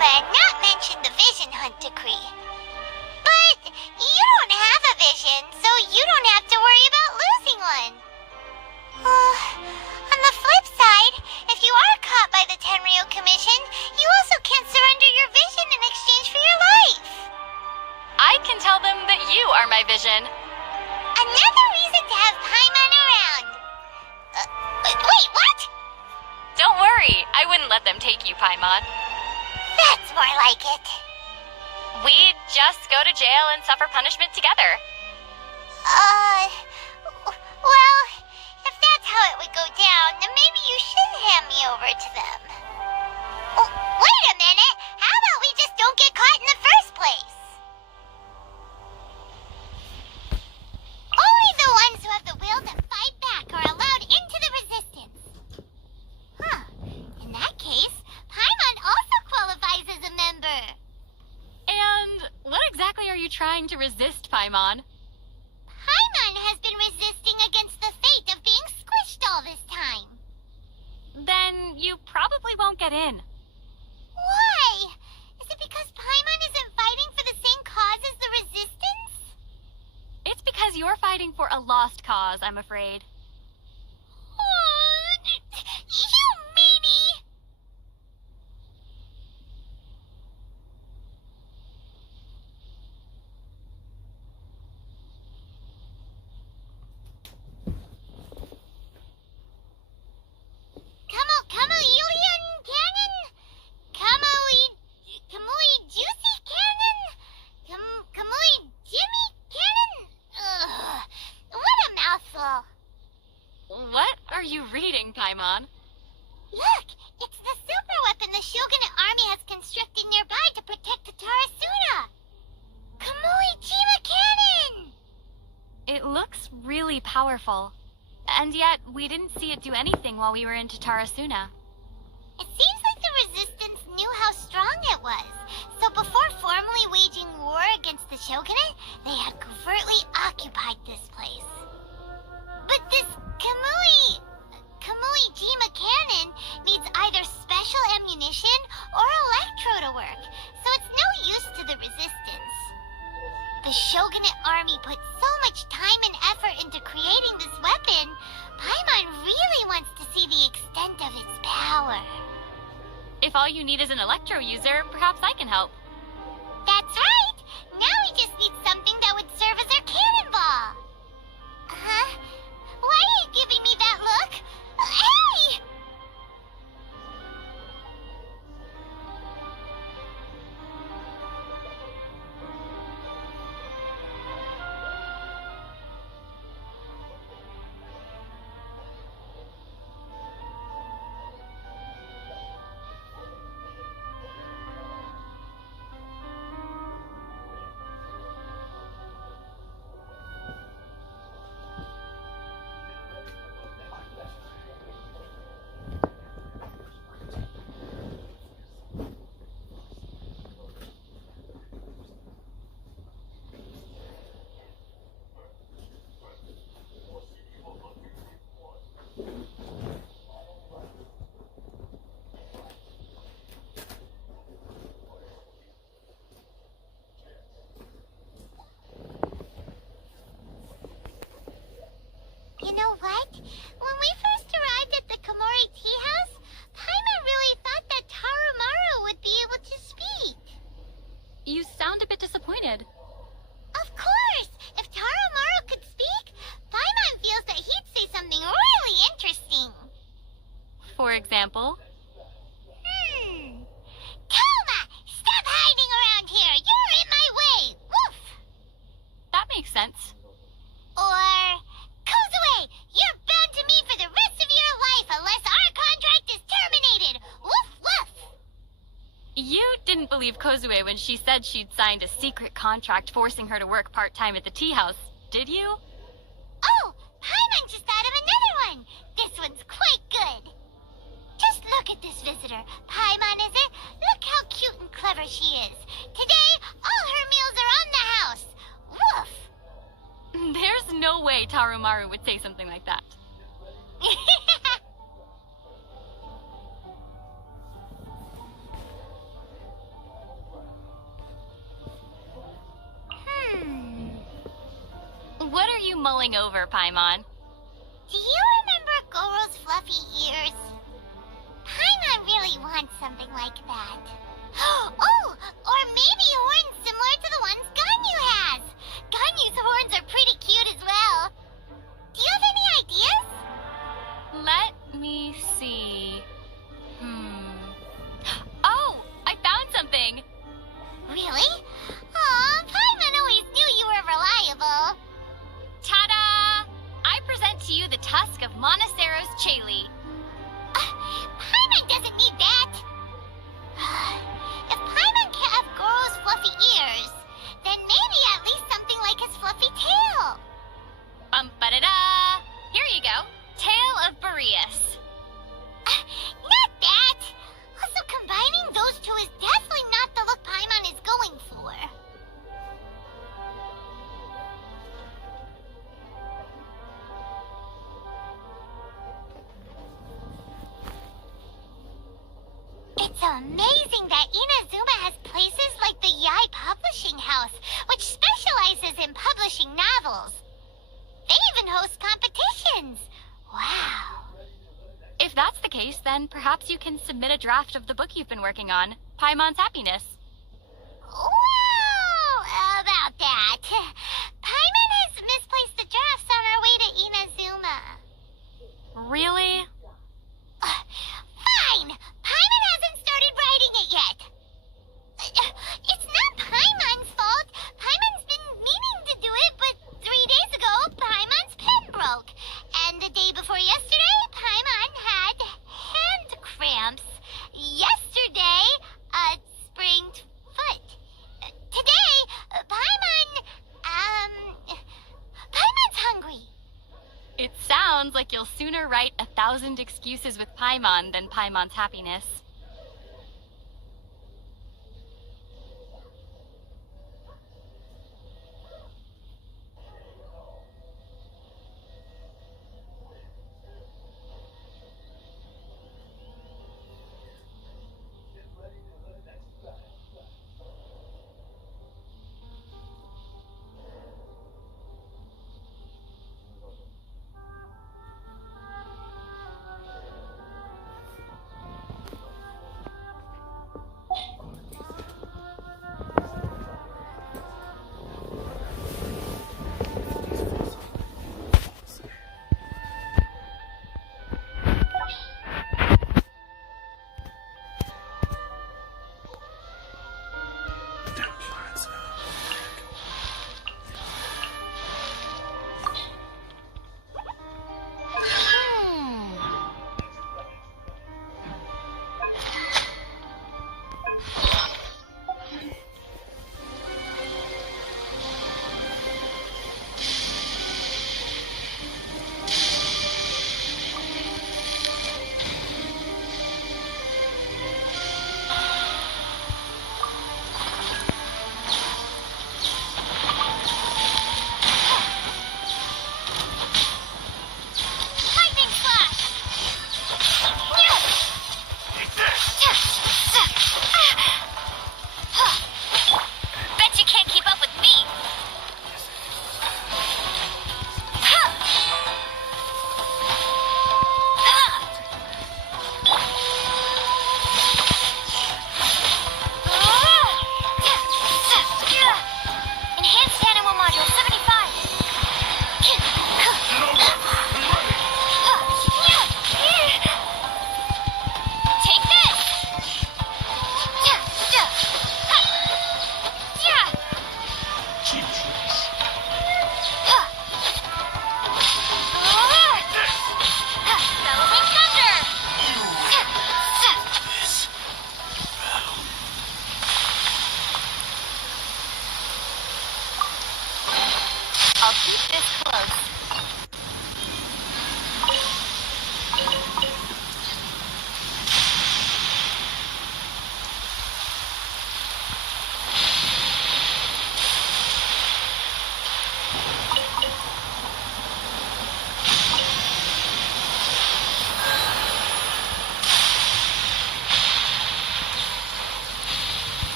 and not mention the vision hunt decree. But you don't have a vision, so you don't have to worry about losing one. On the flip side, if you are caught by the Tenryo Commission, you also can't surrender your vision in exchange for your life. I can tell them that you are my vision. Another reason to have Paimon around. Wait, what? Don't worry, I wouldn't let them take you, Paimon. That's more like it. We'd just go to jail and suffer punishment together. Well, if that's how it would go down, then maybe you should hand me over to them. Oh, wait a minute! How about we just don't get caught in the first place? Only the ones who have the will to fight back are allowed into the resistance. Huh. In that case, Paimon also qualifies as a member. And what exactly are you trying to resist, Paimon? Paimon has been resisting against the fate of being squished all this time. Then you probably won't get in. Why? Is it because Paimon isn't fighting for the same cause as the resistance? It's because you're fighting for a lost cause, I'm afraid. You meanie! Kamui Cannon? Kamui Juicy Cannon? Kamui Jimmy Cannon? Ugh, what a mouthful. What are you reading, Paimon? Look, it's the super weapon the Shogunate army has constructed nearby to protect the Tarasuna. Kamui Jima Cannon! It looks really powerful. And yet, we didn't see it do anything while we were into Tarasuna. It seems like the resistance knew how strong it was. So before formally waging war against the Shogunate, they had covertly occupied this place. But this Kamui Jima Cannon needs either special ammunition or electro to work, so it's no use to the resistance. The Shogunate army put so much time and effort into creating this weapon, Paimon really wants to see the extent of its power. If all you need is an electro user, perhaps I can help. That's right! Now we just need something that would serve as our cannonball. Huh? Why are you giving me that look? Hey! You know what? When we first arrived at the Komori tea house, Paimon really thought that Tarumaru would be able to speak. You sound a bit disappointed. Of course! If Tarumaru could speak, Paimon feels that he'd say something really interesting. For example? Toma! Stop hiding around here! You're in my way! Woof! That makes sense. Or... Kozue! You're bound to me for the rest of your life unless our contract is terminated! Woof woof! You didn't believe Kozue when she said she'd signed a secret contract forcing her to work part-time at the tea house, did you? Oh! Paimon just thought of another one! This one's quite good! Just look at this visitor. Paimon, is it? Look how cute and clever she is. Today, all her meals are on the house. Woof! There's no way Tarumaru would say something like that. mulling over, Paimon. Do you remember Goro's fluffy ears? Paimon really wants something like that. Oh, or maybe horns similar to the ones Ganyu has. Ganyu's horns are pretty cute as well. Do you have any ideas? Let me see. Oh, I found something. Really? Aw, Paimon always knew you were reliable. Ta-da! I present to you the tusk of Monacero's Chayli. Paimon doesn't need that. If Paimon can't have Goro's fluffy ears, then maybe at least something like his fluffy tail. Bum-ba-da-da! Here you go. Tail of Boreas. Not that! Also, combining those two is definitely not the look Paimon is going for. It's amazing that Inazuma has places like the Yai Publishing House, which specializes in publishing novels. They even host competitions. Wow. If that's the case, then perhaps you can submit a draft of the book you've been working on, Paimon's Happiness. Well, about that. Paimon has misplaced the drafts on our way to Inazuma. Really? Fine! Paimon hasn't started writing it yet. It's not Paimon's fault. Paimon's been meaning to do it, but 3 days ago, Paimon's pen broke. And the day before yesterday, Paimon had hand cramps. Yesterday, a sprained foot. Today, Paimon's hungry. It sounds like you'll sooner write 1,000 excuses with Paimon than Paimon's Happiness.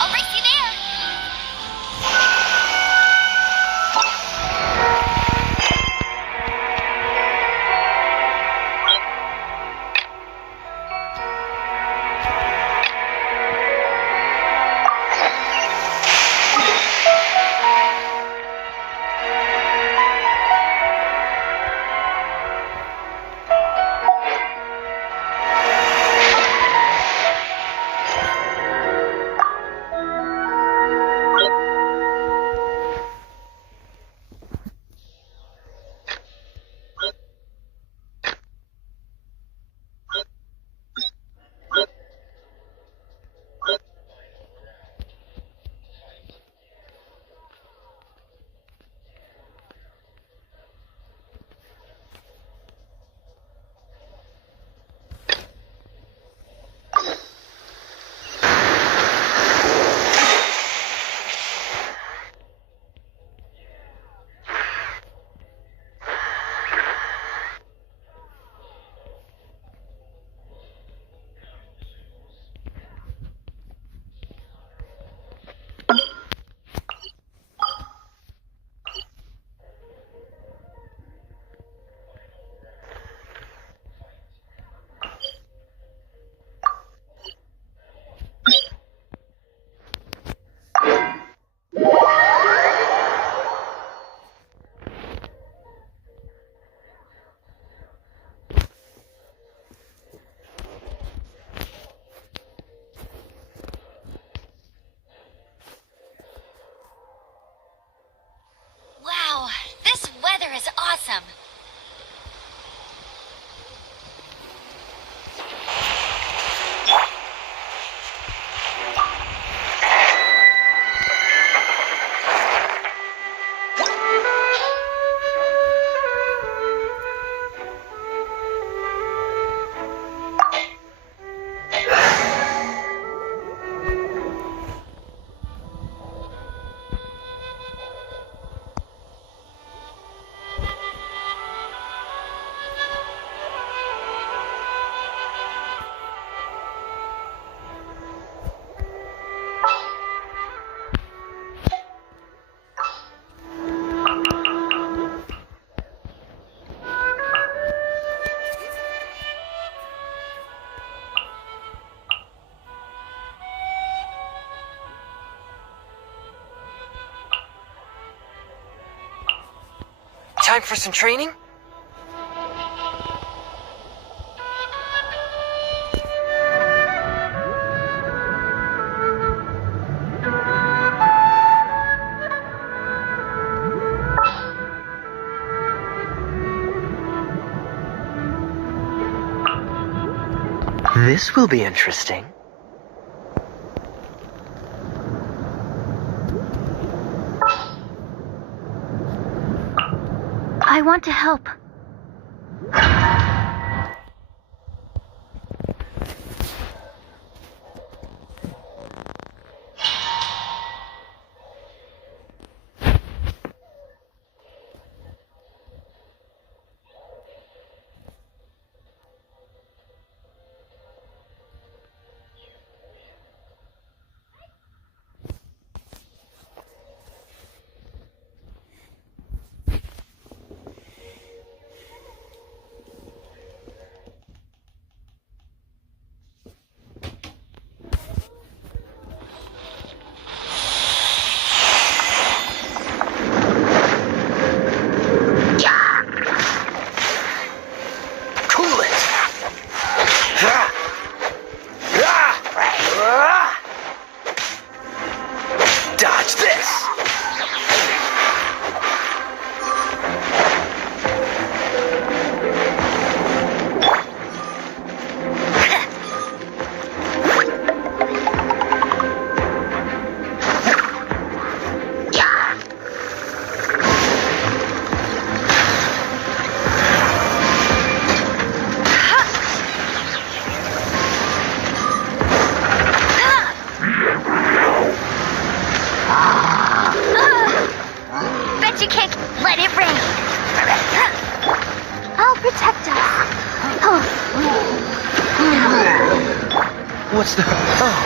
I'll race you there. Wow, this weather is awesome. Time for some training? This will be interesting. I want to help.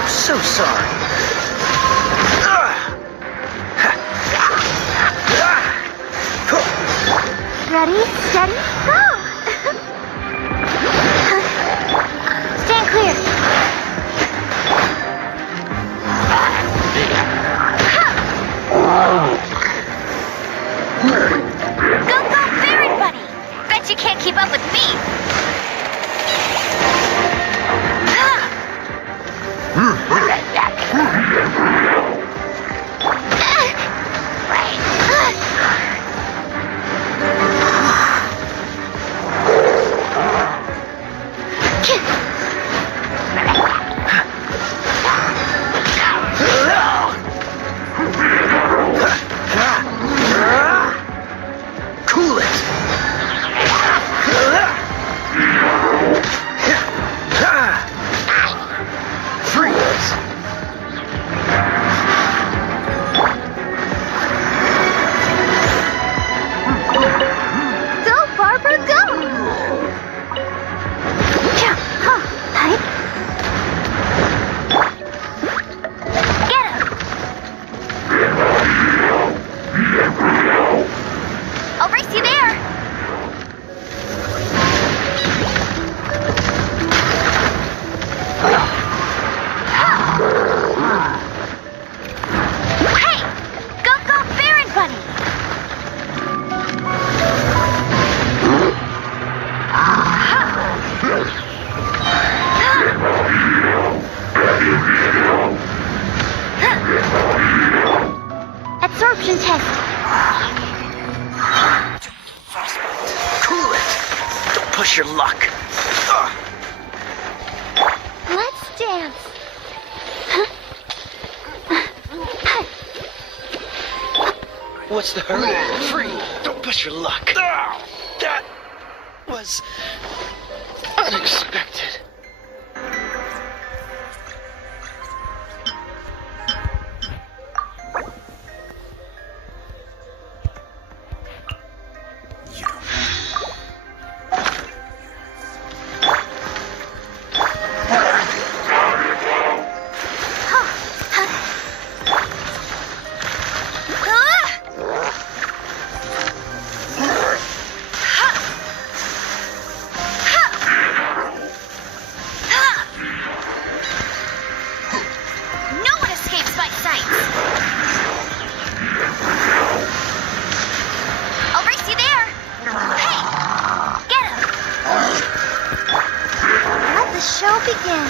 So sorry. Ready, steady, go! Stand clear. Go, Baron Bunny! Bet you can't keep up with me. Cool it. Freeze. Go, Barbara, go! Right? Get him! I'll race you there! Hey! Go, Baron Bunny! Absorption test. Cool it. Don't push your luck. Let's dance. What's the hurry? Free. Don't push your luck. That was unexpected. No one escapes my sight. I'll race you there. Hey, get him. Let the show begin.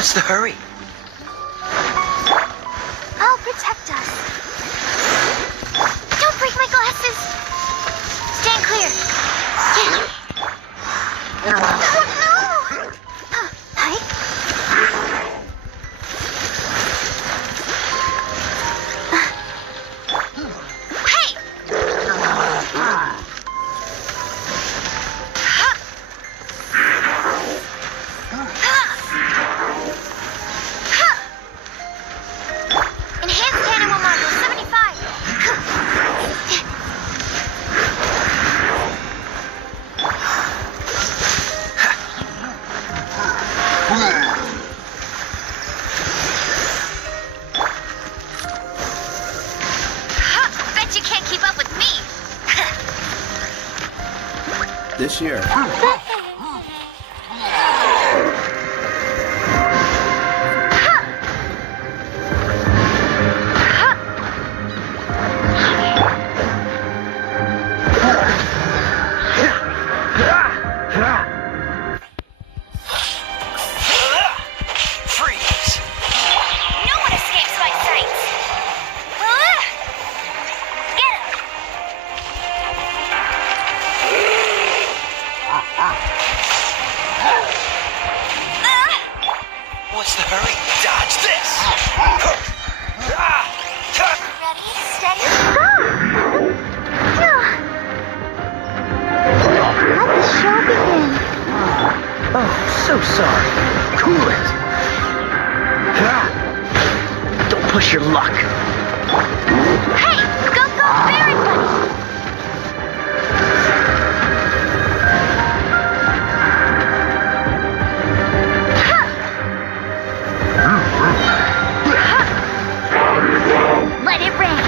What's the hurry? I'll protect us. Don't break my glasses. Stand clear. Oh, no! Hi. Hey! Enhanced animal module 75. Bet you can't keep up with me. This year. Freeze! No one escapes my sights. Get him. What's the hurry? Dodge this! Ready, steady, go! Let the show begin. Oh, so sorry. Cool it. Don't push your luck. Hey, go, Baron Bunny! Let it rain.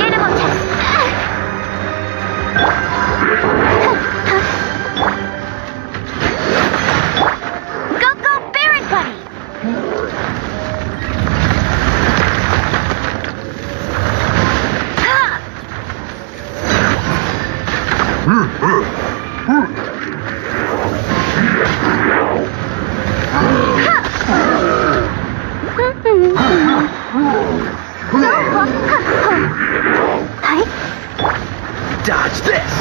Animal test. Go, Baron Bunny! Dodge this!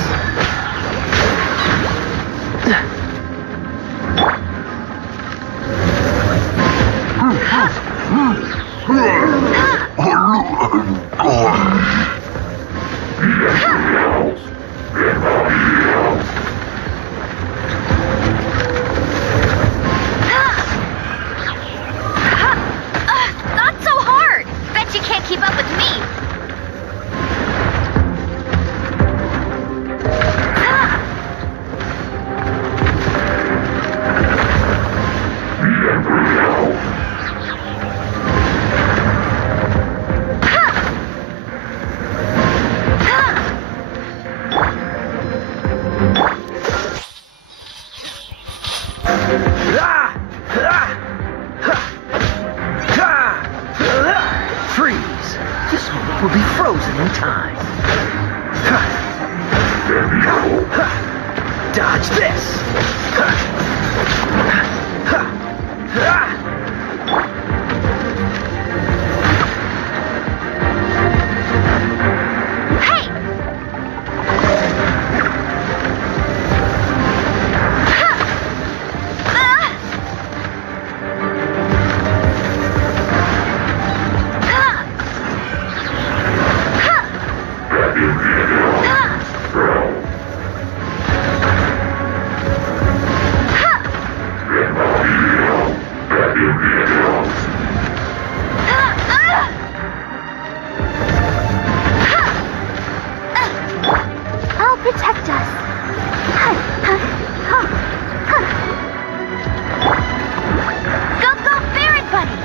Not so hard! Bet you can't keep up with me! Freeze! Just hope we'll be frozen in time. Dodge this! Hey! I'll protect us. Go, Baron Bunny!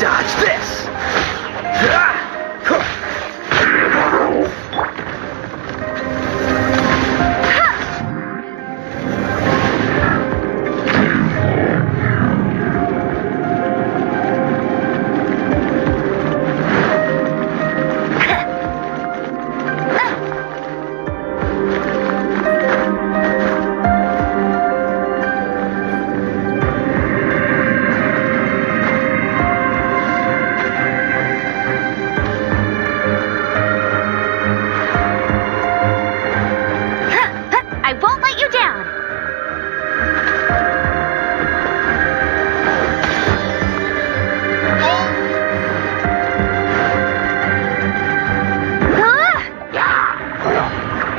Dodge this! I won't let you down.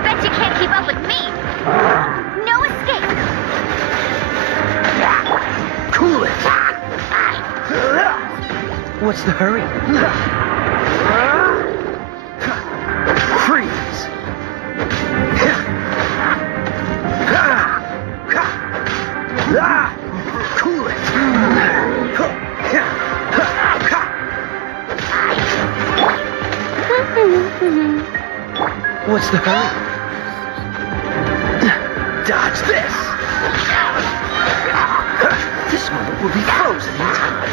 Bet you can't keep up with me. No escape. Cool it! What's the hurry? Freeze! Cool it! What's the hurry? Dodge this! This moment will be frozen in time.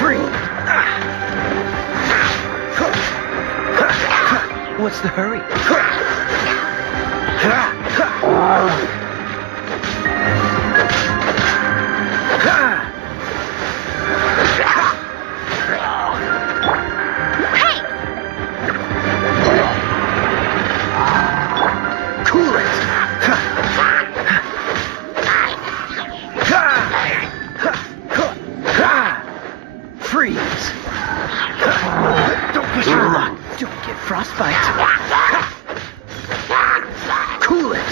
Free! What's the hurry? Hey! Cool it! Freeze! Don't push your luck. Don't get frostbite. Cool it!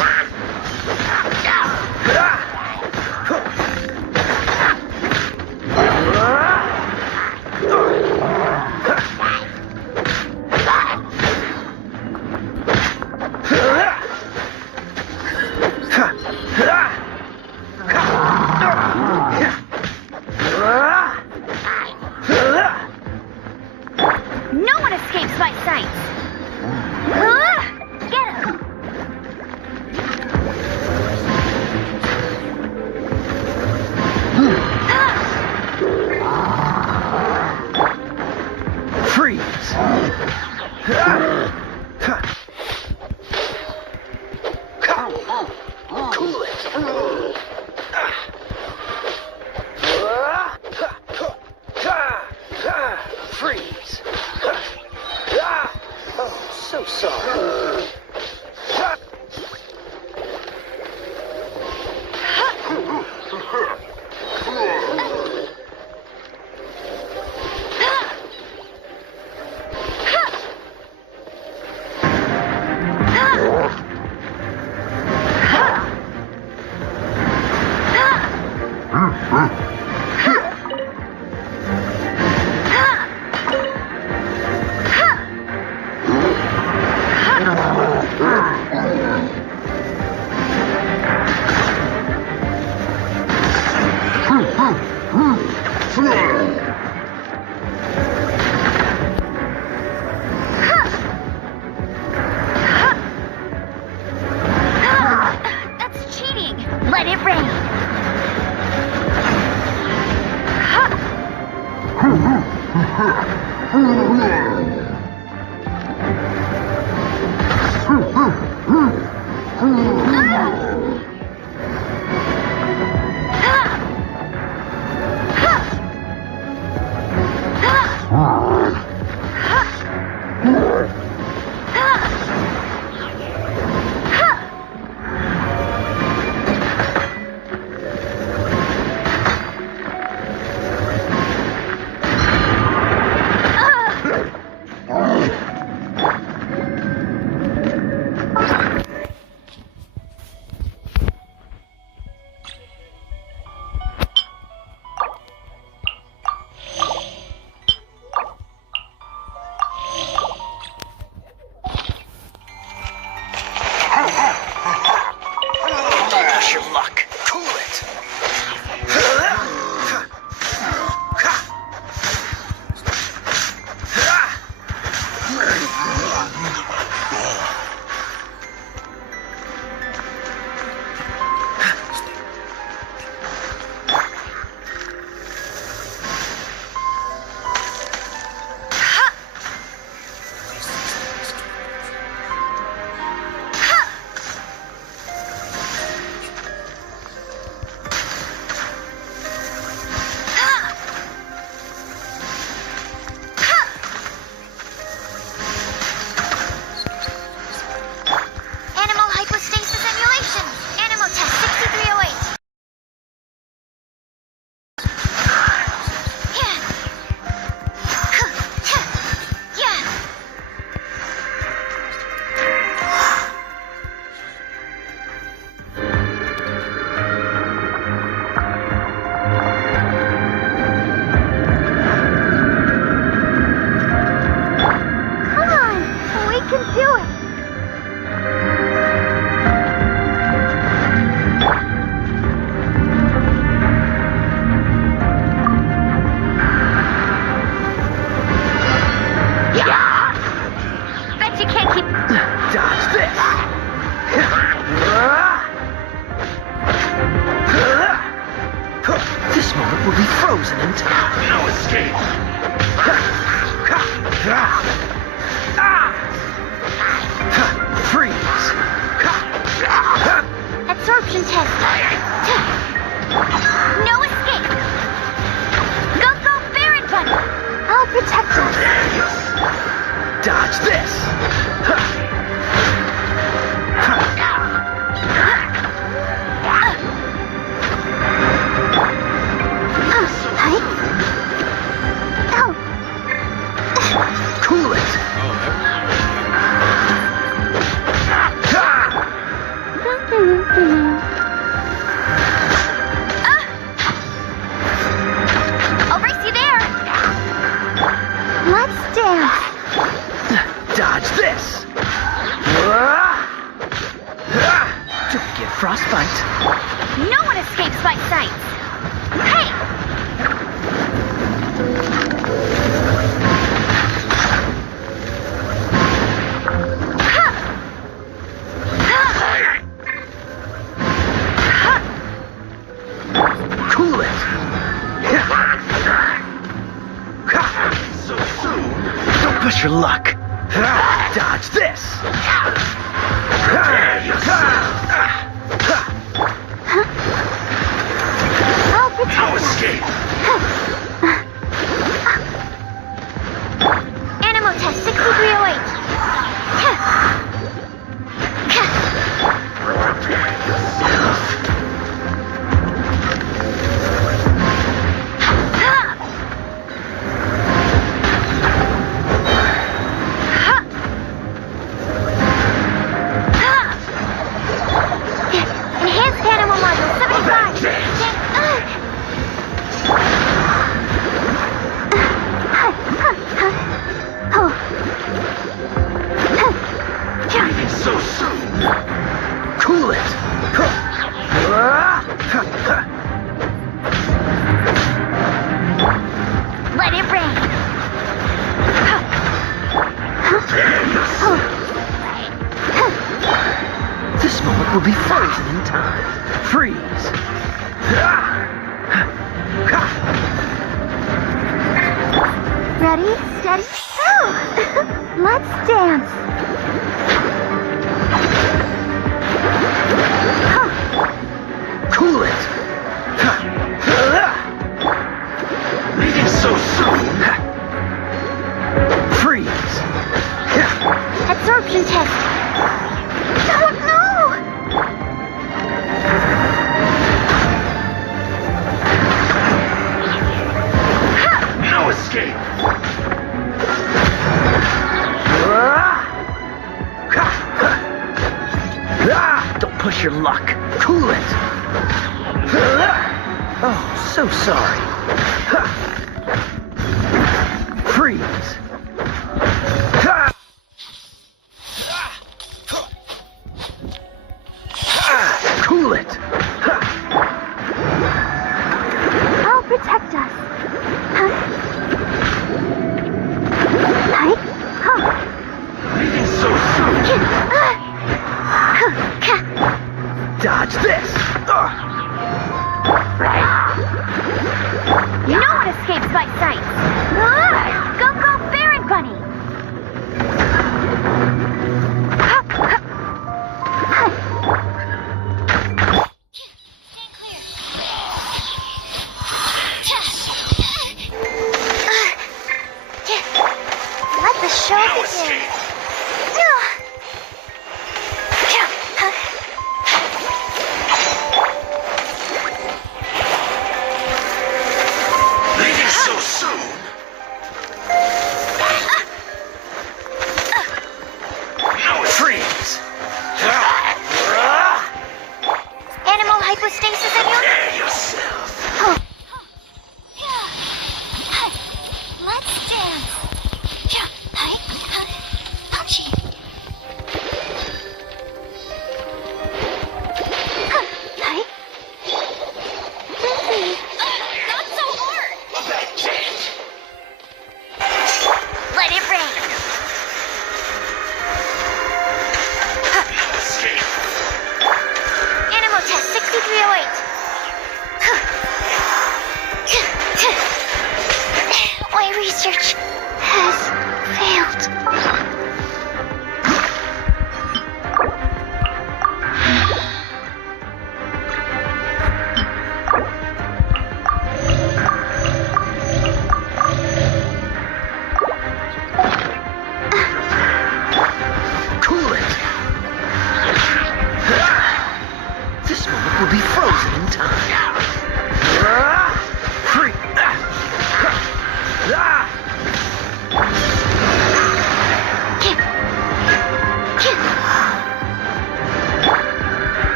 No one escapes my sights. Get him. Freeze! Cool it! Freeze! Oh, so sorry. That's cheating. Let it rain. This moment will be frozen in time. No escape. Freeze. Absorption test. No escape. Go, go, Baron Bunny. I'll protect us. Dodge this. Cool it. I'll race you there. Let's dance. Dodge this. Don't get frostbite. No one escapes my sights. Hey! Cool it. So soon. Don't push your luck. Dodge this. I'll protect No us. escape. Animal test 6308. Enhanced animal module 75. Leaving so soon. Cool it. Let it rain. This moment will be frozen in time. Freeze. Ready, steady, go! Let's dance. Cool it. Leaving so soon. Freeze. Absorption test. Oh no! No escape. Don't push your luck. Cool it. Oh, so sorry. Freeze. Cool it. I'll protect us. Hi. Leaving so soon. Dodge this. No one escapes my sight. Go, go, Baron Bunny. Let the show begin. Leaving so soon. No Freeze. Animal hypostasis immune? Prepare yourself. Let's dance. Punchy. That's it. test. Cool it. This moment will be frozen in time. Free.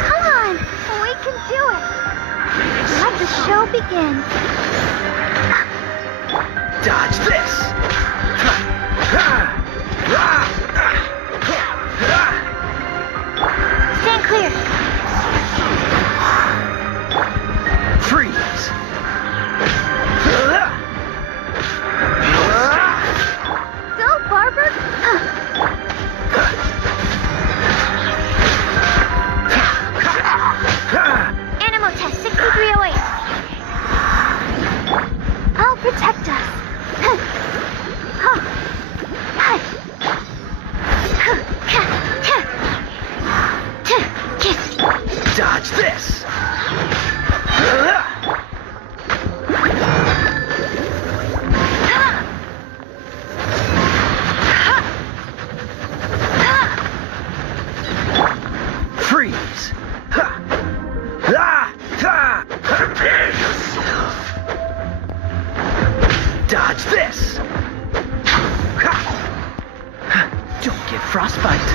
Come on, we can do it. Let the show begin. Dodge this. Stand clear. Freeze. Go, Barber. Animal test 6308. I'll protect us. Dodge this. Freeze. Prepare yourself. Dodge this. Don't get frostbite.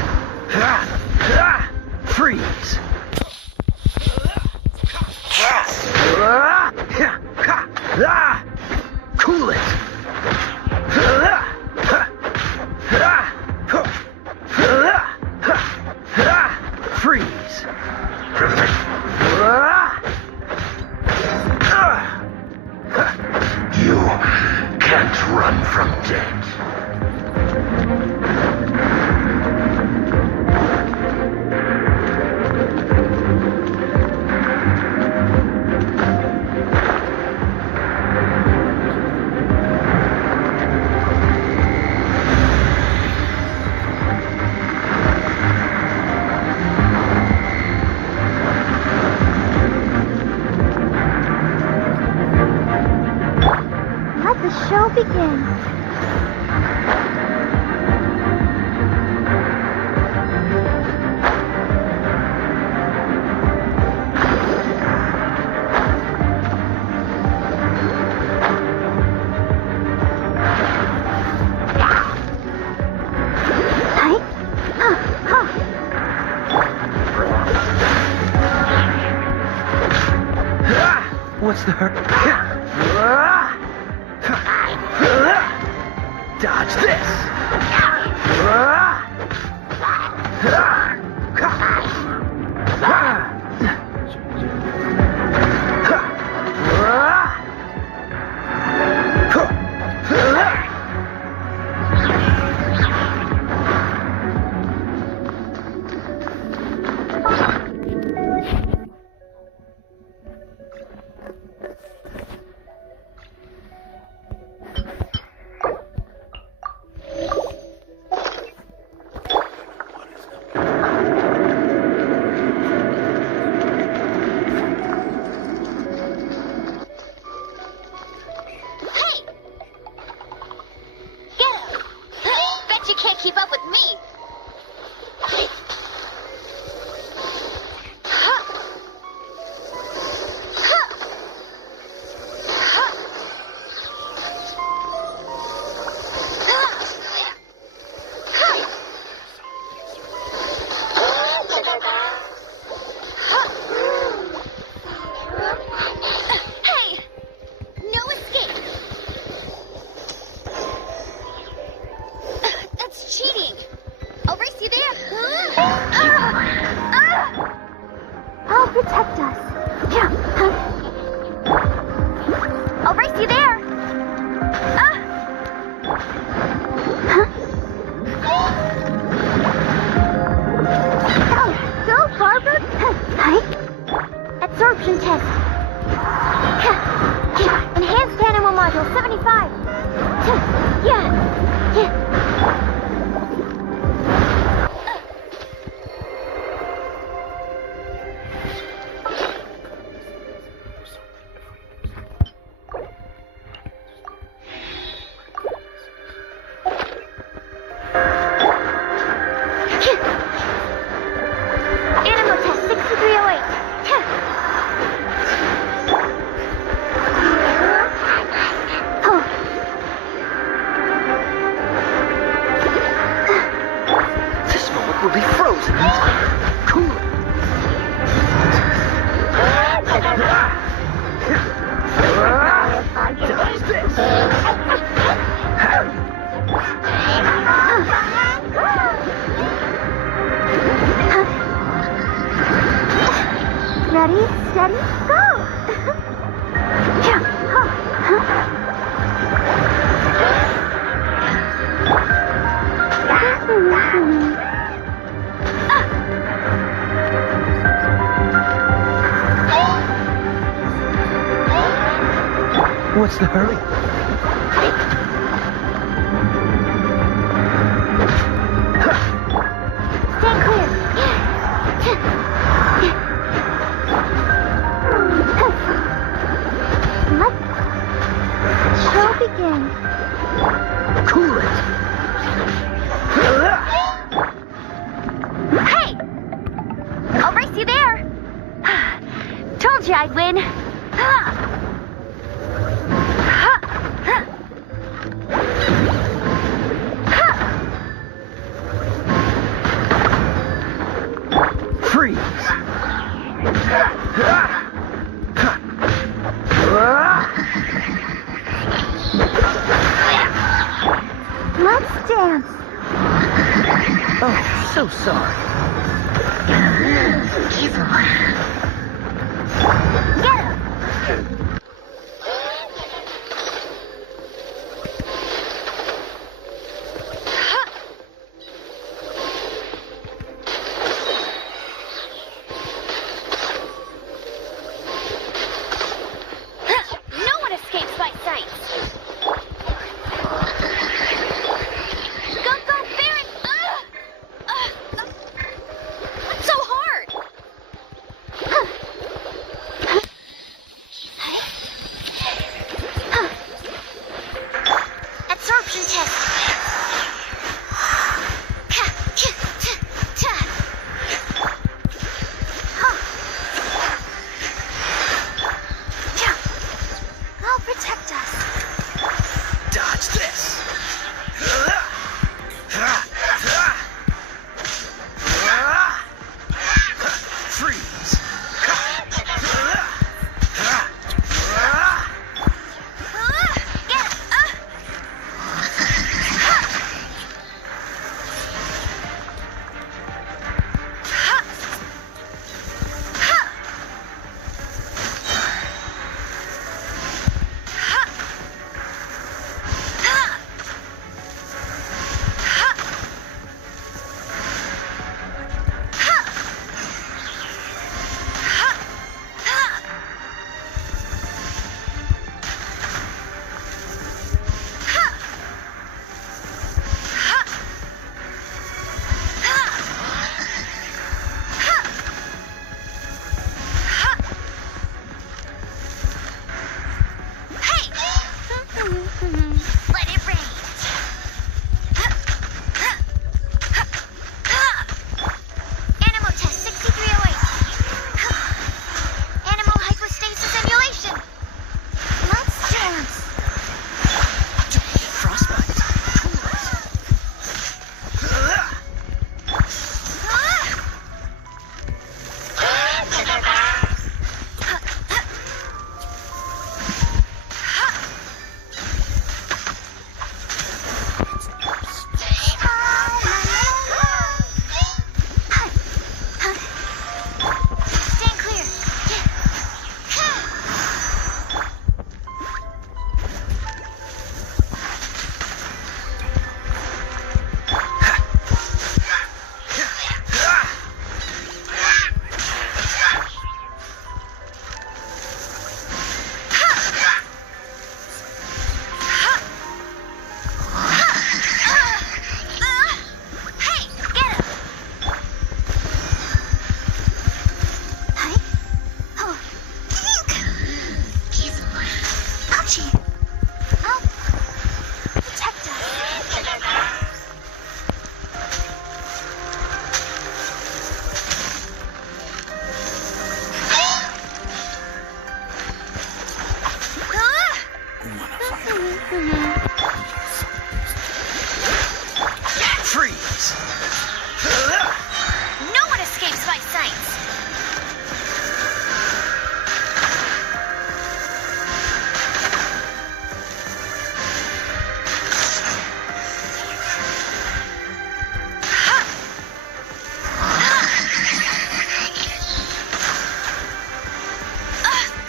Freeze. Cool it. Freeze. You can't run from death. Let the show begin. What's the hurt? Dodge this. Keep up with me. Hey, no escape. That's cheating. I'll race you there. I'll protect us. I'll race you there. Go, Barber. Absorption test. Enhanced animal module 75. Yeah. What's the hurry? Stand clear. Let show begin. Cool it. Hey! I'll race you there. Told you I'd win. Freeze. Let's dance. Oh, so sorry. Get him! No one escapes my sights. Go, go, Baron! What's so hard? Absorption test. I'll protect us. Dodge this. Freeze. Let it rain. Animal test 6308. Animal hypostasis emulation. Let's dance. Frostbite. Stand clear. Hey, get him. Hi. Oh. Ouchie. Help. Protect us. Freeze. No one escapes my sights.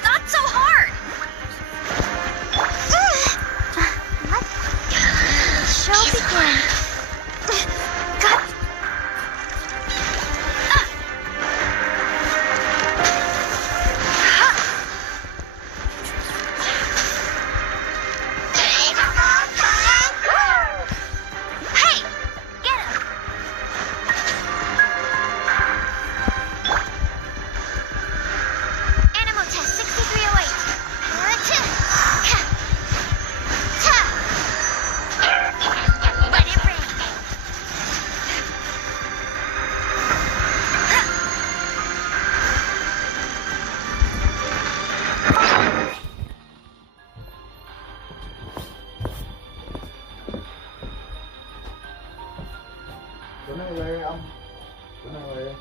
Not so hard. Let show begin. God night, Larry. Good night, Larry.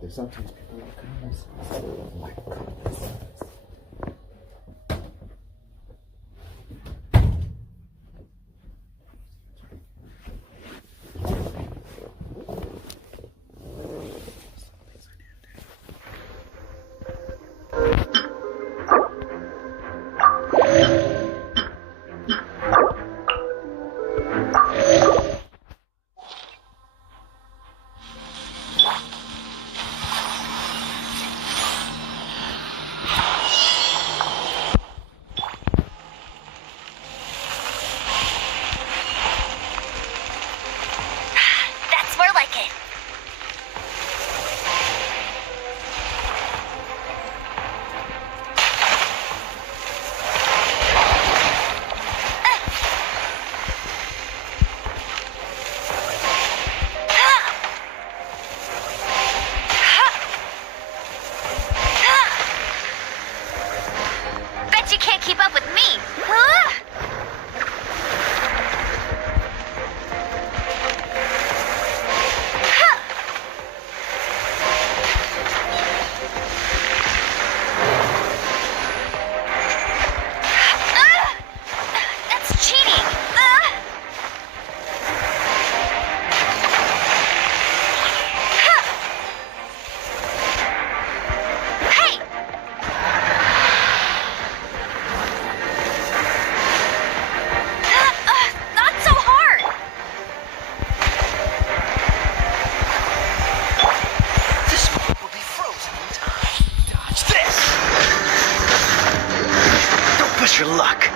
There's sometimes people that come in oh my god. Your luck.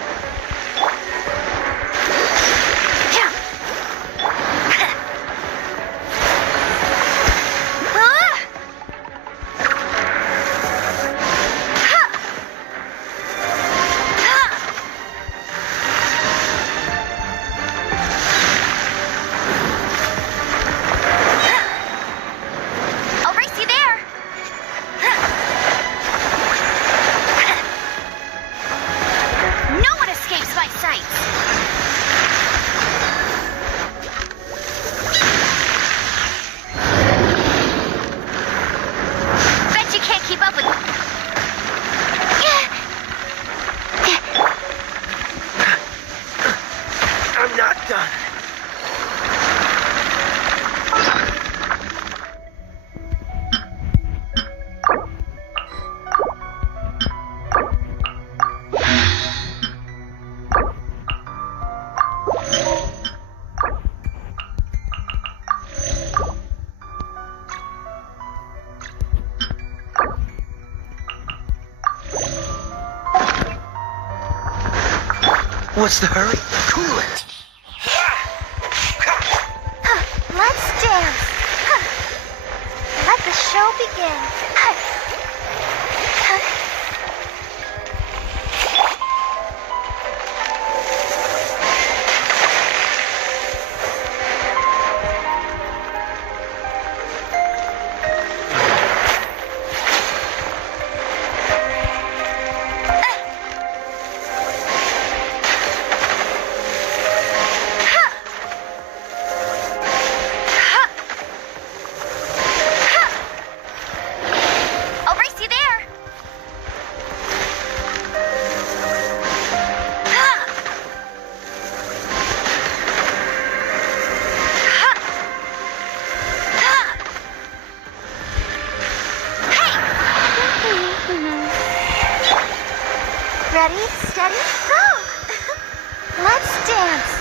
What's the hurry? Cool it! Let's dance! Let the show begin! Ready, steady, go! Let's dance!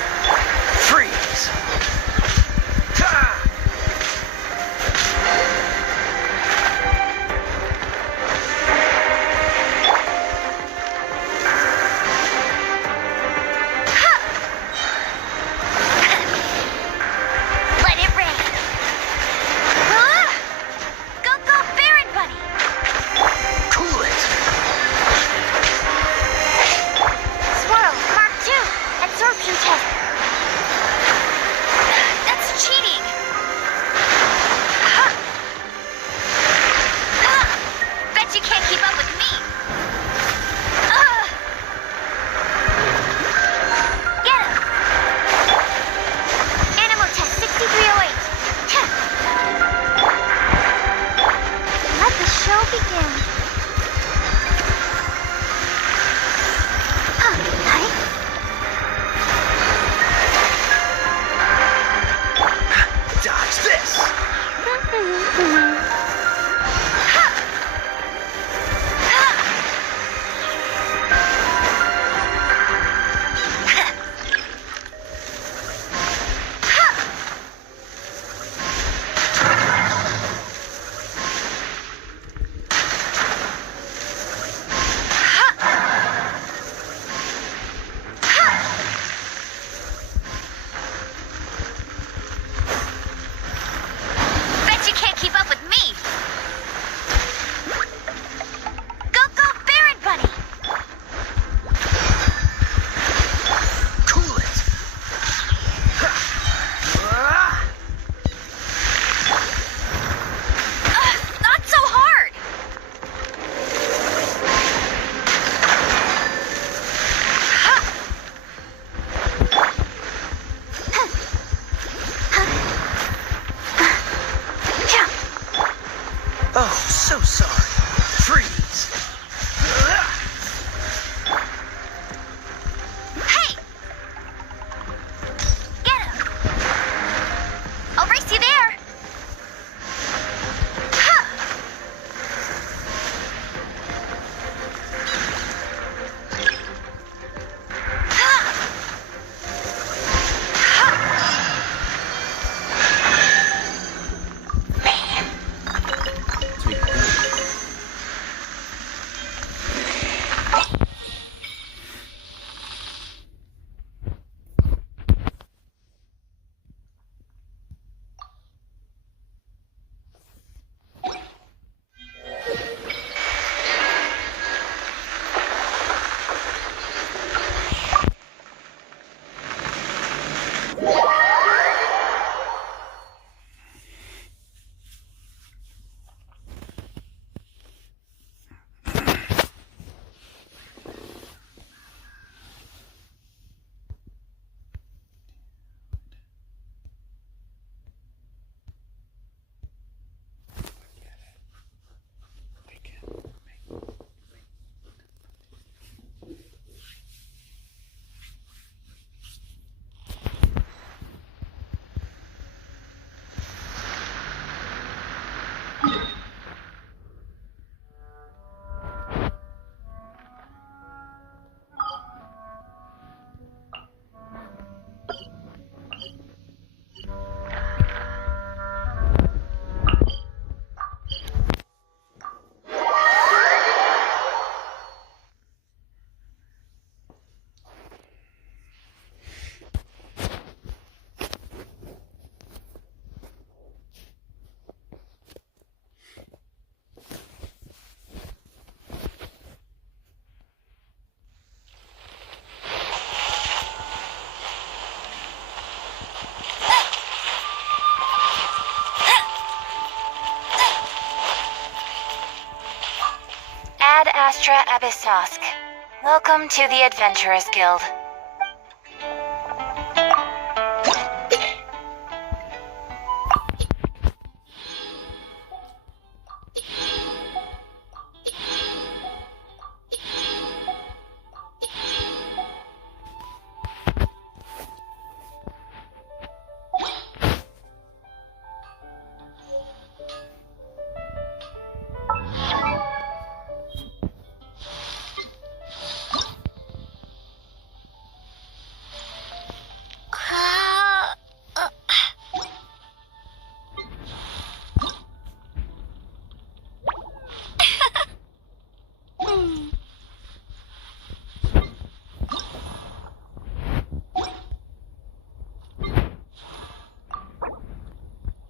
Freeze! Let it rain! Go, go, Baron Bunny! Cool it! Swirl, Mark II, absorption test. show begin. Dodge this! Bet you can't keep up with me. Go, go, Baron Bunny! Cool it! Not so hard! Oh, so sorry. Freeze! Hey! Get him! I'll race you there! Ad Astra Abyssosk. Welcome to the Adventurers Guild.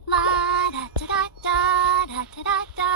La da da da da da da da.